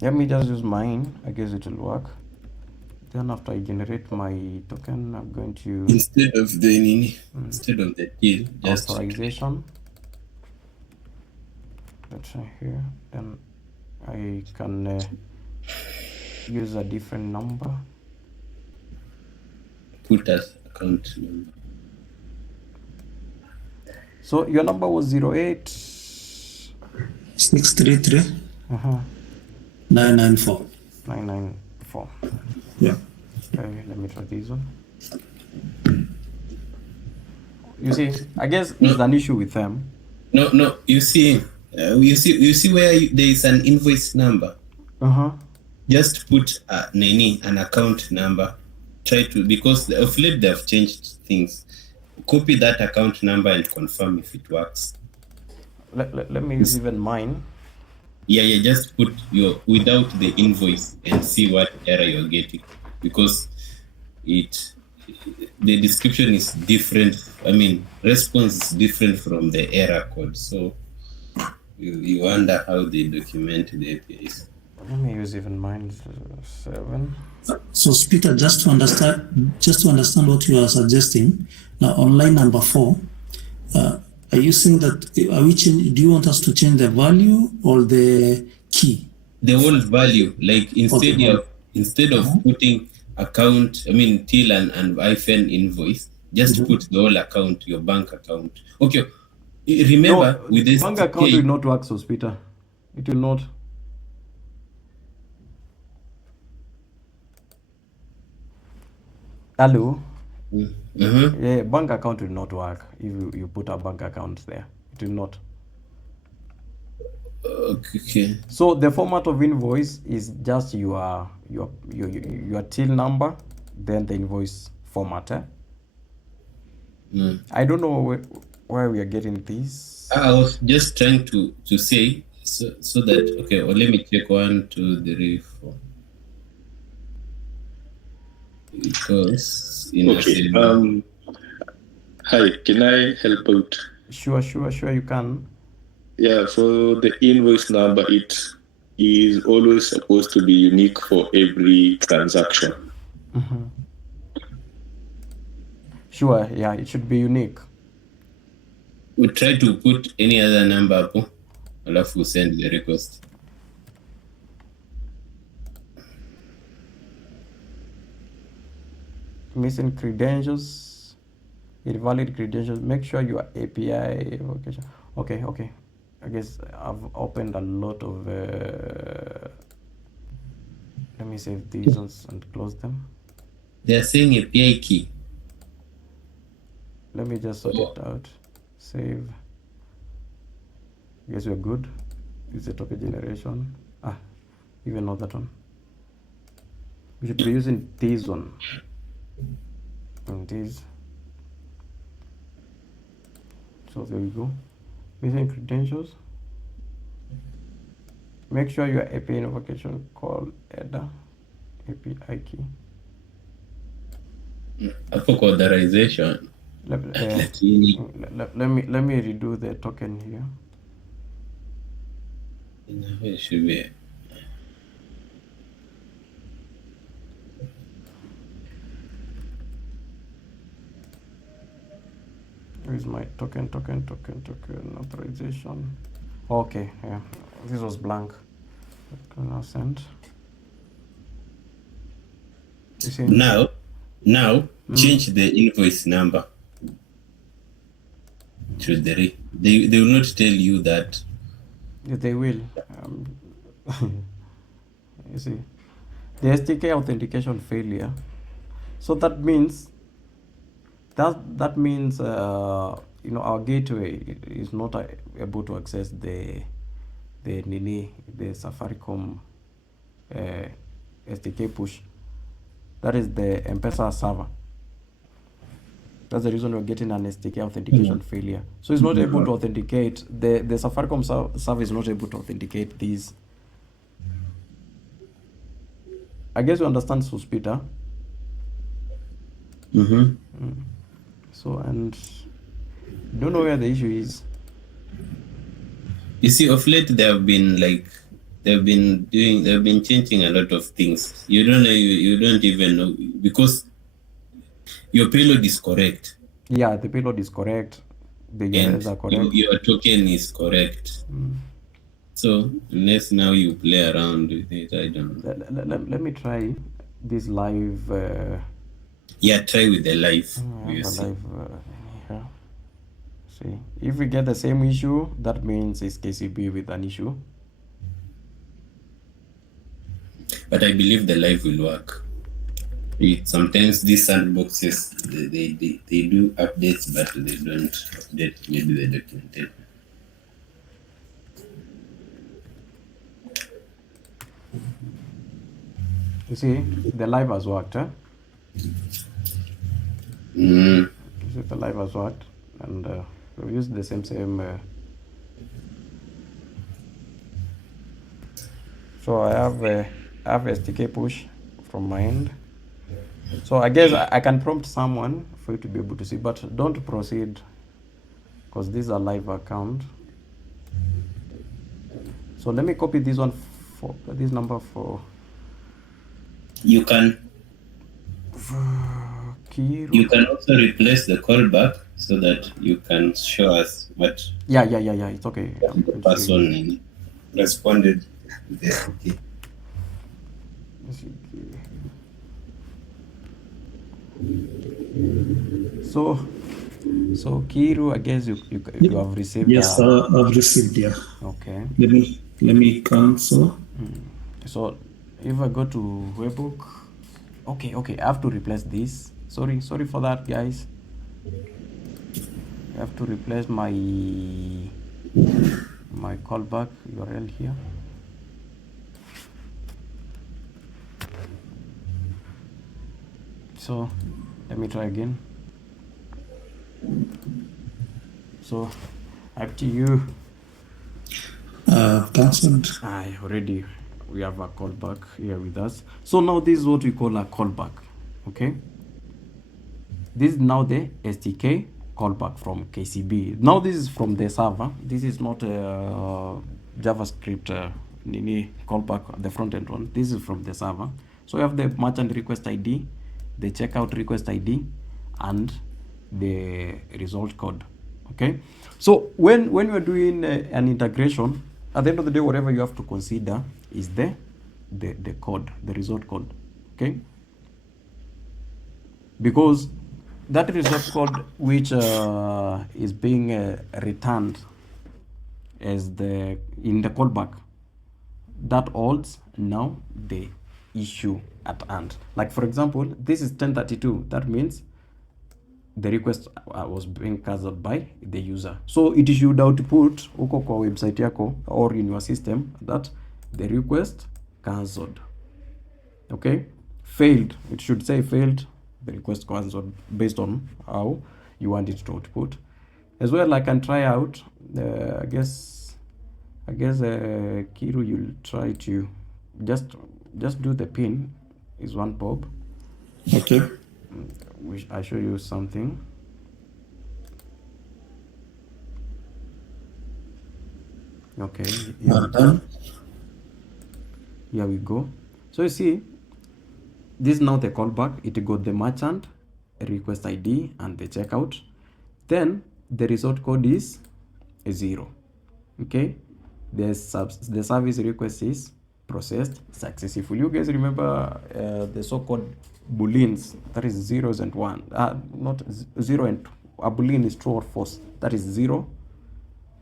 Let me just use mine. I guess it will work. Then after I generate my token, I'm going to instead of the deal, just authorization. Let's say here. Then I can use a different number. Put as account number. So your number was 08 633 994 994. Yeah. Okay, let me try this one. You see, I guess there's an issue with them. No. You see where there is an invoice number. Just put an account number. Try to, because of late they have changed things. Copy that account number and confirm if it works. Let me use even mine. Yeah. Just put your without the invoice and see what error you're getting, because the description is different. I mean, response is different from the error code. So you wonder how they document the APIs. Let me use even mine 7. So speaker, just to understand what you are suggesting, now on line number 4, are you saying that do you want us to change the value or the key? The whole value, like instead of putting account, I mean till and hyphen invoice, just put the whole account, your bank account. Okay. Remember, with this bank account will not work, so Peter. It will not. Hello. Yeah, bank account will not work if you put a bank account there. It will not. Okay. So the format of invoice is just your till number, then the invoice format. I don't know where we are getting this. I was just trying to say so that okay. Well, let me check 1, 2, 3, 4. Because hi, can I help out? Sure, you can. Yeah, so the invoice number, it is always supposed to be unique for every transaction. Sure, yeah, it should be unique. We try to put any other number, alafu we'll send the request. Missing credentials, invalid credentials. Make sure your API location. Okay. I guess I've opened a lot of. Let me save these ones and close them. They are saying API key. Let me just sort it out. Save. I guess we're good. Use the token generation. Even not that one. We should be using this one. And this. So there we go. Missing credentials. Make sure your API invocation call header API key. Authorization. Let me redo the token here. It should be. Where's my token authorization? Okay, yeah, this was blank. Now send. You see? Now change the invoice number to the they will not tell you that. Yeah, they will. You see, the SDK authentication failure. So that means our gateway is not able to access the Safaricom SDK push. That is the M-Pesa server. That's the reason we're getting an SDK authentication failure. So it's not able to authenticate. The Safaricom server is not able to authenticate these. I guess you understand, Suspita. So, and don't know where the issue is. You see, of late they've been changing a lot of things. You don't know, you don't even know, because your payload is correct. Yeah, the payload is correct. The URLs are correct. Your token is correct. So unless now you play around with it, I don't know. Let me try this live. Yeah, try with the live. You see. Yeah. See, if we get the same issue, that means it's KCB with an issue. But I believe the live will work. Sometimes these sandboxes, they do updates, but they don't update maybe the documentation. You see, the live has worked, huh? You see, the live has worked, and we use the same. So I have SDK push from my end. So I guess I can prompt someone for you to be able to see, but don't proceed because this is a live account. So let me copy this one for this number for. You can also replace the callback so that you can show us what. Yeah. It's okay. The person responded. Okay. So Kiru, I guess you have received. Yes, I've received. Yeah. Okay. Let me cancel. So if I go to Webhook, okay, I have to replace this. Sorry for that, guys. I have to replace my callback URL here. So let me try again. So up to you. Cancelled. Already we have a callback here with us. So now this is what we call a callback. Okay. This is now the SDK callback from KCB. Now this is from the server. This is not a JavaScript callback, the front end one. This is from the server. So we have the merchant request ID, the checkout request ID, and the result code. Okay. So when you're doing an integration, at the end of the day, whatever you have to consider is the code, the result code. Okay. Because that result code which is being returned as in the callback, that holds now the issue at hand. Like for example, this is 1032. That means the request was being cancelled by the user. So it should output uko kwa website yako or in your system that the request cancelled. Okay, failed. It should say failed. The request cancelled based on how you want it to output. As well, I can try out. I guess Kiru, you'll try to just do the pin is one bob. Okay. I show you something. Okay. Here we go. So you see, this is now the callback. It got the merchant request ID and the checkout. Then the result code is 0. Okay. The service request is processed successfully. You guys remember the so-called booleans, that is zeros and one. Not 0 and a boolean is true or false. That is 0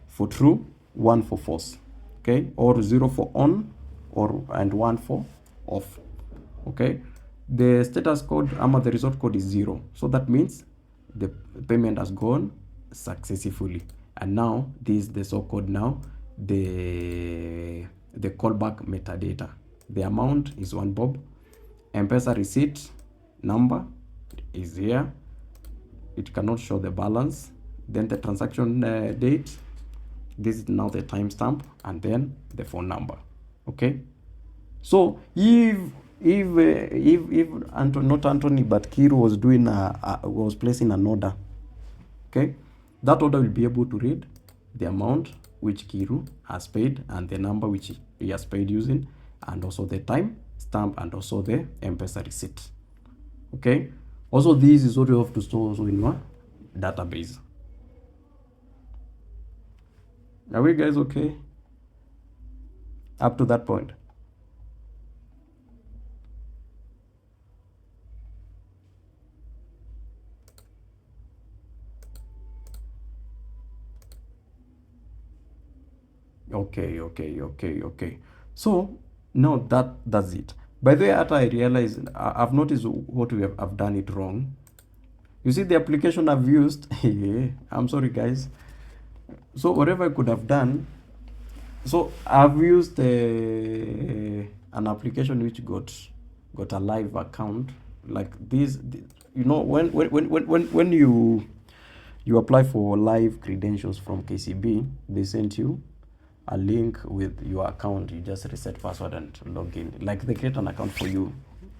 for true, 1 for false. Okay, or 0 for on, and 1 for off. Okay, the status code the result code is 0. So that means the payment has gone successfully. And now this is the so-called now the callback metadata. The amount is 1 bob. M-Pesa receipt number is here. It cannot show the balance. Then the transaction date. This is now the timestamp, and then the phone number. Okay. So if not Anthony but Kiru was doing was placing an order, okay, that order will be able to read the amount which Kiru has paid and the number which he has paid using, and also the time stamp and also the M-Pesa receipt. Okay, also this is what you have to store also in your database. Are we guys okay up to that point? Okay. So now that's it. By the way, after I realized, I've noticed what I've done it wrong. You see the application I've used. I'm sorry guys. So whatever I could have done, so I've used an application which got a live account like this. You know, when you apply for live credentials from KCB, they sent you a link with your account. You just reset password and log in. Like they create an account for you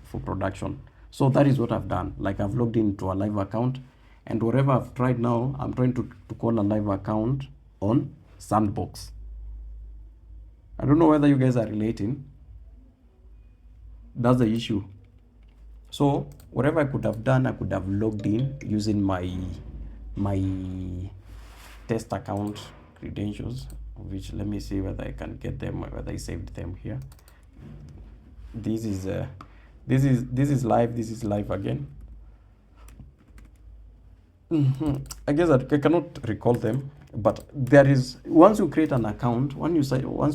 for production. So that is what I've done. Like I've logged into a live account, and whatever I've tried now, I'm trying to call a live account on Sandbox. I don't know whether you guys are relating. That's the issue. So whatever I could have done, I could have logged in using my test account credentials, which let me see whether I can get them, whether I saved them here. This is live. This is live again. I guess I cannot recall them, but there is, once you create an account, once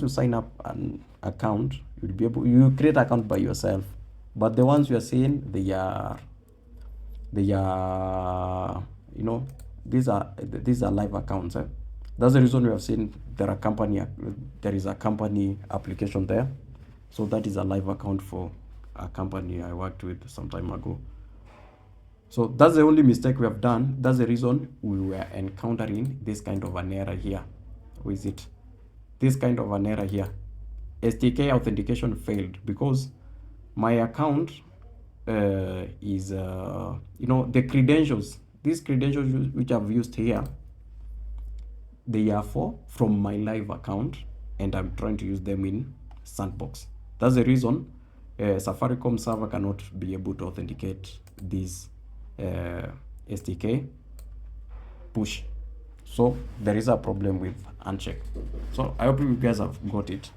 you sign up an account, you'll be able, you create an account by yourself, but the ones you are seeing, they are you know, these are live accounts. That's the reason we have seen there is a company application there. So that is a live account for a company I worked with some time ago. So that's the only mistake we have done. That's the reason we were encountering this kind of an error here. Who is it? This kind of an error here. STK authentication failed because my account is, you know, the credentials, these credentials which I've used here, they are from my live account, and I'm trying to use them in Sandbox. That's the reason Safaricom server cannot be able to authenticate this SDK push. So there is a problem with uncheck. So I hope you guys have got it.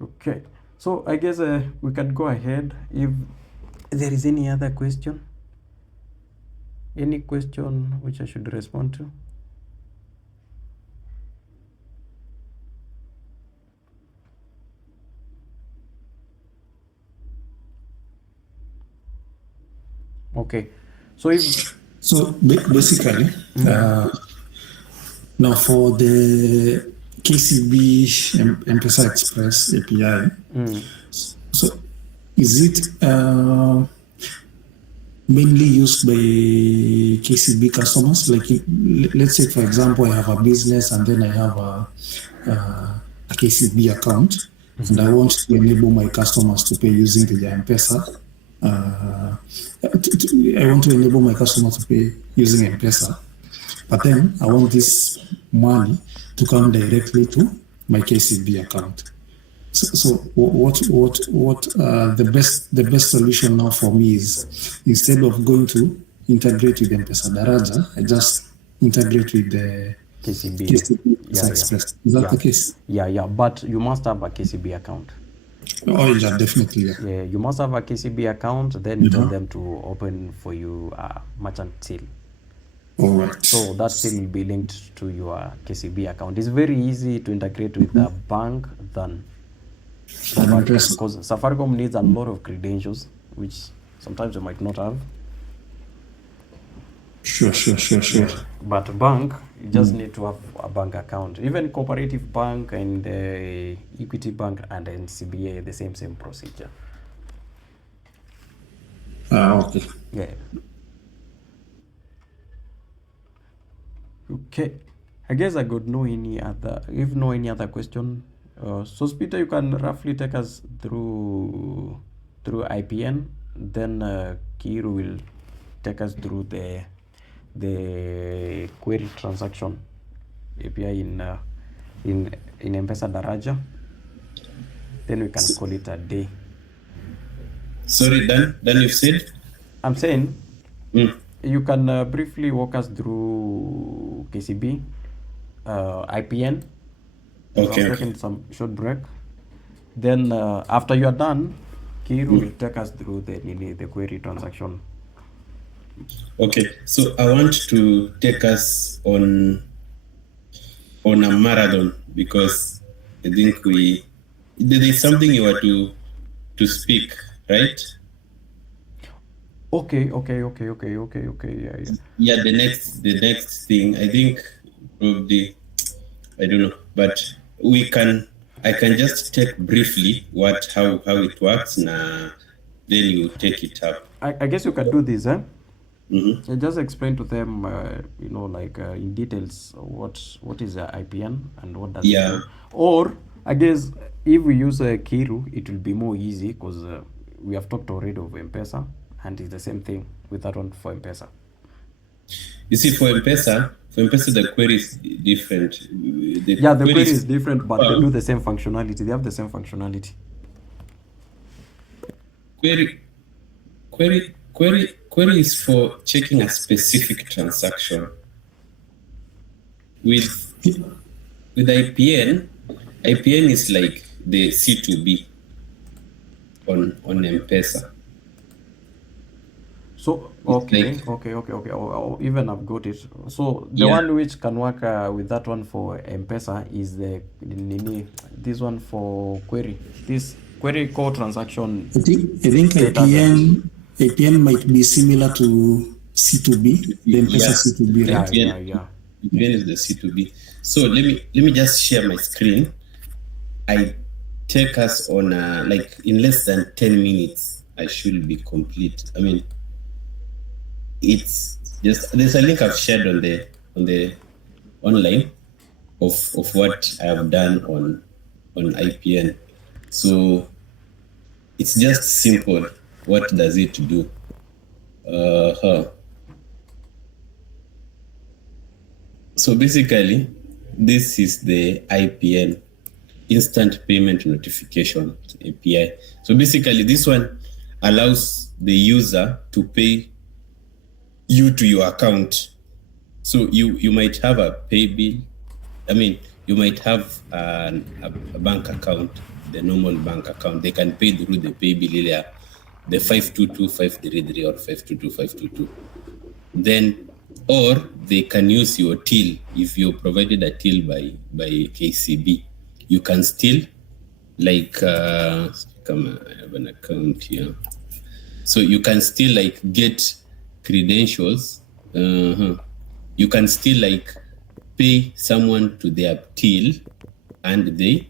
Okay, so I guess we can go ahead if there is any other question. Any question which I should respond to? Okay, so basically, now for the KCB M-Pesa Express API, so is it mainly used by KCB customers? Like, let's say, for example, I have a business and then I have a KCB account, and I want to enable my customers to pay using the M-Pesa. I want to enable my customers to pay using M-Pesa, but then I want this money to come directly to my KCB account. So what the best solution now for me is, instead of going to integrate with M-Pesa Daraja, I just integrate with the KCB Express. Is that the case? Yeah, but you must have a KCB account. Oh yeah, definitely. Yeah, you must have a KCB account. Then you tell them to open for you a merchant till. All right. So that still will be linked to your KCB account. It's very easy to integrate with the bank than Safaricom, because Safaricom needs a lot of credentials, which sometimes you might not have. Sure. But bank, you just need to have a bank account. Even Cooperative Bank and Equity Bank and NCBA, the same procedure. Okay. Yeah. Okay. I guess I got no any other question, So Peter, you can roughly take us through IPN, then Kiru will take us through the query transaction API in M-Pesa Daraja. Then we can call it a day. Sorry, Dan you said? I'm saying you can briefly walk us through KCB, IPN. Okay. I'm taking some short break. Then after you are done, Kiru will take us through the query transaction. Okay, so I want to take us on a marathon because I think there is something you want to speak, right? Okay. Yeah. Yeah, the next thing, I think probably, I don't know, but I can just take briefly how it works, then you take it up. I guess you can do this, just explain to them, like in details what is a IPN and what does it do. Or I guess if we use Kiru, it will be more easy because we have talked already of M-Pesa, and it's the same thing with that one for M-Pesa. You see, for M-Pesa the query is different. The query is different, but they do the same functionality. They have the same functionality. Query is for checking a specific transaction. With IPN is like the C2B on M-Pesa. So okay. Even I've got it. So the one which can work with that one for M-Pesa is this one for query. This query core transaction. I think IPN might be similar to C2B, the M-Pesa C2B, right? Yeah. IPN is the C2B. So let me just share my screen. I take us on in less than 10 minutes. I should be complete. I mean, it's just there's a link I've shared on the online of what I have done on IPN. So it's just simple. What does it do? So basically, this is the IPN, Instant Payment Notification API. So basically, this one allows the user to pay you to your account. So you might have a pay bill. I mean, you might have a bank account, the normal bank account. They can pay through the pay bill, the 522533 or 522522. Then, or they can use your till. If you provided a till by KCB, you can still come on, I have an account here. So you can still get credentials. You can still pay someone to their till, and they're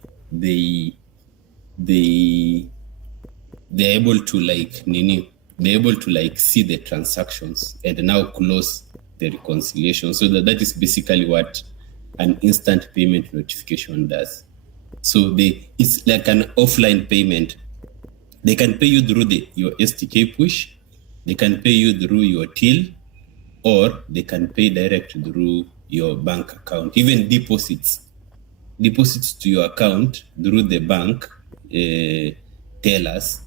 able to they're able to see the transactions and now close the reconciliation. So that is basically what an instant payment notification does. So it's like an offline payment. They can pay you through your STK push, they can pay you through your till, or they can pay direct through your bank account. Even deposits to your account through the bank tellers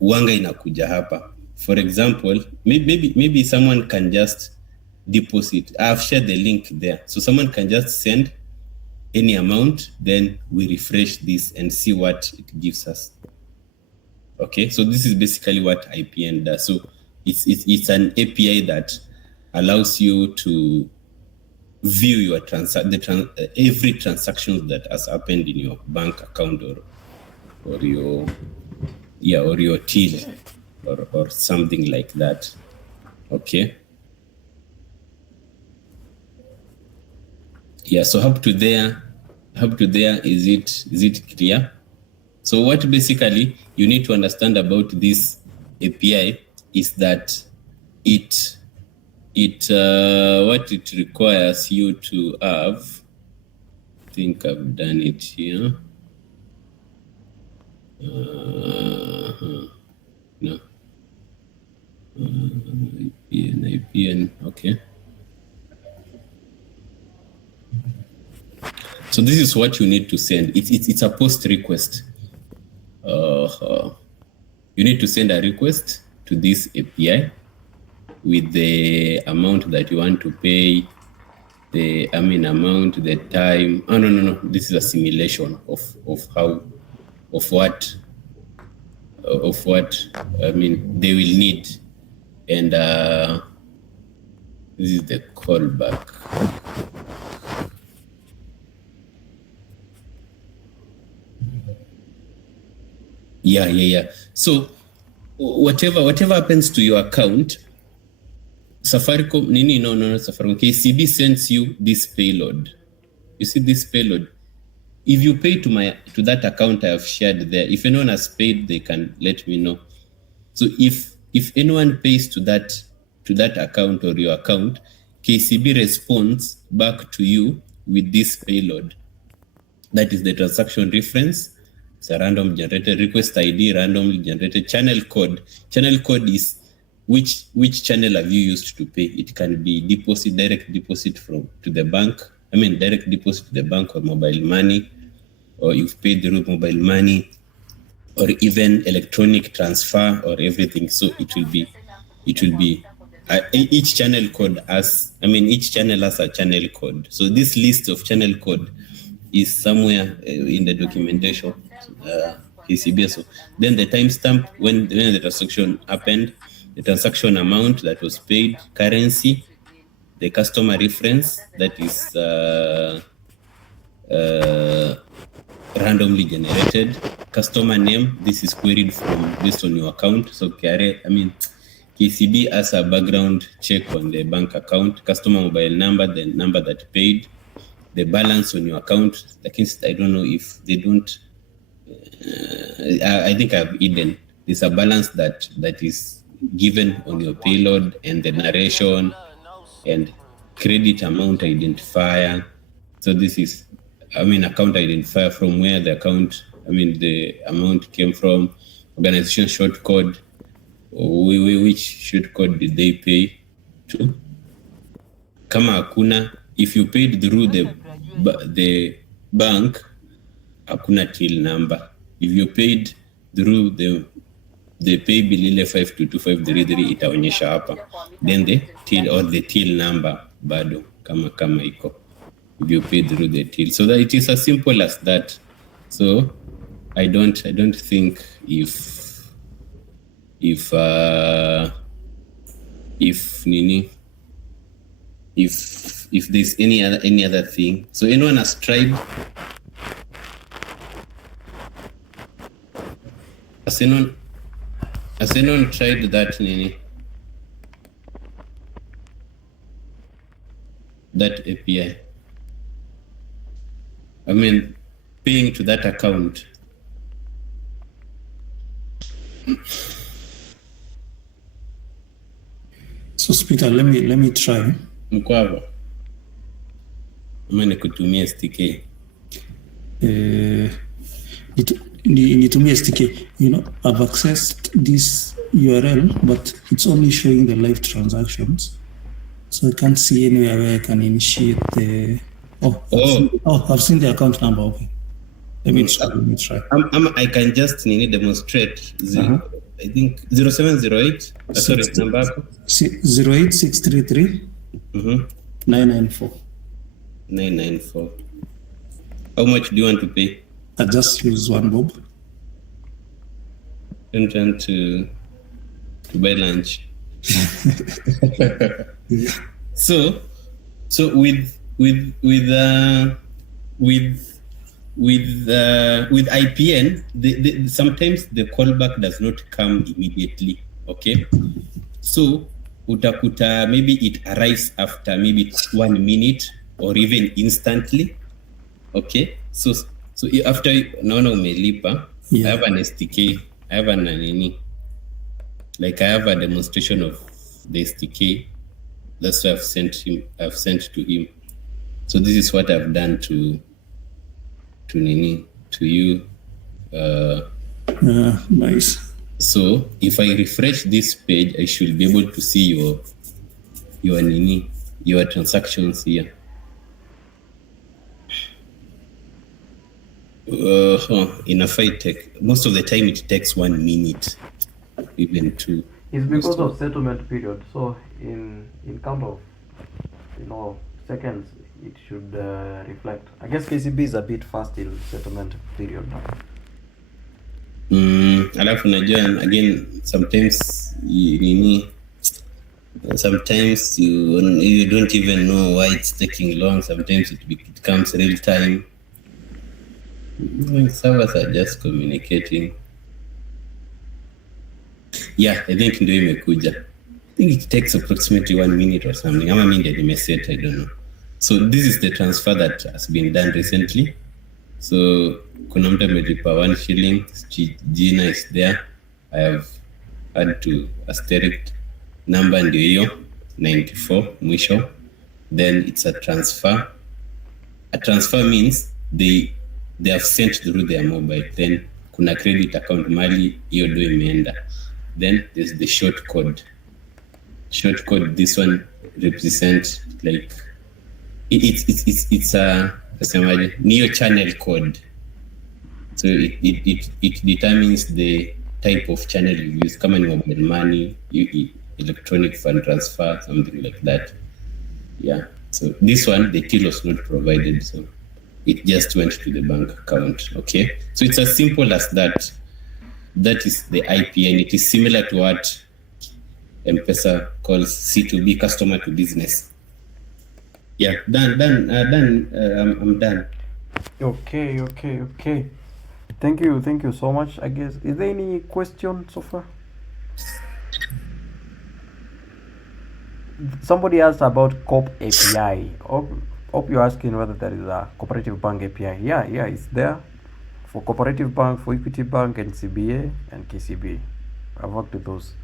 wanga inakuja hapa. For example, maybe someone can just deposit. I've shared the link there. So someone can just send any amount, then we refresh this and see what it gives us. Okay, so this is basically what IPN does. So it's an API that allows you to view your every transaction that has happened in your bank account or your till or something like that. Okay. Yeah, so up to there is it clear? So what basically you need to understand about this API is that what it requires you to have, I think I've done it here. No. IPN, okay. So this is what you need to send. It's a post request. You need to send a request to this API with the amount that you want to pay, the amount, the time. Oh no. This is a simulation of what they will need, and this is the callback. Yeah. So whatever happens to your account, Safaricom, Safaricom, KCB sends you this payload. You see this payload? If you pay to that account I have shared there, if anyone has paid, they can let me know. So if anyone pays to that account or your account, KCB responds back to you with this payload. That is the transaction reference. It's a random generated request ID, randomly generated channel code. Channel code is which channel have you used to pay? It can be direct deposit to the bank. Direct deposit to the bank or mobile money, or you've paid through mobile money, or even electronic transfer or everything. So it will be each channel code each channel has a channel code. So this list of channel code is somewhere in the documentation, KCB. So then the timestamp when the transaction happened, the transaction amount that was paid, currency, the customer reference that is randomly generated, customer name, this is queried based on your account. So KCB has a background check on the bank account, customer mobile number, the number that paid, the balance on your account. I don't know if they don't. I think I've hidden. There's a balance that is given on your payload, and the narration and credit amount identifier. So this is, account identifier, from where the account, the amount came from, organization short code, which short code did they pay to? Kama hakuna, if you paid through the bank, hakuna till number. If you paid through the pay bill ile 522533 itaonyesha hapa, then the till number bado kama iko, if you paid through the till. So that it is as simple as that. So I don't think if there's any other thing. So anyone has tried? Has anyone tried that that API? Paying to that account. So Peter, let me try. Mkwava. Nikutumia STK. Nitumia STK. I've accessed this URL, but it's only showing the live transactions. So I can't see anywhere where I can initiate the. I've seen the account number. Okay. Let me try. I can just demonstrate. I think 0708. Sorry, number. 08633. 994. 994. How much do you want to pay? I just use one bob. I'm trying to buy lunch. So with IPN, sometimes the callback does not come immediately. Okay, so utakuta maybe it arrives after maybe 1 minute or even instantly. Okay, so after naona umelipa, I have an SDK, I have an I have a demonstration of the SDK. That's what I've sent to him. So this is what I've done to you. Nice. So if I refresh this page, I should be able to see your transactions here. Enough most of the time it takes 1 minute, even 2. It's because of settlement period. So in count of seconds, it should reflect. I guess KCB is a bit fast in settlement period. Alafu najua again sometimes sometimes you don't even know why it's taking long. Sometimes it becomes real time. Servers are just communicating. Yeah, I think ndio imekuja. I think it takes approximately 1 minute or something. Ama mimi ndio nimeset, I don't know. So this is the transfer that has been done recently. So kuna mtu amelipa 1 shilling, jina is there. I have had to asterisk number ndio hiyo 94 mwisho. Then it's a transfer. A transfer means they have sent through their mobile. Then kuna credit account mali hiyo ndio imeenda. Then there's the short code. Short code, this one represents like it's a new channel code. So it determines the type of channel you use. Kama ni mobile money, electronic fund transfer, something like that. Yeah. So this one, the till was not provided, so it just went to the bank account. Okay. So it's as simple as that. That is the IP, and it is similar to what M-Pesa calls C2B, customer to business. Yeah, done. I'm done. Okay. Thank you so much. I guess, is there any question so far? Somebody asked about COP API. Hope you're asking whether there is a cooperative bank API. Yeah, it's there. For cooperative bank, for equity bank, and CBA and KCB. I've worked with those.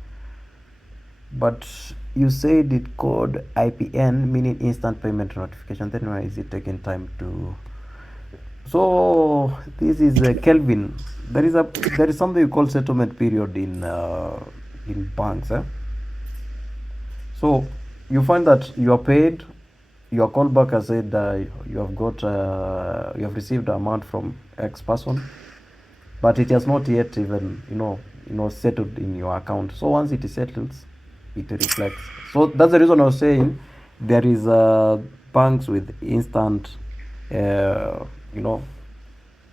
But you said it called IPN, meaning instant payment notification. Then why is it taking time to? So this is Kelvin. There is something you call settlement period in banks. So you find that you are paid. Your callback has said you have received the amount from X person, but it has not yet even settled in your account. So once it settles, it reflects. So that's the reason I was saying there is banks with instant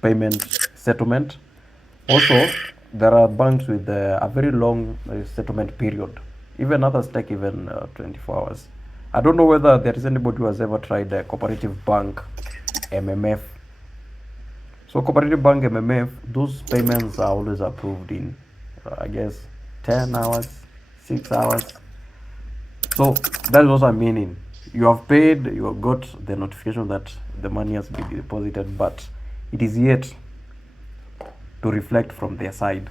payment settlement. Also, there are banks with a very long settlement period. Even others take even 24 hours. I don't know whether there is anybody who has ever tried a cooperative bank MMF. So cooperative bank MMF, those payments are always approved in, I guess, 10 hours, 6 hours. So that's what I'm meaning. You have paid, you have got the notification that the money has been deposited, but it is yet to reflect from their side.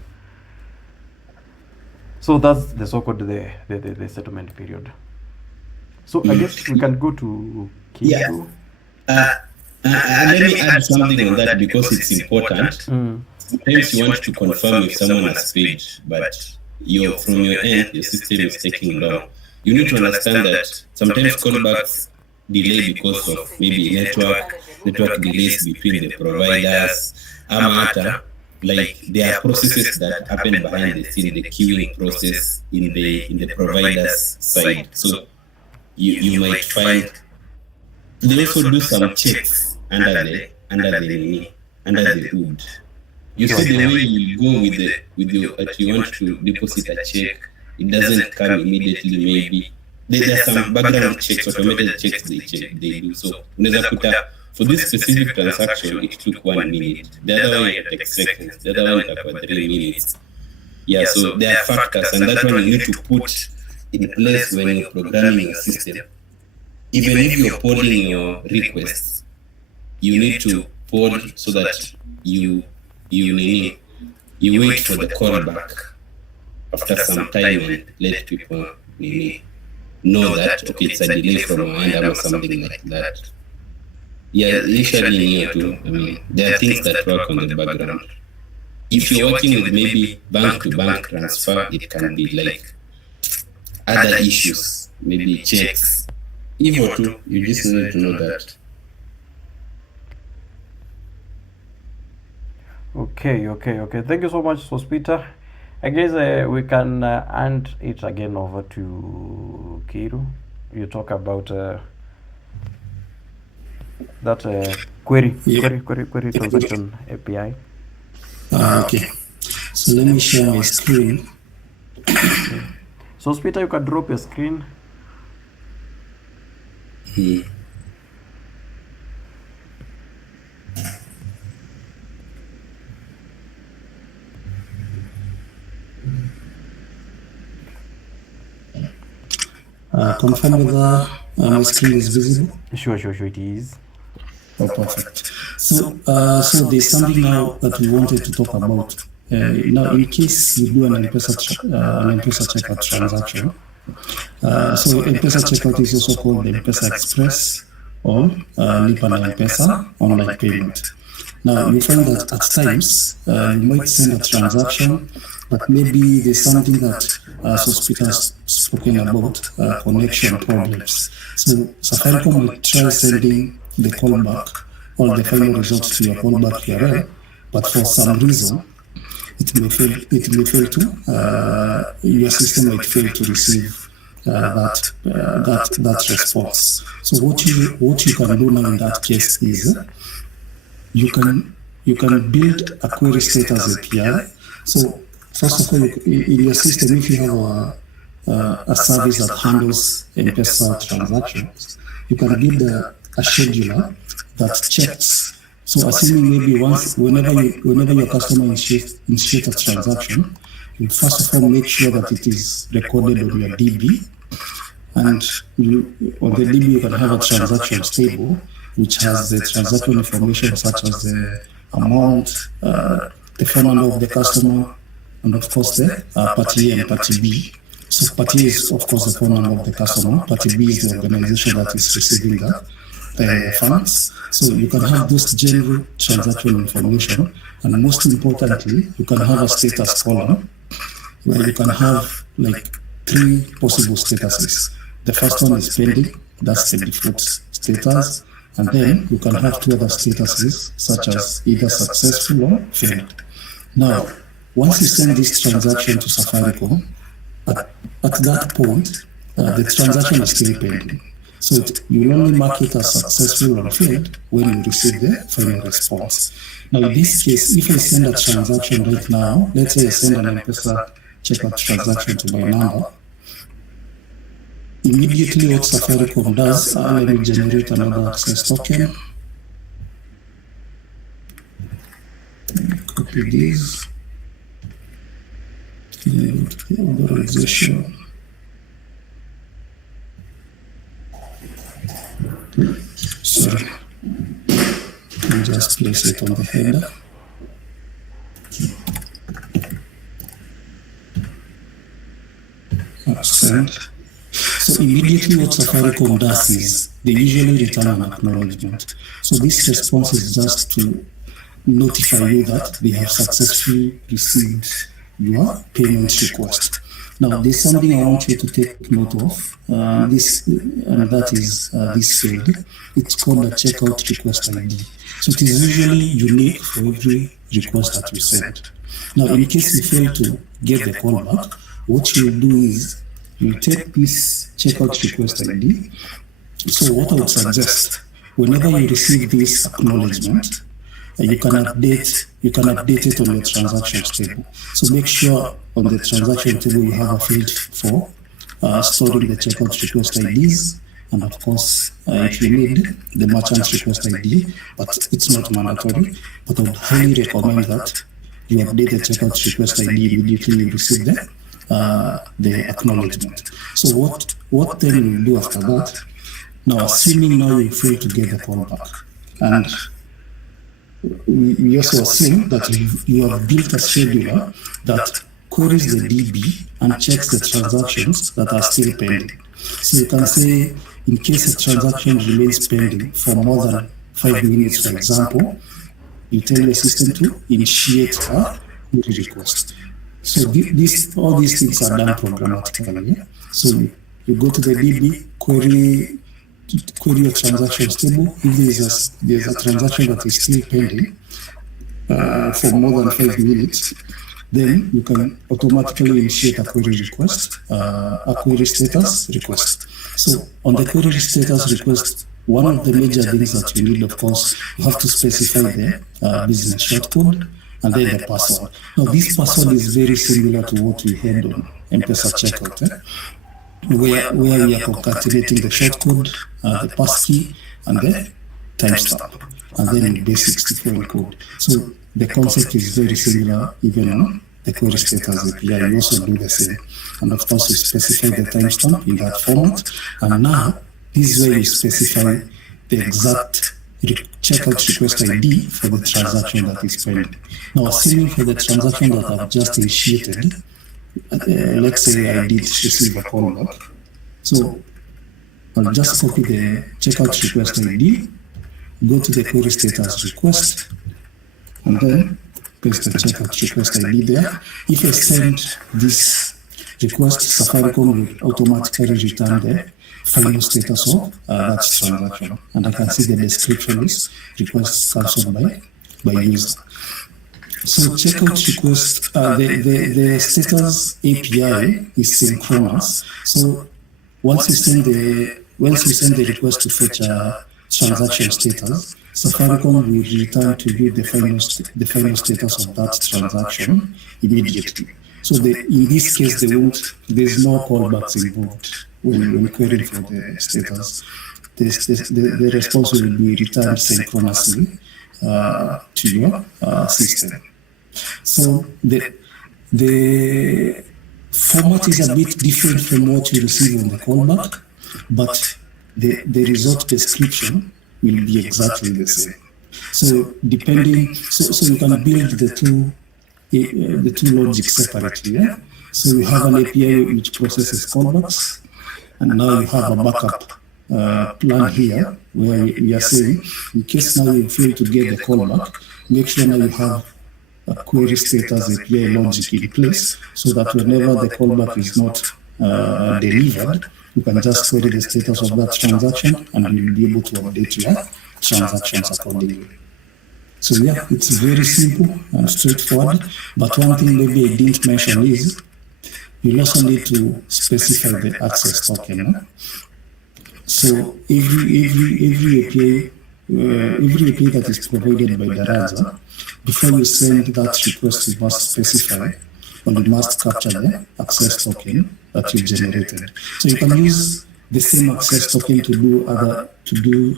So that's the so-called the settlement period. So I guess we can go to Kiku. Yeah. Let me add something on that because it's important. Sometimes you want to confirm if someone has paid, but from your end, your system is taking long. You need to understand that sometimes callbacks delay because of maybe network delays between the providers, like there are processes that happen behind the scene, the queuing process in the provider's side. So you might find they also do some checks under the hood. You see the way you go with you want to deposit a check, it doesn't come immediately. Maybe there are some background checks, automated checks they do. So for this specific transaction, it took 1 minute. The other one it takes seconds. The other one it took 3 minutes. Yeah, so there are factors, and that one you need to put in place when you're programming a system. Even if you're polling your requests, you need to poll so that you wait for the callback after some time and let people know that okay, it's a delay from my end or something like that. Yeah, usually here too. I mean, there are things that work on the background. if you're working with maybe bank-to-bank transfer, it can be like other issues, maybe checks. Even too, you just need to know that. Okay. Thank you so much, Sospita. I guess we can hand it again over to Kiru. You talk about that query transaction API. Okay. So let me share my screen. So, Peter, you can drop your screen. Confirm whether my screen is visible. Sure, it is. Oh, perfect. So there's something now that we wanted to talk about. Now, in case you do an M-Pesa checkout transaction, so M-Pesa checkout is also called the M-Pesa Express or Lipa na M-Pesa online payment. Now, you find that at times you might send a transaction, but maybe there's something that Sospita has spoken about, connection problems. So Safaricom will try sending the callback or the final results to your callback URL, but for some reason it may fail to your system might fail to receive that response. So what you can do now in that case is you can build a query status API. So first of all, in your system, if you have a service that handles M-Pesa transactions, you can build a scheduler that checks. So assuming maybe whenever your customer initiates a transaction, you first of all make sure that it is recorded on your DB, and on the DB you can have a transaction table which has the transaction information such as the amount, the phone number of the customer, and of course the party A and party B. So party A is of course the phone number of the customer, party B is the organization that is receiving the funds. So you can have those general transaction information, and most importantly, you can have a status column where you can have like 3 possible statuses. The first one is pending, that's the default status, and then you can have 2 other statuses such as either successful or failed. Now, once you send this transaction to Safaricom, at that point, the transaction is still pending. So you will only mark it as successful or failed when you receive the final response. Now, in this case, if I send a transaction right now, let's say I send an M-Pesa checkout transaction to my number, immediately what Safaricom does, let me generate another access token. Copy this. Authorization. Sorry. I'll just place it on the header. Send. So immediately what Safaricom does is they usually return an acknowledgement. So this response is just to notify you that they have successfully received your payment request. Now, there's something I want you to take note of. That is this field. It's called a checkout request ID. So it is usually unique for every request that you send. Now, in case you fail to get the callback, what you do is you take this checkout request ID. So what I would suggest, whenever you receive this acknowledgement, you can update it on your transactions table. So make sure on the transaction table you have a field for storing the checkout request IDs, and of course, if you need the merchant request ID, but it's not mandatory. But I would highly recommend that you update the checkout request ID immediately you receive the acknowledgement. So what then you do after that? Now, assuming now you fail to get the callback, and we also assume that you have built a scheduler that queries the DB and checks the transactions that are still pending. So you can say, in case a transaction remains pending for more than 5 minutes, for example, you tell your system to initiate query request. So all these things are done programmatically. Yeah? So you go to the DB, query your transactions table. If there's a transaction that is still pending for more than 5 minutes, then you can automatically initiate a query request, a query status request. So on the query status request, one of the major things that you need, of course, you have to specify the business shortcode and then the password. Now, this password is very similar to what we had on M-Pesa checkout, where we are concatenating the shortcode, the passkey, and the timestamp, and then in base64 code. So the concept is very similar even on the query status API. You also do the same. And of course, you specify the timestamp in that format. And now, this is where you specify the exact checkout request ID for the transaction that is pending. Now, assuming for the transaction that I've just initiated, let's say I did receive a callback. So I'll just copy the checkout request ID, go to the query status request, and then paste the checkout request ID there. If I send this request, Safaricom will automatically return the final status of that transaction. And I can see the description is request cancelled by user. So checkout request, the status API is synchronous. So once you send the request to fetch a transaction status, Safaricom will return to you the final status of that transaction immediately. So in this case, there's no callbacks involved when querying for the status. The response will be returned synchronously to your system. So the format is a bit different from what you receive on the callback, but the result description will be exactly the same. So so you can build the two logic separately. Yeah? So you have an API which processes callbacks, and now you have a backup plan here where we are saying, in case now you fail to get the callback, make sure now you have a query status API logic in place, so that whenever the callback is not delivered, you can just query the status of that transaction and you'll be able to update your transactions accordingly. So yeah, it's very simple and straightforward, but one thing maybe I didn't mention is you also need to specify the access token. So every API that is provided by Daraja, before you send that request, you must specify and you must capture the access token that you generated. So you can use the same access token to do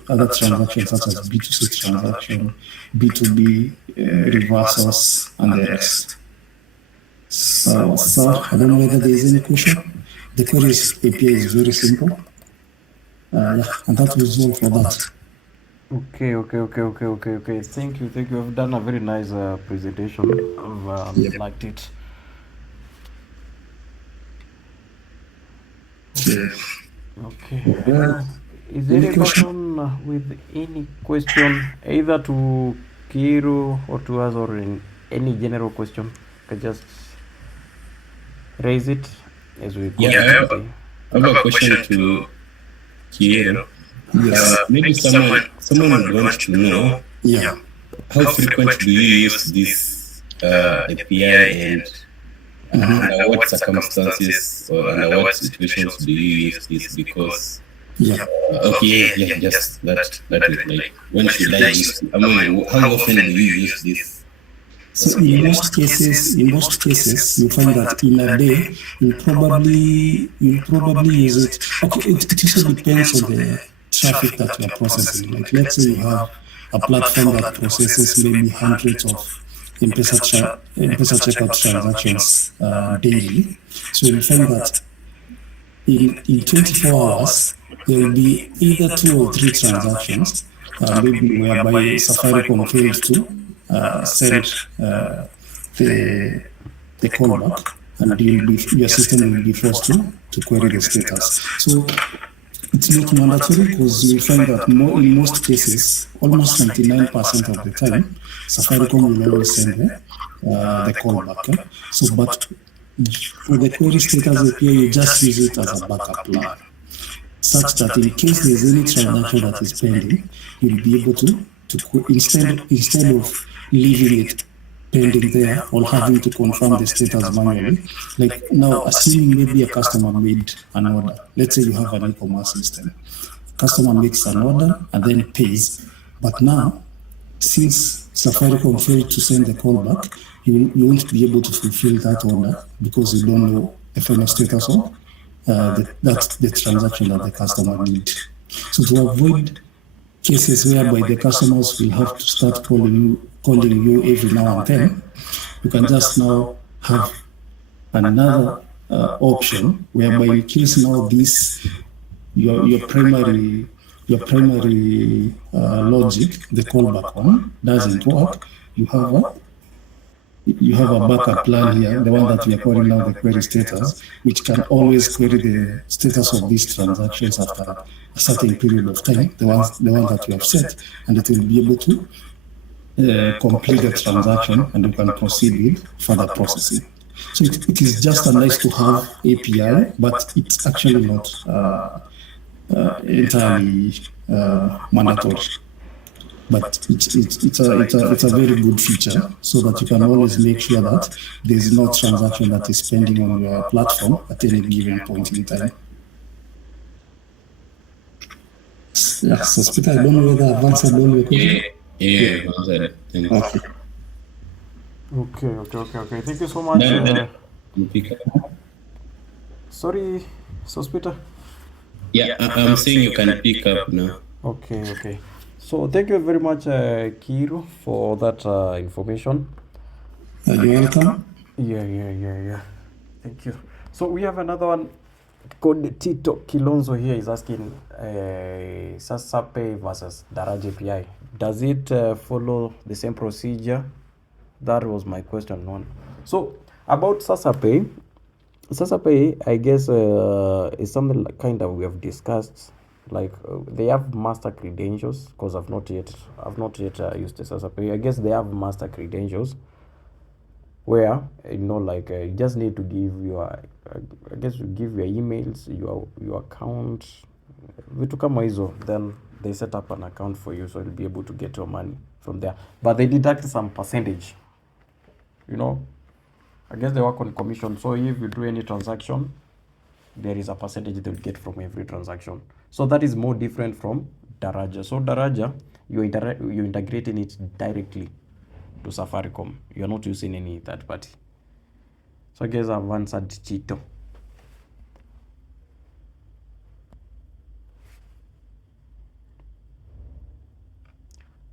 other transactions such as B2C transaction, B2B reversals, and the rest. So I don't know whether there is any question. The query API is very simple. And that was all for that. Okay. Thank you. You've done a very nice presentation. I've liked it. Okay. Is there any person with any question, either to Kiru or to us, or in any general question? Can just raise it as we go. I have a question to Kiru. Maybe someone would want to know how frequent do you use this API, and under what circumstances or under what situations do you use this? Because just that is like, when should I use it? I mean, how often do you use this? So in most cases, you find that in a day you'll probably use it. Okay, it also depends on the traffic that you are processing. Like, let's say you have a platform that processes maybe hundreds of M-Pesa checkout transactions daily. So you find that in 24 hours, there will be either 2 or 3 transactions, maybe whereby Safaricom fails to send the callback, and your system will be forced to query the status. So it's not mandatory because you'll find that in most cases, almost 99% of the time, Safaricom will always send the callback. So, but for the query status API, you just use it as a backup plan, such that in case there's any transaction that is pending, you'll be able to instead of leaving it pending there or having to confirm the status manually. Like now, assuming maybe a customer made an order. Let's say you have an e-commerce system. Customer makes an order and then pays. But now, since Safaricom failed to send the callback, you won't be able to fulfill that order because you don't know the final status of the transaction that the customer made. So to avoid cases whereby the customers will have to start calling you every now and then, you can just now have another option whereby in case now this your primary logic, the callback one, doesn't work, you have a backup plan here, the one that we are calling now the query status, which can always query the status of these transactions after a certain period of time, the one that you have set, and it will be able to complete the transaction and you can proceed with further processing. So it is just a nice to have API, but it's actually not entirely mandatory. But it's a very good feature so that you can always make sure that there is no transaction that is pending on your platform at any given point in time. Yeah, so Peter, I don't know whether I've answered all your questions. Yeah. Okay. Thank you so much. Sorry, Sospita. Yeah, I'm saying you can pick up now. Okay. So thank you very much, Kiru, for that information. You're welcome. Yeah. Thank you. So we have another one called Tito Kilonzo here is asking SasaPay versus Daraja API. Does it follow the same procedure? That was my question one. So about SasaPay, I guess is something kind of we have discussed. Like they have master credentials because I've not yet used the SasaPay. I guess they have master credentials where like you just need to give your you give your emails, your account, vitu kama hizo, then they set up an account for you so you'll be able to get your money from there. But they deduct some percentage. I guess they work on commission. So if you do any transaction, there is a percentage they'll get from every transaction. So that is more different from Daraja. So Daraja, you're integrating it directly to Safaricom. You're not using any third party. So I guess I've answered Chito.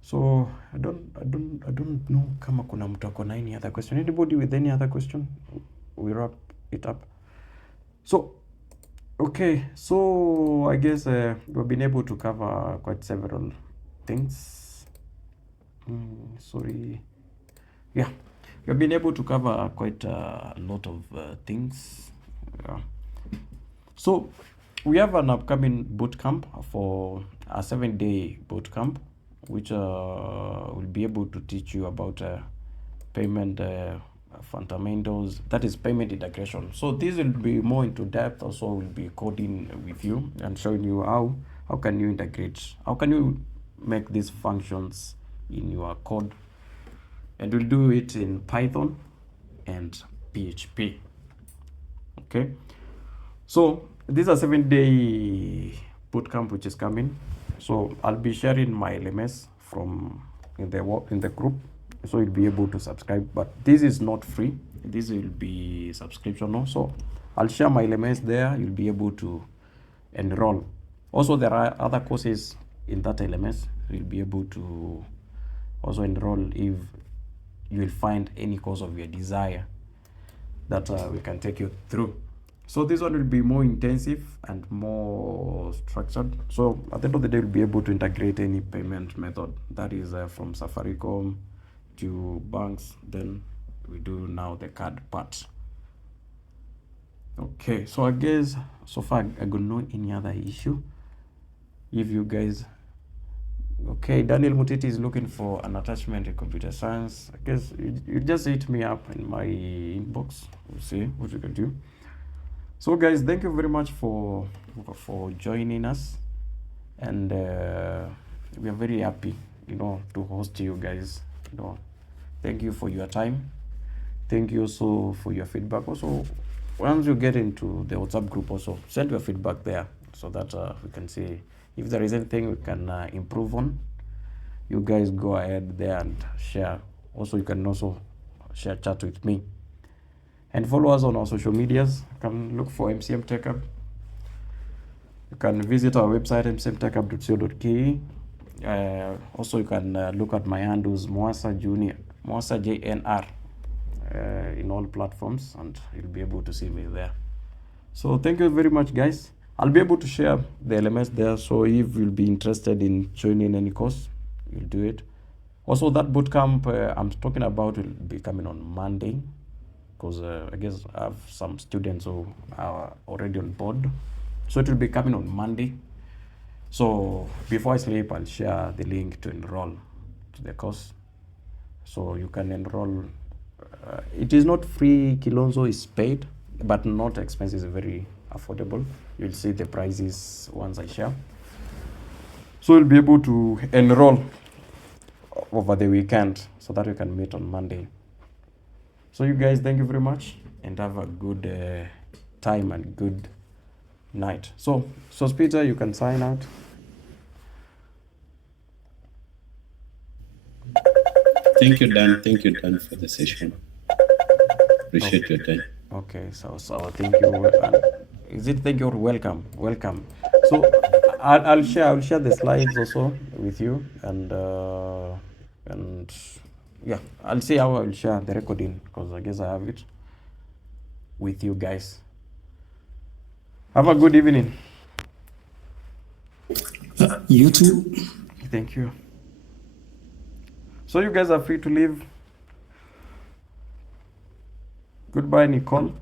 So I don't know kama kuna mtu akona any other question. Anybody with any other question? We wrap it up. So okay, so I guess we've been able to cover quite several things. Yeah, we've been able to cover quite a lot of things. Yeah. So we have an upcoming bootcamp for a 7-day bootcamp, which will be able to teach you about payment fundamentals, that is payment integration. So this will be more into depth. Also will be coding with you and showing you how can you integrate, how can you make these functions in your code, and we'll do it in Python and PHP. Okay, so this is a 7-day bootcamp which is coming. So I'll be sharing my LMS from in the group, so you'll be able to subscribe. But this is not free. This will be subscription also. I'll share my LMS there. You'll be able to enroll. Also, there are other courses in that LMS. You'll be able to also enroll if you will find any course of your desire that we can take you through. So this one will be more intensive and more structured. So at the end of the day, we'll be able to integrate any payment method that is from Safaricom to banks. Then we do now the card part. Okay, so I guess so far I got no any other issue. if you guys. Okay, Daniel Mutiti is looking for an attachment in computer science. I guess you just hit me up in my inbox. We'll see what you can do. So guys, thank you very much for joining us, and we are very happy, to host you guys. Thank you for your time. Thank you also for your feedback. Also, once you get into the WhatsApp group, also send your feedback there so that we can see if there is anything we can improve on. You guys go ahead there and share. Also, you can also share chat with me. And follow us on our social medias. You can look for MCM Tech Hub. You can visit our website, mcmtechhub.co.ke. Also, you can look at my handles, Mwasa Junior, Mwasa JNR, in all platforms, and you'll be able to see me there. So thank you very much, guys. I'll be able to share the elements there, so if you'll be interested in joining any course, you'll do it. Also, that bootcamp I'm talking about will be coming on Monday, because I guess I have some students who are already on board. So it will be coming on Monday. So before I sleep, I'll share the link to enroll to the course. So you can enroll. It is not free. Kilonzo is paid, but not expensive. It's very affordable. You'll see the prices once I share. So you'll be able to enroll over the weekend so that we can meet on Monday. So you guys, thank you very much and have a good time and good night. So Peter, you can sign out. Thank you, Dan. Thank you, Dan, for the session. Appreciate your time. Okay, so thank you. Is it thank you or welcome? Welcome. So I'll share the slides also with you, and yeah, I'll see how I'll share the recording, because I guess I have it with you guys. Have a good evening. You too. Thank you. So you guys are free to leave. Goodbye, Nicole.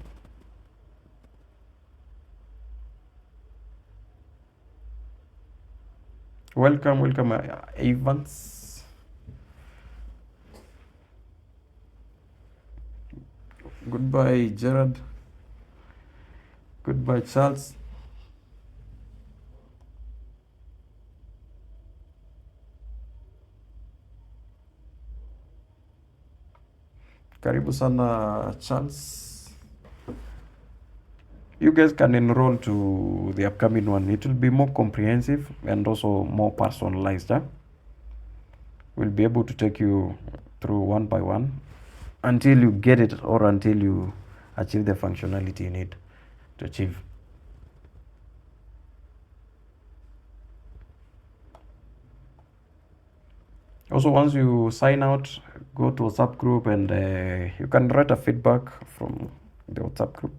Welcome, Evans. Goodbye, Gerard. Goodbye, Charles. Karibu sana, Charles. You guys can enroll to the upcoming one. It will be more comprehensive and also more personalized. We'll be able to take you through one by one until you get it, or until you achieve the functionality you need to achieve. Also, once you sign out, go to WhatsApp group, and you can write a feedback from the WhatsApp group.